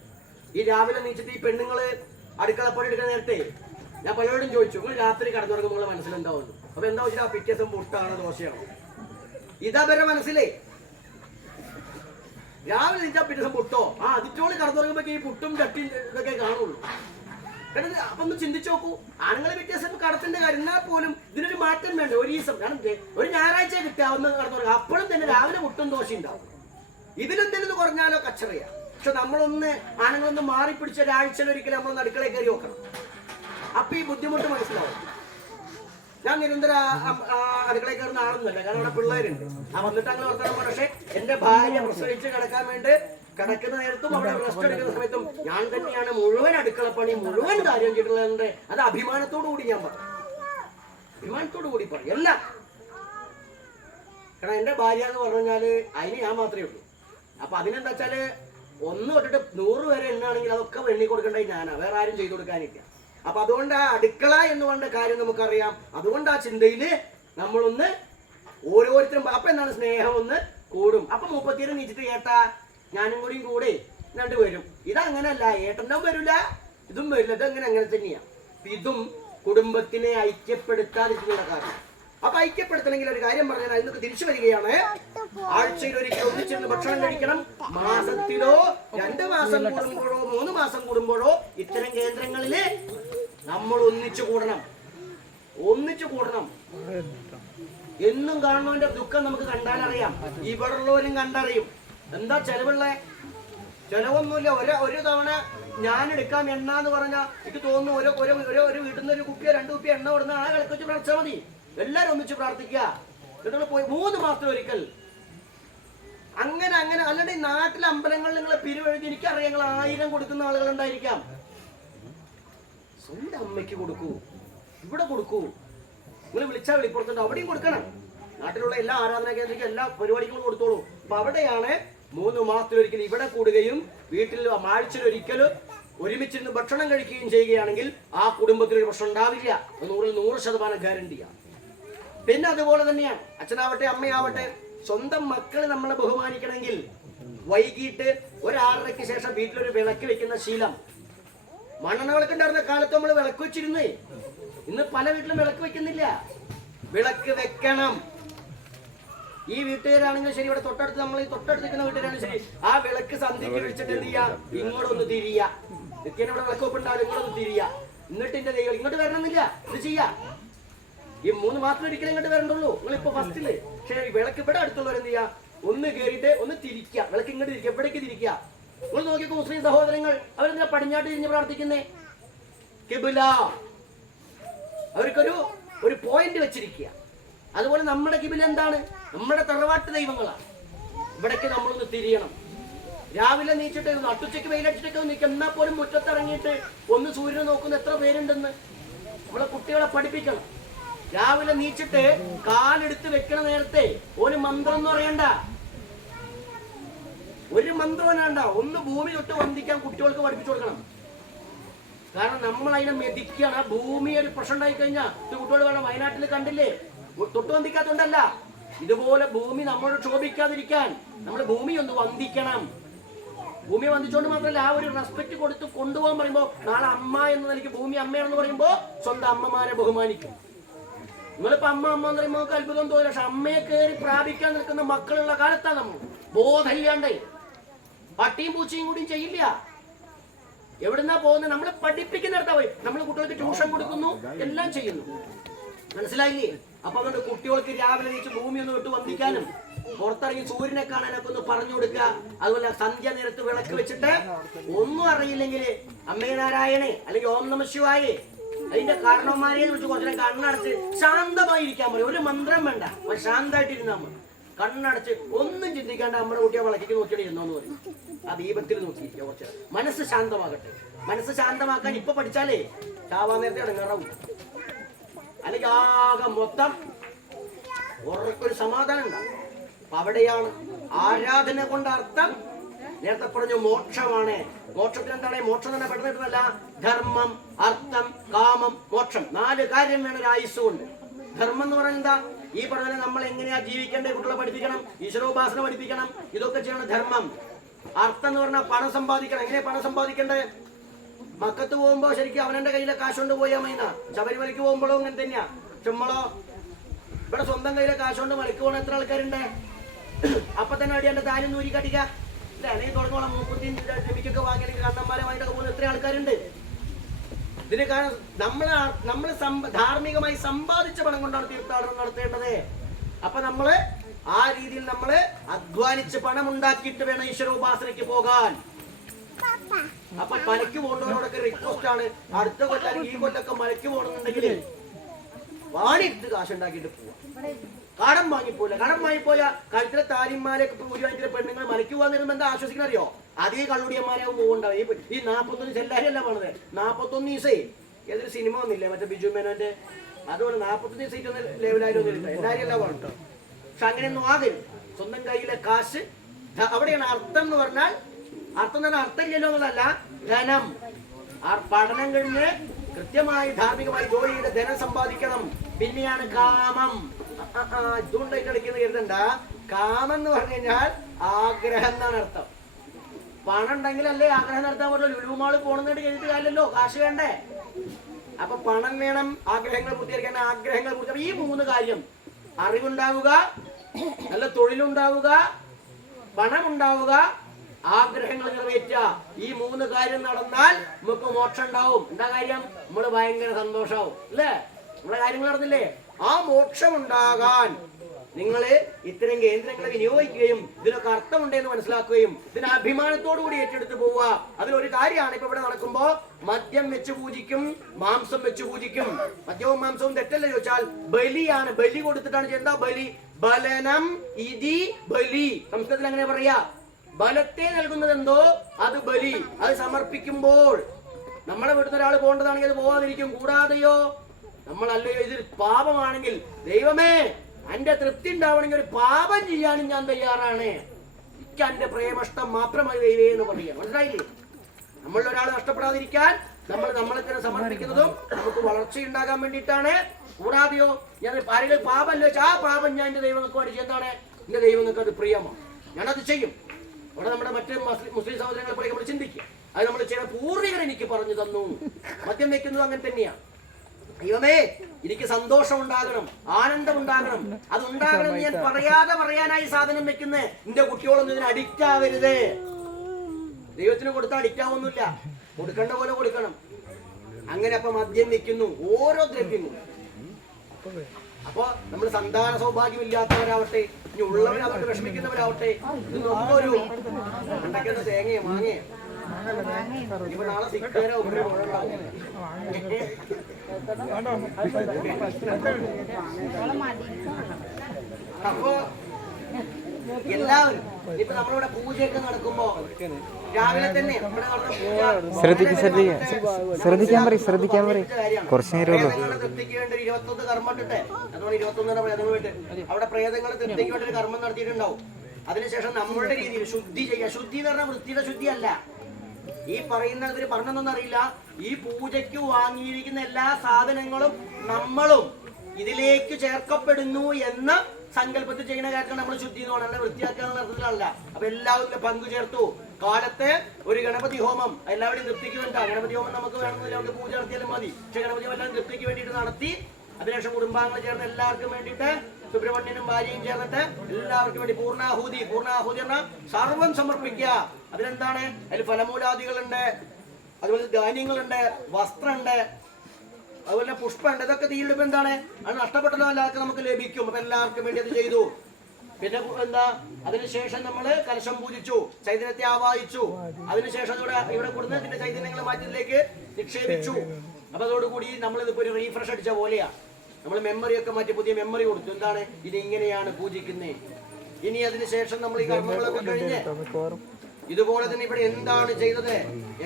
ഈ രാവിലെ നീച്ചിട്ട് ഈ പെണ്ണുങ്ങള് അടുക്കളപ്പണി എടുക്കുന്ന നേരത്തെ ഞാൻ പലരോടും ചോദിച്ചു, നിങ്ങൾ രാത്രി കടന്നുറങ്ങുമ്പോൾ നിങ്ങളെ മനസ്സിലെന്താവുന്നു? അപ്പൊ എന്താ വെച്ചാൽ ആ പിറ്റേ ദിവസം പുട്ടാണ് ദോശയാണോ? ഇതാ വരെ മനസ്സിലേ. രാവിലെ നീച്ചാ പിറ്റേ ദിവസം പുട്ടോ അതിറ്റോളി കടന്നുറങ്ങുമ്പോ ഈ പുട്ടും ചട്ടിയും ഇതൊക്കെ കാണുള്ളൂ. അപ്പൊ ഒന്ന് ചിന്തിച്ചു നോക്കൂ. ആണുങ്ങളെ വ്യത്യാസം കടത്തിന്റെ കാര്യം എന്നാൽ പോലും ഇതിനൊരു മാറ്റം വേണ്ട. ഒരു ദിവസം കാരണം ഒരു ഞായറാഴ്ച കിട്ടാവുന്ന കടന്നുറങ്ങും, അപ്പോഴും തന്നെ രാവിലെ പുട്ടും ദോശ ഉണ്ടാവും. ഇതിലെന്തെങ്കിലും കുറഞ്ഞാലോ കച്ചറിയാ. പക്ഷെ നമ്മളൊന്ന് ആണുങ്ങളൊന്ന് മാറിപ്പിടിച്ച ഒരാഴ്ചയിലൊരിക്കലും നമ്മളൊന്ന് അടുക്കളയിൽ കയറി നോക്കണം. അപ്പൊ ഈ ബുദ്ധിമുട്ട് മനസ്സിലാവും. ഞാൻ നിരന്തരം അടുക്കളയിൽ കയറുന്ന ആളൊന്നുമല്ല, കാരണം അവിടെ പിള്ളേരുണ്ട്. വന്നിട്ട് അങ്ങനെ ഓർത്താൽ പക്ഷെ എന്റെ ഭാര്യ പ്രസവിച്ച് കിടക്കാൻ വേണ്ടി കിടക്കുന്ന നേരത്തും അവിടെ റെസ്റ്റ് എടുക്കുന്ന സമയത്തും ഞാൻ തന്നെയാണ് മുഴുവൻ അടുക്കളപ്പണി മുഴുവൻ കാര്യം ചെയ്തിട്ടുള്ളത്. അത് അഭിമാനത്തോടു കൂടി ഞാൻ പറയും, അഭിമാനത്തോടു കൂടി പറയും എല്ലാം. കാരണം എന്റെ ഭാര്യ എന്ന് പറഞ്ഞു കഴിഞ്ഞാല് അതിന് ഞാൻ മാത്രമേ ഉള്ളൂ. അപ്പൊ അതിനെന്താ വെച്ചാല് 1 തൊട്ടിട്ട് 100 വരെ എണ്ണാണെങ്കിൽ അതൊക്കെ എണ്ണി കൊടുക്കേണ്ടത് ഞാനാ, വേറെ ആരും ചെയ്തു കൊടുക്കാനില്ല. അപ്പൊ അതുകൊണ്ട് ആ അടുക്കള എന്ന് പറഞ്ഞ കാര്യം നമുക്കറിയാം. അതുകൊണ്ട് ആ ചിന്തയില് നമ്മളൊന്ന് ഓരോരുത്തരും അപ്പൊ എന്താണ് സ്നേഹം ഒന്ന് കൂടും. അപ്പൊ 30 നീച്ചിട്ട് ഏട്ടാ ഞാനും കൂടിയും കൂടെ എന്നിട്ട് വരും. ഇതങ്ങനല്ല, ഏട്ടനും വരില്ല ഇതും വരില്ല. ഇതങ്ങനെ അങ്ങനെ തന്നെയാ. ഇതും കുടുംബത്തിനെ ഐക്യപ്പെടുത്താതിരിക്കുന്ന കാര്യം. അപ്പൊ ഐക്യപ്പെടുത്തണമെങ്കിൽ ഒരു കാര്യം പറഞ്ഞാൽ അതിനൊക്കെ തിരിച്ചു വരികയാണ്. ആഴ്ചയിൽ ഒരിക്കൽ ഒന്നിച്ചിരുന്ന് ഭക്ഷണം കഴിക്കണം. മാസത്തിലോ 2 മാസം കൂടുമ്പോഴോ 3 മാസം കൂടുമ്പോഴോ ഇത്തരം കേന്ദ്രങ്ങളില് നമ്മൾ ഒന്നിച്ചു കൂടണം. എന്നും കാണുന്നവന്റെ ദുഃഖം നമുക്ക് കണ്ടാലറിയാം. ഇവിടെ ഉള്ളവരും കണ്ടറിയും. എന്താ ചെലവൊന്നുമില്ല. ഒരു തവണ ഞാൻ എടുക്കാം എണ്ണ എന്ന് പറഞ്ഞാൽ എനിക്ക് തോന്നുന്നു ഒരു വീട്ടിൽ നിന്ന് 1 കുപ്പിയോ 2 കുപ്പിയോ എണ്ണ കൊടുന്ന ആ കളക്ക് വെച്ച് പ്രാർത്ഥിച്ചാൽ മതി. എല്ലാരും ഒന്നിച്ച് പ്രാർത്ഥിക്കുക. എന്നിട്ട് പോയി 3 മാസത്തിലൊരിക്കൽ അങ്ങനെ അല്ലാണ്ട് ഈ നാട്ടിലെ അമ്പലങ്ങളിൽ നിങ്ങൾ പിരിവെഴുതി എനിക്കറിയാം നിങ്ങൾ 1000 കൊടുക്കുന്ന ആളുകൾ ഉണ്ടായിരിക്കാം. സ്വന്തം അമ്മയ്ക്ക് കൊടുക്കൂ, ഇവിടെ കൊടുക്കൂ. നിങ്ങൾ വിളിച്ചാൽ വെളിപ്പുറത്തുണ്ട്, അവിടെയും കൊടുക്കണം. നാട്ടിലുള്ള എല്ലാ ആരാധനാ കേന്ദ്രക്കും എല്ലാ പരിപാടികളും കൊടുത്തോളൂ. അപ്പൊ അവിടെയാണ് 3 മാസത്തിലൊരിക്കൽ ഇവിടെ കൂടുകയും വീട്ടിൽ ആഴ്ചയിലൊരിക്കൽ ഒരുമിച്ചിരുന്ന് ഭക്ഷണം കഴിക്കുകയും ചെയ്യുകയാണെങ്കിൽ ആ കുടുംബത്തിലൊരു പ്രശ്നം ഉണ്ടാവില്ല. 100% ഗ്യാരണ്ടിയാണ്. പിന്നെ അതുപോലെ തന്നെയാണ് അച്ഛനാവട്ടെ അമ്മയാവട്ടെ സ്വന്തം മക്കള് നമ്മളെ ബഹുമാനിക്കണമെങ്കിൽ വൈകിട്ട് 6:30-ക്ക് ശേഷം വീട്ടിലൊരു വിളക്ക് വെക്കുന്ന ശീലം. മണ്ണെണ്ണ വിളക്കുണ്ടായിരുന്ന കാലത്ത് നമ്മൾ വിളക്ക് വെച്ചിരുന്നേ. ഇന്ന് പല വീട്ടിലും വിളക്ക് വെക്കുന്നില്ല. വിളക്ക് വെക്കണം. ഈ വീട്ടുകാരാണെങ്കിൽ ശരി, ഇവിടെ തൊട്ടടുത്ത് നമ്മൾ തൊട്ടടുത്തിരിക്കുന്ന വീട്ടുകാരാണെങ്കിൽ ശരി, ആ വിളക്ക് സന്ധ്യക്ക് വെച്ചിട്ട് എന്ത് ചെയ്യാ, ഇങ്ങോട്ടൊന്ന് തിരിയ. നിത്യേന ഇവിടെ വിളക്ക് വെപ്പുണ്ടാവില്ല, ഇങ്ങോട്ടൊന്ന് തിരിയ. എന്നിട്ട് എന്റെ ദൈവം ഇങ്ങോട്ട് വരണമെന്നില്ല, ഇത് ചെയ്യാ. ഈ 3 മാസത്തിലൊരിക്കലും ഇങ്ങോട്ട് വരണ്ടുള്ളൂ. നിങ്ങളിപ്പോ ഫസ്റ്റില് പക്ഷേ വിളക്ക് ഇവിടെ അടുത്തുള്ളവർ എന്ത് ചെയ്യാ, ഒന്ന് കയറിയിട്ട് ഒന്ന് തിരിക്കുക. വിളക്ക് ഇങ്ങോട്ട് തിരിക്കുക, എവിടേക്ക് തിരിക്കുക. നിങ്ങൾ നോക്കിക്കോ, മുസ്ലിം സഹോദരങ്ങൾ അവരെന്താ പടിഞ്ഞാട്ട് തിരിഞ്ഞ് പ്രാർത്ഥിക്കുന്നേ? കിബില. അവർക്കൊരു പോയിന്റ് വെച്ചിരിക്കുക. അതുപോലെ നമ്മുടെ കിബില എന്താണ്? നമ്മുടെ തറവാട്ട് ദൈവങ്ങളാണ്. ഇവിടേക്ക് നമ്മളൊന്ന് തിരിയണം. രാവിലെ നീച്ചിട്ട് നട്ടുച്ചയ്ക്ക് വെയിലടിച്ചിട്ടൊക്കെ നിൽക്കുക. എന്നാൽ പോലും മുറ്റത്തിറങ്ങിയിട്ട് ഒന്ന് സൂര്യനെ നോക്കുന്ന എത്ര പേരുണ്ടെന്ന് നമ്മളെ കുട്ടികളെ പഠിപ്പിക്കണം. രാവിലെ നീച്ചിട്ട് കാലെടുത്ത് വെക്കണ നേരത്തെ ഒരു മന്ത്രം എന്ന് പറയണ്ട, ഒരു മന്ത്രം വേണ്ട. ഒന്ന് ഭൂമി തൊട്ട് വന്ദിക്കാൻ കുട്ടികൾക്ക് പഠിപ്പിച്ചു കൊടുക്കണം. കാരണം നമ്മൾ അതിനെ മെതിക്കാണ്. ഭൂമി ഒരു പ്രശ്നം ഉണ്ടായി കഴിഞ്ഞാൽ കുട്ടികൾ വേണം. വയനാട്ടിൽ കണ്ടില്ലേ, തൊട്ട് വന്ദിക്കാത്തോണ്ടല്ല, ഇതുപോലെ ഭൂമി നമ്മളോട് ക്ഷോഭിക്കാതിരിക്കാൻ നമ്മൾ ഭൂമി ഒന്ന് വന്ദിക്കണം. ഭൂമി വന്ദിച്ചുകൊണ്ട് മാത്രമല്ല, ആ ഒരു റെസ്പെക്ട് കൊടുത്ത് കൊണ്ടുപോകാൻ പറയുമ്പോൾ നാളെ അമ്മ എന്ന നിലയ്ക്ക് ഭൂമി അമ്മയാണെന്ന് പറയുമ്പോൾ സ്വന്തം അമ്മമാരെ ബഹുമാനിക്കും. നിങ്ങളിപ്പോ അമ്മ എന്ന് പറയുമ്പോൾ നമുക്ക് അത്ഭുതം തോന്നില്ല. പക്ഷെ അമ്മയെ കയറി പ്രാപിക്കാൻ നിൽക്കുന്ന മക്കളുള്ള കാലത്താണ് നമ്മൾ ബോധമില്ലാണ്ടേ. പട്ടിയും പൂച്ചയും കൂടിയും ചെയ്യില്ല. എവിടുന്നാ പോകുന്നത്? നമ്മൾ പഠിപ്പിക്കുന്നിടത്താ പോയി. നമ്മൾ കുട്ടികൾക്ക് ട്യൂഷൻ കൊടുക്കുന്നു, എല്ലാം ചെയ്യുന്നു. മനസ്സിലായില്ലേ? അപ്പൊ അതുകൊണ്ട് കുട്ടികൾക്ക് രാവിലെ നീച്ച് ഭൂമി ഒന്ന് വിട്ട് വന്ദിക്കാനും പുറത്തിറങ്ങി സൂര്യനെ കാണാനൊക്കെ ഒന്ന് പറഞ്ഞു കൊടുക്കുക. അതുപോലെ സന്ധ്യ നേരത്ത് വിളക്ക് വെച്ചിട്ട് ഒന്നും അറിയില്ലെങ്കിൽ അമ്മേ നാരായണേ അല്ലെങ്കിൽ ഓം നമ ശിവായേ അതിന്റെ കാരണവന്മാരെ വിളിച്ച് കുറച്ചു കണ്ണടച്ച് ശാന്തമായിരിക്കാൻ പറയും. ഒരു മന്ത്രം വേണ്ട, ശാന്തമായിട്ടിരുന്നാൽ മതി. കണ്ണടച്ച് ഒന്നും ചിന്തിക്കാണ്ട് നമ്മുടെ കുട്ടിയെ വിളക്കിക്ക് നോക്കിയിട്ട് ഇരുന്നോന്ന് പറയും. ആ ദീപത്തിൽ നോക്കിയിരിക്കുക കുറച്ച്. മനസ്സ് ശാന്തമാകട്ടെ. മനസ്സ് ശാന്തമാക്കാൻ ഇപ്പൊ പഠിച്ചാലേ ചാവാൻ നേരത്തെ ഇടങ്ങാറാവും. അല്ലെങ്കിൽ ആകെ മൊത്തം ഉറക്കൊരു സമാധാനം ഉണ്ടാവും. അപ്പൊ അവിടെയാണ് ആരാധന കൊണ്ട് അർത്ഥം നേരത്തെ പറഞ്ഞു മോക്ഷമാണ്. മോക്ഷത്തിന് എന്താണ്? മോക്ഷം തന്നെ പെടുന്നിട്ടല്ല, ധർമ്മം, അർത്ഥം, കാമം, മോക്ഷം. 4 കാര്യം വേണം ഒരു ആയുസ് കൊണ്ട്. ധർമ്മം എന്ന് പറയുന്നത് എന്താ? ഈ പറഞ്ഞ നമ്മൾ എങ്ങനെയാ ജീവിക്കേണ്ടത് കുട്ടികളെ പഠിപ്പിക്കണം, ഈശ്വരോപാസന പഠിപ്പിക്കണം, ഇതൊക്കെ ചെയ്യണം ധർമ്മം. അർത്ഥം എന്ന് പറഞ്ഞാൽ പണം സമ്പാദിക്കണം. എങ്ങനെയാ പണം സമ്പാദിക്കേണ്ടത്? മക്കത്ത് പോകുമ്പോ ശരിക്കും അവനന്റെ കയ്യിലെ കാശ് കൊണ്ട് പോയാൽ മൈന. ശബരിമലയ്ക്ക് പോകുമ്പോഴും അങ്ങനെ തന്നെയാ. ചുമ്മളോ ഇവിടെ സ്വന്തം കയ്യിലെ കാശ് കൊണ്ട് മലക്ക് പോകണ എത്ര ആൾക്കാരുണ്ട്? അപ്പൊ തന്നെ അടി എന്റെ താനും നൂരി കടിക്ക അല്ലെ, അല്ലെങ്കിൽ തുടങ്ങോളം മൂപ്പത്തി രമിക്കൊക്കെ വാങ്ങി കണ്ണന്മാരുമായിട്ടൊക്കെ പോകുന്ന എത്ര ആൾക്കാരുണ്ട്? ഇതിന് കാരണം നമ്മള് ധാർമ്മികമായി സമ്പാദിച്ച പണം കൊണ്ടാണ് തീർത്ഥാടനം നടത്തേണ്ടത്. അപ്പൊ നമ്മള് ആ രീതിയിൽ നമ്മള് അധ്വാനിച്ച് പണം ഉണ്ടാക്കിയിട്ട് വേണം ഈശ്വരോപാസനയ്ക്ക് പോകാൻ. അപ്പൊ മലയ്ക്ക് പോകുന്നവരോടൊക്കെ റിക്വസ്റ്റ് ആണ്, അടുത്ത കൊല്ലം ഈ കൊല്ലൊക്കെ മലയ്ക്ക് പോകണമെന്നുണ്ടെങ്കിൽ വാണിട്ട് കാശുണ്ടാക്കിയിട്ട് പോവാ. കടം വാങ്ങിപ്പോല. കടം വാങ്ങിപ്പോയ കഴുത്തിലെ താലിമാരൊക്കെ പൂജാരിച്ചിലെ പെണ്ണുങ്ങൾ മലയ്ക്ക് പോകാൻ വരുമ്പോ എന്താ ആശ്വസിക്കുന്ന അറിയോ? അതേ കള്ളുടിയന്മാരാവും പോകുന്നുണ്ടാവും. ഈ 41 ചെല്ലാരിയല്ല പോണത്. 41 ദിവസേ ഏതൊരു സിനിമ ഒന്നില്ലേ മറ്റേ ബിജു മേനോന്റെ, അതുപോലെ 41 ദിവസം ഒന്നും ലെവലായാലും ഇല്ല, എല്ലാരും എല്ലാം വേണം. പക്ഷെ അങ്ങനെയൊന്നും ആകരുത്. സ്വന്തം കയ്യിലെ കാശ് അവിടെയാണ് അർത്ഥം എന്ന് പറഞ്ഞാൽ. അർത്ഥം തന്നെ അർത്ഥം ഇല്ലല്ലോ എന്നുള്ളതല്ല, ധനം. പഠനം കഴിഞ്ഞ് കൃത്യമായി ധാർമ്മികമായി ജോലി ചെയ്ത് ധനം സമ്പാദിക്കണം. പിന്നെയാണ് കാമം. ഇതുകൊണ്ടായിട്ട് കളിക്കുന്ന കരുതണ്ട. കാമം എന്ന് പറഞ്ഞു കഴിഞ്ഞാൽ ആഗ്രഹം എന്നാണ് അർത്ഥം. പണം ഉണ്ടെങ്കിലല്ലേ ആഗ്രഹം നടത്താൻ പറ്റുള്ളൂ. ലുലുമാള് പോണെന്നിട്ട് കഴിഞ്ഞിട്ട് കാര്യമല്ലോ, കാശ് വേണ്ടേ? അപ്പൊ പണം വേണം, ആഗ്രഹങ്ങൾ പൂർത്തീകരിക്കാൻ. ആഗ്രഹങ്ങൾ പൂർത്തി ഈ 3 കാര്യം: അറിവുണ്ടാവുക, നല്ല തൊഴിലുണ്ടാവുക, പണം ഉണ്ടാവുക, ആഗ്രഹങ്ങൾ നിറവേറ്റുക. ഈ 3 കാര്യം നടന്നാൽ നമുക്ക് മോക്ഷം ഉണ്ടാവും. എന്താ കാര്യം? നമ്മള് ഭയങ്കര സന്തോഷാവും അല്ലേ? നമ്മളെ കാര്യങ്ങൾ നടന്നില്ലേ? ആ മോക്ഷം ഉണ്ടാകാൻ നിങ്ങള് ഇത്തരം കേന്ദ്രങ്ങളെ വിനിയോഗിക്കുകയും ഇതിനൊക്കെ അർത്ഥമുണ്ടെന്ന് മനസ്സിലാക്കുകയും ഇതിന് അഭിമാനത്തോടു കൂടി ഏറ്റെടുത്ത് പോവുക. അതിലൊരു കാര്യമാണ് ഇപ്പൊ ഇവിടെ നടക്കുമ്പോ മദ്യം വെച്ച് പൂജിക്കും, മാംസം വെച്ച് പൂജിക്കും. മദ്യവും മാംസവും തെറ്റല്ലേ ചോദിച്ചാൽ ബലിയാണ്. ബലി കൊടുത്തിട്ടാണ് എന്താ ബലി? ബലനം ഇതി ബലി. സംസ്കൃതത്തിൽ അങ്ങനെ പറയാ. ബലത്തെ നൽകുന്നത് എന്തോ അത് ബലി. അത് സമർപ്പിക്കുമ്പോൾ നമ്മളെ വീട്ടിൽ ഒരാൾ പോകേണ്ടതാണെങ്കിൽ അത് പോവാതിരിക്കും. കൂടാതെയോ നമ്മളല്ലയോ ഇത് പാപമാണെങ്കിൽ ദൈവമേ എന്റെ തൃപ്തി ഉണ്ടാവണമെങ്കിൽ ഒരു പാപം ചെയ്യാനും ഞാൻ തയ്യാറാണ്. എനിക്ക് എന്റെ പ്രേമഷ്ടം മാത്രമായി ദൈവേ എന്ന് പറയാം. മനസ്സിലായില്ലേ? നമ്മളൊരാൾ നഷ്ടപ്പെടാതിരിക്കാൻ നമ്മൾ നമ്മളെ തന്നെ സമർപ്പിക്കുന്നതും നമുക്ക് വളർച്ചയുണ്ടാകാൻ വേണ്ടിയിട്ടാണ്. കൂടാതെയോ ഞാൻ ആരെങ്കിലും പാപമല്ലോ ആ പാപം ഞാൻ എന്റെ ദൈവങ്ങൾക്ക് അടിച്ച് എന്താണ്? എന്റെ ദൈവങ്ങൾക്ക് അത് പ്രിയമാണ്, ഞാനത് ചെയ്യും. അവിടെ നമ്മുടെ മറ്റ് മുസ്ലിം സഹോദരങ്ങളെ പോലെ നമ്മൾ ചിന്തിക്കുക. അത് നമ്മൾ ചെയ്യുന്ന പൂർവികർ എനിക്ക് പറഞ്ഞു തന്നു. മദ്യം വെക്കുന്നതും അങ്ങനെ തന്നെയാണ്. ദൈവമേ എനിക്ക് സന്തോഷം ഉണ്ടാകണം, ആനന്ദം ഉണ്ടാകണം. അത് ഉണ്ടാകണം ഞാൻ പറയാതെ പറയാനായി സാധനം വെക്കുന്നേ. എന്റെ കുട്ടികളൊന്നും ഇതിന് അഡിക്റ്റ് ആവരുത്. ദൈവത്തിന് കൊടുത്താൽ അഡിക്റ്റ് ആവൊന്നുമില്ല, കൊടുക്കേണ്ട പോലെ കൊടുക്കണം. അങ്ങനെ അപ്പൊ മദ്യം വെക്കുന്നു ഓരോ ദ്രവ്യങ്ങളും. അപ്പൊ നമ്മൾ സന്താന സൗഭാഗ്യമില്ലാത്തവരാവട്ടെ, ഇനി ഉള്ളവർ അവർക്ക് വിഷമിക്കുന്നവരാവട്ടെ, ഇതൊന്നും ഒരു ഉണ്ടാക്കുന്ന തേങ്ങയോ മാങ്ങയോ ഇപ്പൊ നാളെ സിക്കേരോ അപ്പൊ എല്ലാവരും ഇപ്പൊ നമ്മളിവിടെ പൂജയൊക്കെ നടക്കുമ്പോ രാവിലെ തന്നെ ശ്രദ്ധിക്കാൻ കുറച്ചു നേരം തൃപ്തിക്ക് വേണ്ടി 21 കർമ്മം ഇട്ടിട്ട്, അതുകൊണ്ട് 21 പ്രേതങ്ങൾ വിട്ട് അവിടെ പ്രേതങ്ങളെ തൃപ്തിക്ക് വേണ്ടി ഒരു കർമ്മം നടത്തിയിട്ടുണ്ടാവും. അതിനുശേഷം നമ്മളുടെ രീതിയിൽ ശുദ്ധി ചെയ്യുക. ശുദ്ധി എന്ന് പറഞ്ഞാൽ വൃത്തിയുടെ ശുദ്ധിയല്ല. ഈ പറയുന്ന ഇവര് പറഞ്ഞൊന്നും അറിയില്ല. ഈ പൂജയ്ക്ക് വാങ്ങിയിരിക്കുന്ന എല്ലാ സാധനങ്ങളും നമ്മളും ഇതിലേക്ക് ചേർക്കപ്പെടുന്നു എന്ന സങ്കല്പത്തിൽ ചെയ്യുന്ന കാര്യത്തിൽ നമ്മൾ ശുദ്ധി എന്ന് പറഞ്ഞാൽ വൃത്തിയാക്കുക അർത്ഥത്തിലല്ല. അപ്പൊ എല്ലാവരും പങ്കു ചേർത്തു. കാലത്ത് ഒരു ഗണപതി ഹോമം എല്ലാവരുടെയും തൃപ്തിക്ക് വേണ്ട. ഗണപതി ഹോമം നമുക്ക് വേണമെന്നില്ല, നമുക്ക് പൂജ നടത്തിയാലും മതി. പക്ഷെ ഗണപതി എല്ലാം തൃപ്തിക്ക് വേണ്ടിയിട്ട് നടത്തി അതിനുശേഷം കുടുംബാംഗങ്ങൾ ചേർന്ന് എല്ലാവർക്കും വേണ്ടിയിട്ട് സുബ്രഹ്മണ്യനും ഭാര്യയും ചേർന്നിട്ട് എല്ലാവർക്കും വേണ്ടി പൂർണ്ണാഹൂതി. പൂർണ്ണാഹൂതി എന്നാൽ സർവം സമർപ്പിക്കുക. അതിലെന്താണ്? അതിൽ ഫലമൂലാദികളുണ്ട്, അതുപോലെ ധാന്യങ്ങളുണ്ട്, വസ്ത്രമുണ്ട്, അതുപോലെ പുഷ്പമുണ്ട്. ഇതൊക്കെ തീയിടുമ്പോ എന്താണ്? അത് നഷ്ടപ്പെട്ടല്ലോ എല്ലാവർക്കും നമുക്ക് ലഭിക്കും. അപ്പൊ എല്ലാവർക്കും വേണ്ടി അത് ചെയ്തു. പിന്നെ എന്താ? അതിനുശേഷം നമ്മള് കലശം പൂജിച്ചു, ചൈതന്യത്തെ ആവാഹിച്ചു. അതിനുശേഷം ഇവിടെ കൊടുത്ത് ഇതിന്റെ ചൈതന്യങ്ങളെ മാറ്റത്തിലേക്ക് നിക്ഷേപിച്ചു. അപ്പൊ അതോടുകൂടി നമ്മളിതിപ്പോ ഒരു റീഫ്രഷ് അടിച്ച പോലെയാ. നമ്മൾ മെമ്മറിയൊക്കെ മാറ്റി പുതിയ മെമ്മറി കൊടുത്തു. എന്താണ്? ഇത് ഇങ്ങനെയാണ് പൂജിക്കുന്നത്. ഇനി അതിനുശേഷം നമ്മൾ ഈ കർമ്മങ്ങളൊക്കെ കഴിഞ്ഞ് ഇതുപോലെ തന്നെ ഇവിടെ എന്താണ് ചെയ്തത്,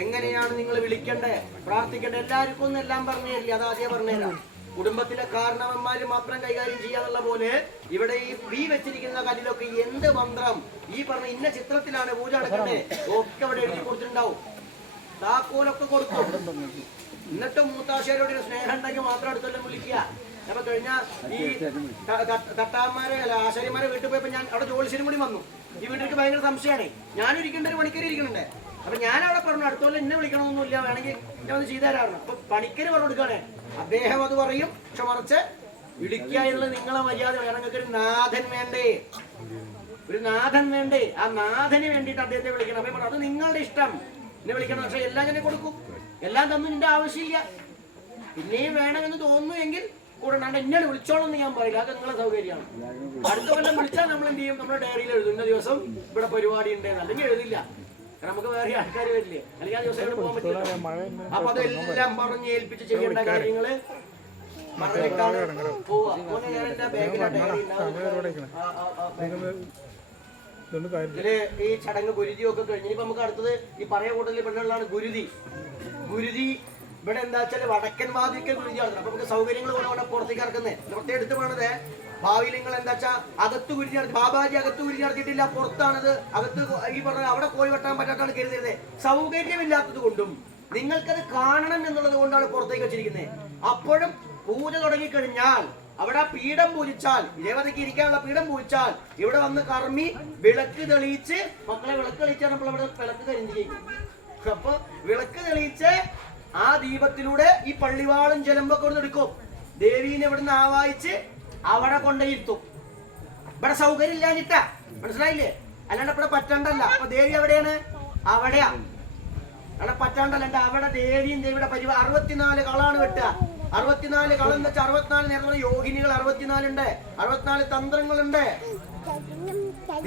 എങ്ങനെയാണ് നിങ്ങൾ വിളിക്കേണ്ടത്, പ്രാർത്ഥിക്കേണ്ടത്, എല്ലാവർക്കും ഒന്നും എല്ലാം പറഞ്ഞു തരില്ല. അത് ആദ്യം പറഞ്ഞുതരാം. കുടുംബത്തിലെ കാരണവന്മാര് മാത്രം കൈകാര്യം ചെയ്യാന്നുള്ള പോലെ ഇവിടെ ഈ ബി വെച്ചിരിക്കുന്ന കല്ലിലൊക്കെ എന്ത് മന്ത്രം ഈ പറഞ്ഞ ഇന്ന ചിത്രത്തിലാണ് പൂജ നടക്കണ്ടേ ഒക്കെ അവിടെ എഴുതി കൊടുത്തിട്ടുണ്ടാവും. താക്കോലൊക്കെ കൊടുക്കും. എന്നിട്ട് മൂത്താശ്ശേരോട് സ്നേഹം ഉണ്ടെങ്കിൽ മാത്രം അടുത്തെല്ലാം വിളിക്കുക. അപ്പൊ കഴിഞ്ഞ ഈ തട്ടാന്മാരെ അല്ല ആശാരിമാരെ വീട്ടിൽ പോയപ്പോ ഞാൻ അവിടെ ജോലിശ്ശേരി കൂടി വന്നു. ഈ വീട്ടിലേക്ക് ഭയങ്കര സംശയമാണ്. ഞാനിരിക്കേണ്ട ഒരു പണിക്കര് ഇരിക്കുന്നുണ്ട്. അപ്പൊ ഞാൻ അവിടെ പറഞ്ഞു അടുത്തോളം എന്നെ വിളിക്കണമെന്നൊന്നുമില്ല, വേണമെങ്കിൽ ഞാൻ ഒന്ന് ചെയ്തു തരാറുണ്ട്. അപ്പൊ പണിക്കര് പറഞ്ഞു കൊടുക്കുകയാണേ, അദ്ദേഹം അത് പറയും. പക്ഷെ മറിച്ച് വിളിക്കുക എന്നുള്ളത് നിങ്ങളെ മര്യാദ. നിങ്ങൾക്ക് ഒരു നാഥൻ വേണ്ടേ, ഒരു നാഥൻ വേണ്ടേ? ആ നാഥന് വേണ്ടിയിട്ട് അദ്ദേഹത്തെ വിളിക്കണം. അപ്പൊ അത് നിങ്ങളുടെ ഇഷ്ടം, എന്നെ വിളിക്കണം. പക്ഷെ എല്ലാം ഞാൻ കൊടുക്കും, എല്ലാം തന്നു നിന്റെ ആവശ്യമില്ല. പിന്നെയും വേണമെന്ന് തോന്നുന്നു എങ്കിൽ കൂടെ എന്നെ വിളിച്ചോളെന്ന് ഞാൻ പറയില്ല, അത് നിങ്ങളെ സൗകര്യമാണ്. അടുത്ത കൊല്ലം വിളിച്ചാൽ നമ്മൾ എന്ത് ചെയ്യും? നമ്മുടെ ഡയറിയിൽ എഴുതും ഇന്ന ദിവസം ഇവിടെ പരിപാടി ഉണ്ടെന്ന്. അല്ലെങ്കിൽ എഴുതില്ല, നമുക്ക് വേറെ ആൾക്കാർ വരില്ലേ, അല്ലെങ്കിൽ ആ ദിവസം പോകാൻ പറ്റില്ല. അപ്പൊ അതെല്ലാം പറഞ്ഞ് ഏൽപ്പിച്ച് ചെയ്യേണ്ട കാര്യങ്ങള് പറഞ്ഞിട്ടാണ് പോവാ. ഇതില് ഈ ചടങ്ങ് ഗുരുതിയൊക്കെ കഴിഞ്ഞ് ഇനിയിപ്പോ നമുക്ക് അടുത്തത് ഈ പറയ കൂട്ടത്തിൽ പെണ്ണുള്ളതാണ് ഗുരുതി. ഗുരുതി ഇവിടെ എന്താ വെച്ചാൽ വടക്കൻ വാതിക്കൽ ഗുരുതി നടത്തുന്നത്. അപ്പൊ നമുക്ക് സൗകര്യങ്ങൾ കൊണ്ട് പുറത്തേക്ക് ഇറക്കുന്നത് പ്രത്യേകം എടുത്ത് പോണത്. ഭാവിയിൽ നിങ്ങൾ എന്താ വെച്ചാൽ അകത്ത് ഗുരുതി നടത്തി, ബാബാജി അകത്ത് ഗുരുതി നടത്തിയിട്ടില്ല, പുറത്താണത്. അകത്ത് ഈ പറഞ്ഞ അവിടെ കോഴി വെട്ടാൻ പറ്റാത്താണ് കരുതരുത്. സൗകര്യമില്ലാത്തത് കൊണ്ടും നിങ്ങൾക്കത് കാണണം എന്നുള്ളത് കൊണ്ടാണ് പുറത്തേക്ക് വെച്ചിരിക്കുന്നത്. അപ്പോഴും പൂജ തുടങ്ങിക്കഴിഞ്ഞാൽ അവിടെ പീഠം പൂജിച്ചാൽ, ദേവതയ്ക്ക് ഇരിക്കാനുള്ള പീഠം പൂജിച്ചാൽ ഇവിടെ വന്ന് കർമ്മി വിളക്ക് തെളിയിച്ച്, മക്കളെ വിളക്ക് തെളിയിച്ചാൽ നമ്മൾ ഇവിടെ വിളക്ക് കരിഞ്ഞു ചെയ്യും. അപ്പൊ വിളക്ക് തെളിയിച്ച് ആ ദീപത്തിലൂടെ ഈ പള്ളിവാളും ജലമ്പൊക്കെ ഇവിടെ എടുക്കും. ദേവീനെ ഇവിടുന്ന് ആവാഹിച്ച് അവിടെ കൊണ്ടുപോയിരുത്തും. ഇവിടെ സൗകര്യം ഇല്ലാഞ്ഞിട്ടാ, മനസ്സിലായില്ലേ? അല്ലാണ്ട് ഇവിടെ പറ്റണ്ടല്ല. അപ്പൊ ദേവി എവിടെയാണ്? അവിടെയാ. അവിടെ പറ്റാണ്ടല്ല, അവിടെ ദേവിയും ദേവിയുടെ പരിവാ 64 കളാണ് വെട്ടുക. 64 കളം എന്ന് വെച്ചാൽ 64 നേരത്തെ യോഗിനികൾ 64 ഉണ്ട്, 64 തന്ത്രങ്ങളുണ്ട്.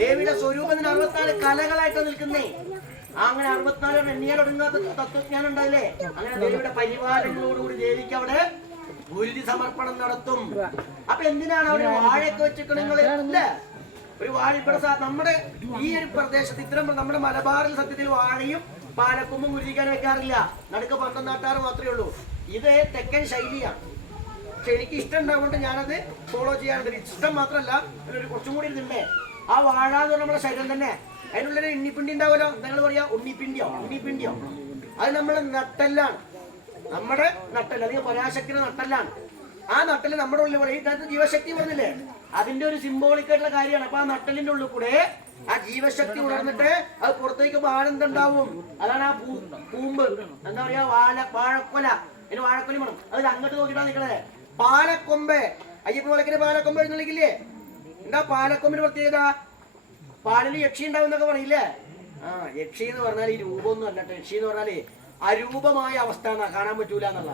ദേവിയുടെ സ്വരൂപത്തിന് 64 കലകളായിട്ട് നിൽക്കുന്നേ. അങ്ങനെ 64 എണ്ണിയാൽ ഒടുങ്ങാത്ത തത്വജ്ഞാനം ഉണ്ടല്ലേ. അങ്ങനെ ദേവിയുടെ പരിവാരങ്ങളോടുകൂടി ദേവിക്ക് അവിടെ ഗുരുതി സമർപ്പണം നടത്തും. അപ്പൊ എന്തിനാണ് അവിടെ വാഴയൊക്കെ വെച്ചിട്ടുണ്ടെങ്കിൽ അല്ലേ? ഒരു വാഴ ഇവിടെ നമ്മുടെ ഈ ഒരു പ്രദേശത്ത് ഇത്തരം നമ്മുടെ മലബാറിൽ സത്യത്തിൽ വാഴയും പാലക്കൊമ്പും ഗുരുതിക്കാൻ വെക്കാറില്ല. നടുക്ക് 12 നാട്ടാറ് മാത്രമേ ഉള്ളൂ. ഇത് തെക്കൻ ശൈലിയാണ്. പക്ഷെ എനിക്ക് ഇഷ്ടം ഉണ്ടാവുകൊണ്ട് ഞാനത് ഫോളോ ചെയ്യാറുണ്ട്. ഇഷ്ടം മാത്രമല്ല, ഒരു കുറച്ചും കൂടി ഇതുണ്ട്. ആ വാഴ എന്ന് പറഞ്ഞാൽ നമ്മുടെ ശരീരം തന്നെ. അതിനുള്ളൊരു ഉണ്ണിപ്പിണ്ടി ഉണ്ടാവുമല്ലോ, നിങ്ങൾ പറയാ ഉണ്ണിപ്പിണ്ടിയോ. അത് നമ്മുടെ നട്ടെല്ലാണ്, നമ്മുടെ നട്ടല് അല്ലെങ്കിൽ പരാശക്തിയുടെ നട്ടെല്ലാണ്. ആ നട്ടല് നമ്മുടെ ഉള്ളിൽ പറയും ഇതിനകത്ത് ജീവശക്തി പറഞ്ഞില്ലേ, അതിന്റെ ഒരു സിംബോളിക് ആയിട്ടുള്ള കാര്യമാണ്. അപ്പൊ ആ നട്ടലിന്റെ ഉള്ളിൽ കൂടെ ആ ജീവശക്തി ഉണർന്നിട്ട് അത് പുറത്തേക്ക് ആനന്ദം ഉണ്ടാവും. അതാണ് ആ കൂമ്പ്, എന്താ പറയാ, വാഴക്കൊല. അതിന് വാഴക്കൊല വേണം. അത് അങ്ങോട്ട് നോക്കിട്ടാ നിൽക്കണേ. പാലക്കൊമ്പ്, അയ്യപ്പ വിളക്കിന് പാലക്കൊമ്പ് എഴുന്നള്ളിക്കില്ലേ? എന്താ പാലക്കൊമ്പിന് പ്രത്യേകത? പാലിന് യക്ഷി ഉണ്ടാവും എന്നൊക്കെ പറയില്ലേ? ആ, യക്ഷി എന്ന് പറഞ്ഞാൽ ഈ രൂപമൊന്നും അല്ല. യക്ഷി എന്ന് പറഞ്ഞാല് അരൂപമായ അവസ്ഥ കാണാൻ പറ്റൂല എന്നുള്ള.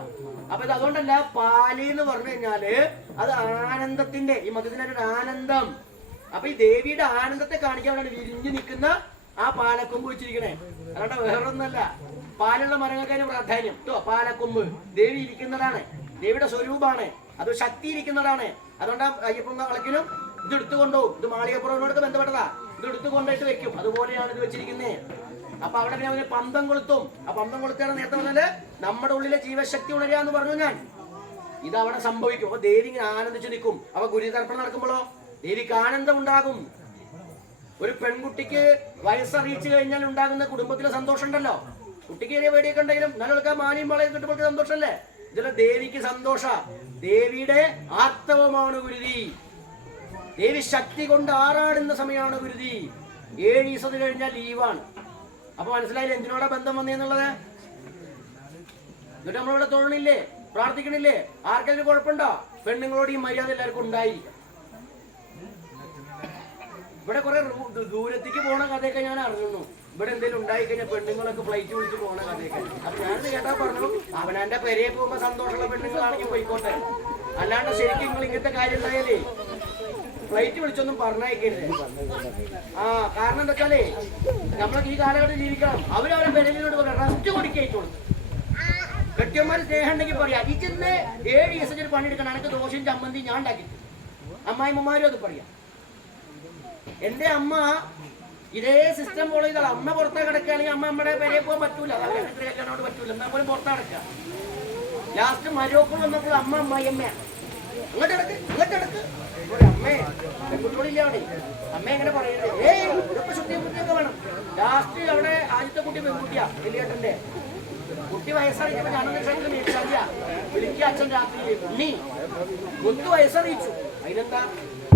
അപ്പൊ ഇത് അതുകൊണ്ടല്ല, പാല് എന്ന് പറഞ്ഞു കഴിഞ്ഞാല് അത് ആനന്ദത്തിന്റെ, ഈ മതത്തിനൊരു ആനന്ദം. അപ്പൊ ഈ ദേവിയുടെ ആനന്ദത്തെ കാണിക്കാൻ വേണ്ടി വിരിഞ്ഞു നിൽക്കുന്ന ആ പാലക്കൊമ്പ് വെച്ചിരിക്കണേ. അല്ലാണ്ട് വേറൊന്നല്ല. പാലുള്ള മരങ്ങൾക്കതിന് പ്രാധാന്യം. പാലക്കൊമ്പ് ദേവി ഇരിക്കുന്നതാണ്, ദേവിയുടെ സ്വരൂപമാണ്, അത് ശക്തി ഇരിക്കുന്നതാണ്. അതുകൊണ്ട് അയ്യപ്പൻ വിളക്കിലും ഇത് എടുത്തുകൊണ്ടുപോകും. ഇത് മാളികപ്പുറത്തിനോട് ബന്ധപ്പെട്ടതാ. ഇത് എടുത്തു കൊണ്ടിട്ട് വെക്കും. അതുപോലെയാണ് ഇത് വെച്ചിരിക്കുന്നത്. അപ്പൊ അവിടെ പിന്നെ പന്തം കൊളുത്തും. ആ പന്തം കൊളുത്താണ് നേരത്തെ പറഞ്ഞാല് നമ്മുടെ ഉള്ളിലെ ജീവശക്തി ഉണരുക എന്ന് പറഞ്ഞു ഞാൻ. ഇത് അവിടെ സംഭവിക്കും. അപ്പൊ ദേവി ഇങ്ങനെ ആനന്ദിച്ച് നിൽക്കും. അപ്പൊ ഗുരുതർപ്പണം നടക്കുമ്പോഴോ ദേവിക്ക് ആനന്ദം ഉണ്ടാകും. ഒരു പെൺകുട്ടിക്ക് വയസ്സറിയിച്ചു കഴിഞ്ഞാൽ ഉണ്ടാകുന്ന കുടുംബത്തിലെ സന്തോഷം ഉണ്ടല്ലോ. കുട്ടിക്ക് ഏരിയ പേടിയൊക്കെ ഉണ്ടെങ്കിലും നല്ല മാനിയും വളയും കിട്ടുമ്പോൾ സന്തോഷമല്ലേ? ഇതിലെ ദേവിക്ക് സന്തോഷ. ദേവിയുടെ ആർത്തവമാണ് ഗുരുതി. ദേവി ശക്തി കൊണ്ട് ആറാടുന്ന സമയമാണ് ഗുരുതി. 7 ദിവസം കഴിഞ്ഞാൽ ലീവാണ്. അപ്പൊ മനസ്സിലായില്ലേ എന്തിനോടാ ബന്ധം വന്നേന്നുള്ളത്? എന്നിട്ട് നമ്മളിവിടെ തൊഴണില്ലേ, പ്രാർത്ഥിക്കണില്ലേ? ആർക്കെങ്കിലും കുഴപ്പമുണ്ടോ? പെണ്ണുങ്ങളോട് ഈ മര്യാദ എല്ലാവർക്കും ഉണ്ടായിരിക്കും. ഇവിടെ കുറെ ദൂരത്തേക്ക് പോണ കഥയൊക്കെ ഞാൻ അറിഞ്ഞു. ഇവിടെ എന്തെങ്കിലും ഉണ്ടായിക്കഴിഞ്ഞാൽ പെണ്ണുങ്ങളൊക്കെ ഫ്ലൈറ്റ് വിളിച്ച് പോണ കഥയൊക്കെ. അപ്പൊ ഞാനത് കേട്ടാ പറഞ്ഞു, അവനാന്റെ പെരയെ പോകുമ്പോ സന്തോഷമുള്ള പെണ്ണുങ്ങളാണെങ്കിൽ പോയിക്കോട്ടെ, അല്ലാണ്ട് ശരിക്കും നിങ്ങൾ ഇങ്ങനത്തെ കാര്യം ഉണ്ടായാലേ ഫ്ലൈറ്റ് വിളിച്ചൊന്നും പറഞ്ഞയക്കരുത്. ആ, കാരണം എന്താ വെച്ചാലേ നമ്മളൊക്കെ ഈ കാലഘട്ടത്തിൽ ജീവിക്കണം. അവരവരെ പെരലിനോട് പറയാം റെസ്റ്റ് കൊടുക്കേറ്റുള്ളൂ. കെട്ടിയന്മാർ സ്നേഹം ഉണ്ടെങ്കിൽ പറയാം, ഇന്ന് 7 ദിവസം ഒരു പണിയെടുക്കണം, എനിക്ക് ദോശയും ചമ്മന്തി ഞാൻ ഉണ്ടാക്കി. അമ്മായിമ്മമാരും അത് പറയാം. എന്റെ അമ്മ ഇതേ സിസ്റ്റം ഫോളോ ചെയ്താൽ അമ്മ പുറത്താ കിടക്കുകയാണെങ്കിൽ അമ്മയുടെ പെരയെ പോകാൻ പറ്റൂല, കേൾക്കാനോട് പറ്റൂല, എന്നാ പോലും പുറത്താ കിടക്കുക. ലാസ്റ്റ് മരോക്കൾ വന്നപ്പോൾ അമ്മ അമ്മായിയമ്മയാണ്. ഇങ്ങോട്ട് കിടക്ക് ഒരു അമ്മേ പെൺകുട്ടികളില്ല അവിടെ. അമ്മ എങ്ങനെ പറയുന്നത്? ഇതൊക്കെ ശുദ്ധിയും ബുദ്ധിയൊക്കെ വേണം. ലാസ്റ്റ് അവിടെ ആദ്യത്തെ കുട്ടി പെൺകുട്ടിയാ, വലിയേട്ടന്റെ കുട്ടി വയസ്സറിയിച്ചപ്പോ ജനലക്ഷത്തിൽ മേടിച്ചറിയ വിളിക്കുക അച്ഛൻ രാത്രി ഉണ്ണി 1 വയസ്സറിയിച്ചു. അതിനെന്താ?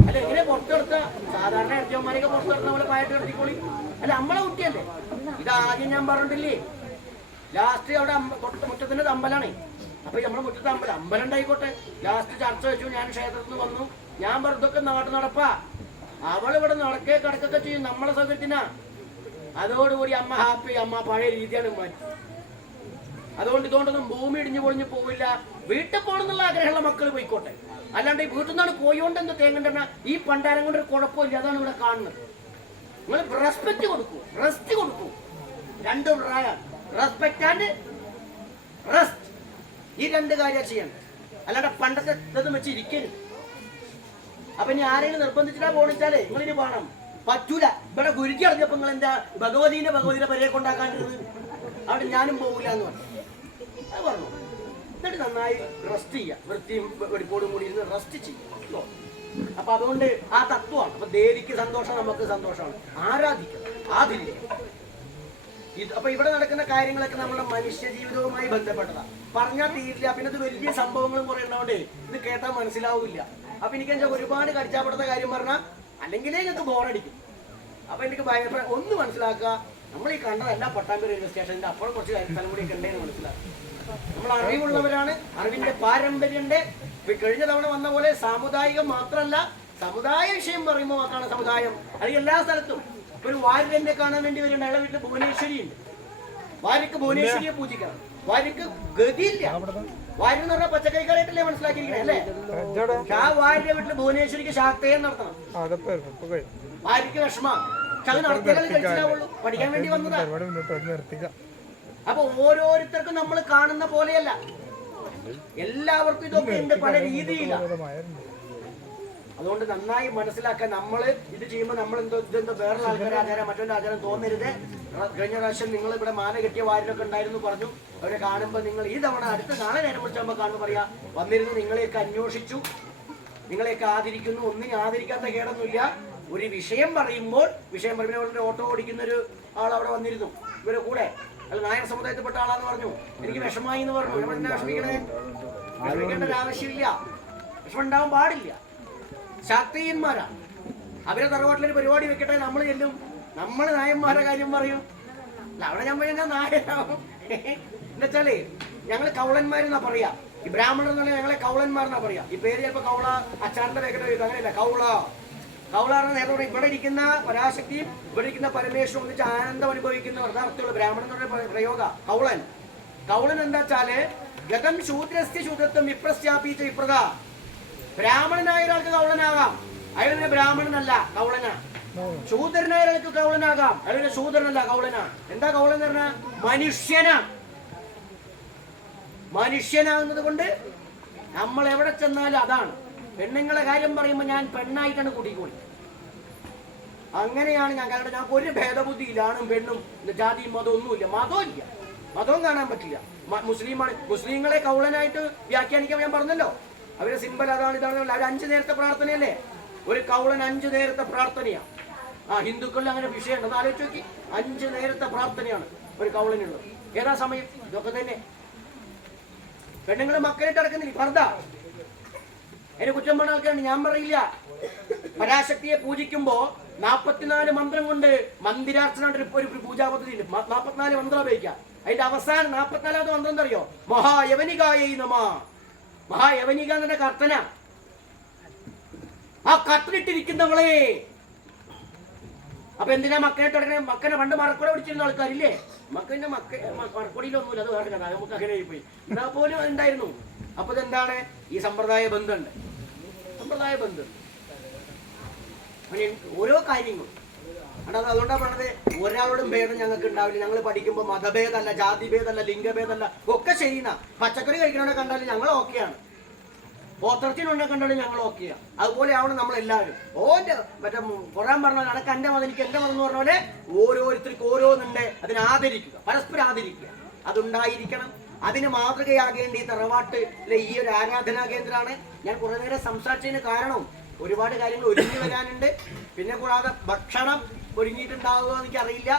അല്ല എങ്ങനെ പുറത്തെടുത്ത സാധാരണ ഇറച്ചിയന്മാരെയൊക്കെ പുറത്തെടുത്ത പോലെ പായിട്ട് കിടത്തിക്കോളി. അല്ല നമ്മളെ കുട്ടിയല്ലേ. ഇതാദ്യം ഞാൻ പറഞ്ഞിട്ടില്ലേ, ലാസ്റ്റ് അവിടെ മുറ്റത്തിന്റെ അമ്പലാണ്. അപ്പൊ നമ്മുടെ മുറ്റത്തെ അമ്പലം ഉണ്ടായിക്കോട്ടെ. ലാസ്റ്റ് ചർച്ച വെച്ചു, ഞാൻ ക്ഷേത്രത്തിൽ നിന്ന് വന്നു, ഞാൻ വെറുതൊക്കെ നാട്ടു നടപ്പാ. അവളിവിടെ നടക്കേ കിടക്കൊക്കെ ചെയ്യും നമ്മളെ സൗകര്യത്തിനാ. അതോടുകൂടി അമ്മ ഹാപ്പി, അമ്മ പഴയ രീതിയാണ് മാറ്റി. ഇതുകൊണ്ടൊന്നും ഭൂമി ഇടിഞ്ഞു പൊളിഞ്ഞു പോവില്ല. വീട്ടിൽ പോകണമെന്നുള്ള ആഗ്രഹമുള്ള മക്കൾ പോയിക്കോട്ടെ. അല്ലാണ്ട് ഈ വീട്ടിൽ നിന്നാണ് പോയോണ്ട് എന്താ തേങ്ങണ്ടെന്ന ഈ പണ്ടാരം കൊണ്ട് ഒരു കുഴപ്പമില്ല. അതാണ് ഇവിടെ കാണുന്നത്. നിങ്ങൾ റെസ്പെക്ട് കൊടുക്കൂ, റെസ്റ്റ് കൊടുക്കൂ. രണ്ടും റെസ്പെക്ട് ആൻഡ് റെസ്റ്റ്. ഈ 2 കാര്യം ചെയ്യണം. അല്ലാണ്ട് പണ്ടത്തെ ഇതൊന്നും വെച്ച് ഇരിക്കരുത്. അപ്പൊ ഇനി ആരെങ്കിലും നിർബന്ധിച്ചിട്ടാ പോണിച്ചാലേ നിങ്ങളിനി പോകണം. പറ്റൂല. ഇവിടെ ഗുരുജി അറിഞ്ഞപ്പോ നിങ്ങൾ എന്താ ഭഗവതിനെ പരിയെ കൊണ്ടാക്കാണ്ടിരുന്നത്? അവിടെ ഞാനും പോകില്ല എന്ന് പറഞ്ഞു. അത് പറഞ്ഞു. എന്നിട്ട് നന്നായി റെസ്റ്റ് ചെയ്യുക, വൃത്തിയും വെടിപ്പോടും കൂടി ഇരുന്ന് റെസ്റ്റ് ചെയ്യുക. അപ്പൊ അതുകൊണ്ട് ആ തത്വമാണ്. അപ്പൊ ദേവിക്ക് സന്തോഷം, നമുക്ക് സന്തോഷമാണ്. ആരാധിക്കണം, ആദരിക്കണം. അപ്പൊ ഇവിടെ നടക്കുന്ന കാര്യങ്ങളൊക്കെ നമ്മുടെ മനുഷ്യ ജീവിതവുമായി ബന്ധപ്പെട്ടതാണ്. പറഞ്ഞാൽ തീരില്ല. പിന്നെ ഇത് വലിയ സംഭവങ്ങളും കുറെ ഉണ്ടാവണ്ടേ, ഇത് കേട്ടാൽ മനസ്സിലാവില്ല. അപ്പൊ എനിക്ക് ഒരുപാട് കടിച്ചാപ്പെടുന്ന കാര്യം പറഞ്ഞാൽ അല്ലെങ്കിലേ ഞങ്ങൾക്ക് ബോറടിക്കും. അപ്പൊ എനിക്ക് ഭയങ്കര ഒന്ന് മനസ്സിലാക്കുക, നമ്മൾ ഈ കണ്ടതല്ല പട്ടാമ്പി റെയിൽവേ സ്റ്റേഷനിൽ അപ്പോഴും കുറച്ച് സ്ഥലം കൂടിയൊക്കെ ഉണ്ടെന്ന് മനസ്സിലാക്കുക. നമ്മൾ അറിവുള്ളവരാണ്, അറിവിന്റെ പാരമ്പര്യന്റെ. കഴിഞ്ഞ തവണ വന്ന പോലെ സാമുദായികം മാത്രമല്ല, സമുദായ വിഷയം പറയുമ്പോൾ മാത്രമാണ് സമുദായം. അത് എല്ലാ സ്ഥലത്തും. ഒരു വാര്യനെ കാണാൻ വേണ്ടി വരുന്നുണ്ട്, അയാളുടെ വീട്ടിൽ ഭുവനേശ്വരി ഉണ്ട്. വാര്യക്ക് ഭുവനേശ്വരിയെ പൂജിക്കണം. വാര്യക്ക് ഗതിയില്ല. വാര്യ എന്ന് പറഞ്ഞാൽ പച്ചക്കറിക്കാരായിട്ടല്ലേ മനസ്സിലാക്കിയിരിക്കണേ അല്ലേ? ആ വാര്യന്റെ വീട്ടിൽ ഭുവനേശ്വരിക്ക് ശാക്തയം നടത്തണം. വാര്യക്ക് വിഷമ നടത്തിയാലും കഴിച്ചില്ലാവുള്ളൂ. പഠിക്കാൻ വേണ്ടി വന്നതാ. അപ്പൊ ഓരോരുത്തർക്കും നമ്മൾ കാണുന്ന പോലെയല്ല, എല്ലാവർക്കും ഇതൊക്കെ ഉണ്ട് പല രീതിയിലാണ്. അതുകൊണ്ട് നന്നായി മനസ്സിലാക്കാൻ നമ്മൾ ഇത് ചെയ്യുമ്പോൾ നമ്മൾ ഇതെന്തോ വേറെ ആൾക്കാരുടെ ആചാരം മറ്റൊരു ആചാരം തോന്നരുത്. കഴിഞ്ഞ പ്രാവശ്യം നിങ്ങൾ ഇവിടെ മാല കെട്ടിയ വാരിലൊക്കെ ഉണ്ടായിരുന്നു പറഞ്ഞു. അവരെ കാണുമ്പോൾ നിങ്ങൾ ഈ തവണ അടുത്ത നാളെ നേരം വിളിച്ചാകുമ്പോൾ കാണുമ്പോൾ പറയാ വന്നിരുന്ന് നിങ്ങളെയൊക്കെ അന്വേഷിച്ചു, നിങ്ങളെയൊക്കെ ആദരിക്കുന്നു. ഒന്നിനും ആദരിക്കാത്ത കേടൊന്നുമില്ല. ഒരു വിഷയം പറയുമ്പോൾ ഓട്ടോ ഓടിക്കുന്ന ഒരു ആൾ അവിടെ വന്നിരുന്നു ഇവരെ കൂടെ. അല്ല നായർ സമുദായത്തിൽപ്പെട്ട ആളാന്ന് പറഞ്ഞു. എനിക്ക് വിഷമായി എന്ന് പറഞ്ഞു. നമ്മൾ എന്നാ വിഷമിക്കണേ? വിഷമിക്കേണ്ട ഒരു ആവശ്യമില്ല, വിഷമം ഉണ്ടാവാൻ പാടില്ല. ശാക്തീയന്മാരാണ്. അവരെ തറവാട്ടിലൊരു പരിപാടി വെക്കട്ടെ, നമ്മൾ ചെല്ലും, നമ്മൾ നായന്മാരുടെ കാര്യം പറയും. അല്ല അവിടെ ഞാൻ നായരാവും. എന്നുവെച്ചാലേ ഞങ്ങൾ കൗളന്മാരെന്നാ പറയാ. ഈ ബ്രാഹ്മണർ എന്ന് പറഞ്ഞാൽ ഞങ്ങളെ കൗളന്മാരെന്നാ പറയാ. ഈ പേര് ചിലപ്പോൾ കൗള അച്ചാറിന്റെ പേക്കറ്റ് വരും, അങ്ങനെയല്ല. കൗളാറിന് നേരത്തെ ഇവിടെ ഇരിക്കുന്ന പരാശക്തിയും ഇവിടെ ഇരിക്കുന്ന പരമേശ്വരും ഒന്നിച്ച് ആനന്ദം അനുഭവിക്കുന്ന അർത്ഥമുള്ള ബ്രാഹ്മണൻ എന്ന് പറഞ്ഞ പ്രയോഗ കൗളൻ എന്താ വെച്ചാല് ഗതം ശൂദ്രസ്യ ശൂദ്രത്വം വിപ്രസ്യാപീച്ച വിപ്രത. ബ്രാഹ്മണനായ ഒരാൾക്ക് കൗളനാകാം, അയാൾ പിന്നെ ബ്രാഹ്മണനല്ല, കൗളന. ശൂദ്രനായ ഒരാൾക്ക് കൗളനാകാം, അയാൾ പിന്നെ ശൂദ്രനല്ല, കൗളന. എന്താ കൗളൻ എന്ന് പറഞ്ഞാൽ മനുഷ്യനാകുന്നത് കൊണ്ട് നമ്മൾ എവിടെ ചെന്നാലും അതാണ്. പെണ്ണുങ്ങളെ കാര്യം പറയുമ്പോൾ ഞാൻ പെണ്ണായിട്ടാണ് കൂട്ടിക്കോളി. അങ്ങനെയാണ് ഞാൻ. കാരണം ഞങ്ങൾക്ക് ഒരു ഭേദബുദ്ധിയില്ല. ആണും പെണ്ണും ജാതിയും മതവും ഒന്നുമില്ല. മതവും കാണാൻ പറ്റില്ല. മുസ്ലിമാണ്. മുസ്ലിങ്ങളെ കൗളനായിട്ട് വ്യാഖ്യാനിക്കാൻ ഞാൻ പറഞ്ഞല്ലോ. അവരെ സിമ്പൽ അതാണ് ഇതാണ്. അവർ 5 നേരത്തെ പ്രാർത്ഥനയല്ലേ? ഒരു കൗളൻ 5 നേരത്തെ പ്രാർത്ഥനയാണ്. ഹിന്ദുക്കളിൽ അങ്ങനെ വിഷയമുണ്ട്. അത് ആലോചിച്ച് നോക്കി. 5 നേരത്തെ പ്രാർത്ഥനയാണ് ഒരു കൗളനുള്ളത്. ഏതാ സമയം? ഇതൊക്കെ തന്നെ. പെണ്ണുങ്ങൾ മക്കളായിട്ട് നടക്കുന്നില്ല, പർദ്ദ. അതിന് കുറ്റം പറഞ്ഞ ആൾക്കാരുണ്ട്. ഞാൻ പറയില്ല. പരാശക്തിയെ പൂജിക്കുമ്പോ 44 മന്ത്രം കൊണ്ട് മന്ദിരാർച്ചന ഒരു പൂജാ പദ്ധതി ഉണ്ട്. 44 മന്ത്രം ഉപയോഗിക്കാം. അതിന്റെ അവസാനം 44ാമത്തെ മന്ത്രം എന്താ അറിയോ? മഹായവനികായൈ നമഃ. മഹായവനിക എന്ന കർത്തന. ആ കർത്തനിട്ടിരിക്കുന്നവളെ. അപ്പൊ എന്തിനാ മക്കനെ തുടങ്ങണേ? മക്കനെ പണ്ട് മറക്കോടെ പിടിച്ചിരുന്ന ആൾക്കാരില്ലേ? മക്കന്റെ മറക്കോടിയിലൊന്നുമില്ല, അത് വേറെ കഥ. നമുക്ക് അങ്ങനെ പോയി എന്നാ പോലും അതുണ്ടായിരുന്നു. അപ്പൊ ഇതെന്താണ്? ഈ സമ്പ്രദായ ബന്ധമുണ്ട്. ഓരോ കാര്യങ്ങളും അതുകൊണ്ടാണ് പറഞ്ഞത് ഒരാളോടും ഭേദം ഞങ്ങൾക്ക് ഉണ്ടാവില്ല. ഞങ്ങൾ പഠിക്കുമ്പോൾ മതഭേദമല്ല, ജാതിഭേദമല്ല, ലിംഗഭേദമല്ല, ഒക്കെ ചെയ്യുന്ന. പച്ചക്കറി കഴിക്കണോടെ കണ്ടാലും ഞങ്ങൾ ഓക്കെയാണ്. പോത്തിറച്ചിനുണ്ടെ കണ്ടാലും ഞങ്ങൾ ഓക്കെയാണ്. അതുപോലെ ആവണം നമ്മളെല്ലാവരും. മറ്റേ ഖുർആൻ പറഞ്ഞാൽ അനക്ക് എൻ്റെ മതം എനിക്ക് എൻ്റെ മതം എന്ന് പറഞ്ഞ പോലെ ഓരോരുത്തർക്ക് ഓരോന്നുണ്ട്. അതിനെ ആദരിക്കുക, പരസ്പരം ആദരിക്കുക. അതുണ്ടായിരിക്കണം. അതിന് മാതൃകയാകേണ്ട ഈ തറവാട്ടിലെ ഈ ഒരു ആരാധനാ കേന്ദ്രമാണ്. ഞാൻ കുറെ നേരം സംസാരിച്ചതിന് കാരണം ഒരുപാട് കാര്യങ്ങൾ ഒരുങ്ങി വരാനുണ്ട്. പിന്നെ കൂടാതെ ഭക്ഷണം ഒരുങ്ങിയിട്ടുണ്ടാവുക എനിക്കറിയില്ല.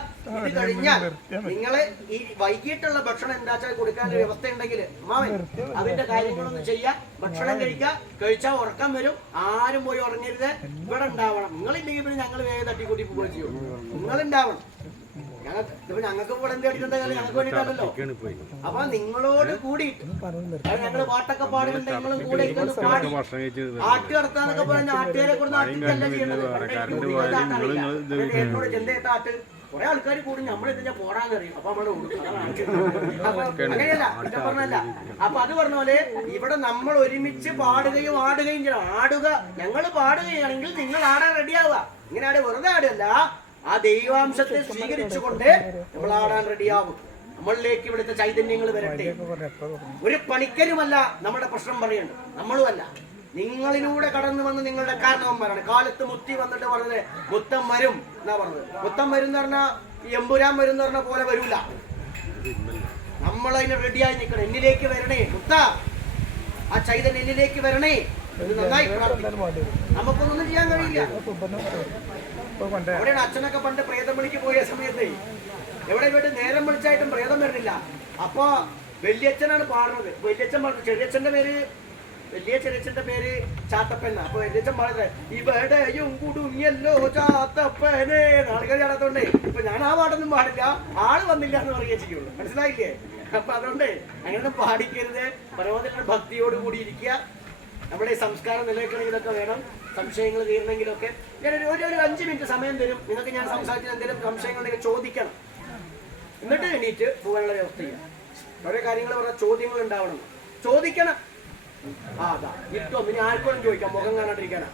ഇത് കഴിഞ്ഞാൽ നിങ്ങള് ഈ വൈകിട്ടുള്ള ഭക്ഷണം എന്താ വെച്ചാൽ കൊടുക്കാൻ വ്യവസ്ഥ ഉണ്ടെങ്കിൽ മാവൻ അതിന്റെ കാര്യങ്ങളൊന്നും ചെയ്യാം. ഭക്ഷണം കഴിച്ചാൽ ഉറക്കം വരും. ആരും പോയി ഉറങ്ങരുത്. ഇവിടെ ഉണ്ടാവണം. നിങ്ങളില്ലെങ്കിൽ പിന്നെ ഞങ്ങൾ വേഗം തട്ടിക്കൂട്ടി പോവുകയും ചെയ്യും. നിങ്ങളുണ്ടാവണം. ഞങ്ങൾക്ക് ഇവിടെ എന്ത് അടിക്കുന്ന കാര്യം ഞങ്ങൾക്ക് വേണ്ടിയിട്ടല്ലോ. അപ്പൊ നിങ്ങളോട് കൂടി ഞങ്ങൾ പാട്ടൊക്കെ പാടുന്നുണ്ട്. നിങ്ങളും കൂടെ പാടി ആട്ടി നടത്താന്നൊക്കെ പറഞ്ഞ ആട്ടുകാരെ കൊണ്ട് ആട്ടിട്ടല്ല ചെയ്യുന്നത്. എന്നോട് ചെന്തേട്ട ആട്ട് കുറെ ആൾക്കാർ കൂടി നമ്മളെന്താ പോടാന്നറിയും. അപ്പൊ നമ്മള് അപ്പൊ അങ്ങനെയല്ല ഇതൊക്കെ പറഞ്ഞല്ല. അപ്പൊ അത് പറഞ്ഞ പോലെ ഇവിടെ നമ്മൾ ഒരുമിച്ച് പാടുകയും ആടുകയും ചെയ്യണം. ആടുക ഞങ്ങൾ പാടുകയാണെങ്കിൽ നിങ്ങൾ ആടാൻ റെഡിയാവുക. ഇങ്ങനെ ആടെ വെറുതെ ആടല്ല, ആ ദൈവാംശത്തെ സ്വീകരിച്ചുകൊണ്ട് നമ്മൾ ആടാൻ റെഡിയാവും. നമ്മളിലേക്ക് ഇവിടുത്തെ ചൈതന്യങ്ങൾ വരട്ടെ. ഒരു പണിക്കരുമല്ല നമ്മുടെ പ്രശ്നം പറയേണ്ടത്, നമ്മളുമല്ല. നിങ്ങളിലൂടെ കടന്നു വന്ന് നിങ്ങളുടെ കാരണവന്മാരാണ്. കാലത്ത് മുത്തി വന്നിട്ട് പറഞ്ഞത് മുത്തം വരും എന്നാ പറഞ്ഞത്. മുത്തം വരും എന്ന് പറഞ്ഞാൽ എമ്പുരാൻ വരും എന്ന് പറഞ്ഞ പോലെ വരൂല. നമ്മളതിന് റെഡിയായി നിൽക്കണം. എന്നിലേക്ക് വരണേ മുത്ത, ആ ചൈതന്യം എന്നിലേക്ക് വരണേ എന്ന് നന്നായി പ്രാർത്ഥിക്കണം. നമുക്കൊന്നും ചെയ്യാൻ കഴിയില്ല. അവിടെയാണ് അച്ഛനൊക്കെ പണ്ട് പ്രേതം വിളിക്ക് പോയ സമയത്ത് എവിടെ പോയിട്ട് നേരം വിളിച്ചായിട്ടും പ്രേതം വരുന്നില്ല. അപ്പൊ വല്യച്ഛനാണ് പാടുന്നത്. വല്യച്ഛൻ പറഞ്ഞു, ചെറിയച്ഛന്റെ പേര് വലിയ ചെറിയച്ഛന്റെ പേര് ചാത്തപ്പൻ. അപ്പൊ വല്യച്ഛൻ പാടുന്നത് ഇവിടെയും കുടുങ്ങിയല്ലോ ചാത്തപ്പനെ. ആൾക്കാർ ചാടാത്തോണ്ടേ ഇപ്പൊ ഞാൻ ആ പാട്ടൊന്നും പാടില്ല, ആള് വന്നില്ല എന്ന് പറയുകയെ ചെയ്യുള്ളൂ. മനസ്സിലായില്ലേ? അപ്പൊ അതുകൊണ്ട് അങ്ങനെ പാടിക്കരുത്. പരമാവധി ഭക്തിയോട് കൂടി ഇരിക്കുക. നമ്മുടെ ഈ സംസ്കാരം നിലനിൽക്കണമെങ്കിലൊക്കെ വേണം. സംശയങ്ങൾ തീരണമെങ്കിലൊക്കെ ഞാനൊരു ഒരു 5 മിനിറ്റ് സമയം തരും. നിങ്ങൾക്ക് ഞാൻ സംസാരിച്ച എന്തെങ്കിലും സംശയങ്ങളുണ്ടെങ്കിൽ ചോദിക്കണം. എന്നിട്ട് എണീറ്റ് പോകാനുള്ള വ്യവസ്ഥ ചെയ്യാം. ഓരോ കാര്യങ്ങൾ പറഞ്ഞാൽ ചോദ്യങ്ങൾ ഉണ്ടാവണം. ചോദിക്കണം. അതാ ഇട്ടോ ഇനി ആർക്കും ചോദിക്കാം, മുഖം കാണാണ്ടിരിക്കാനാ.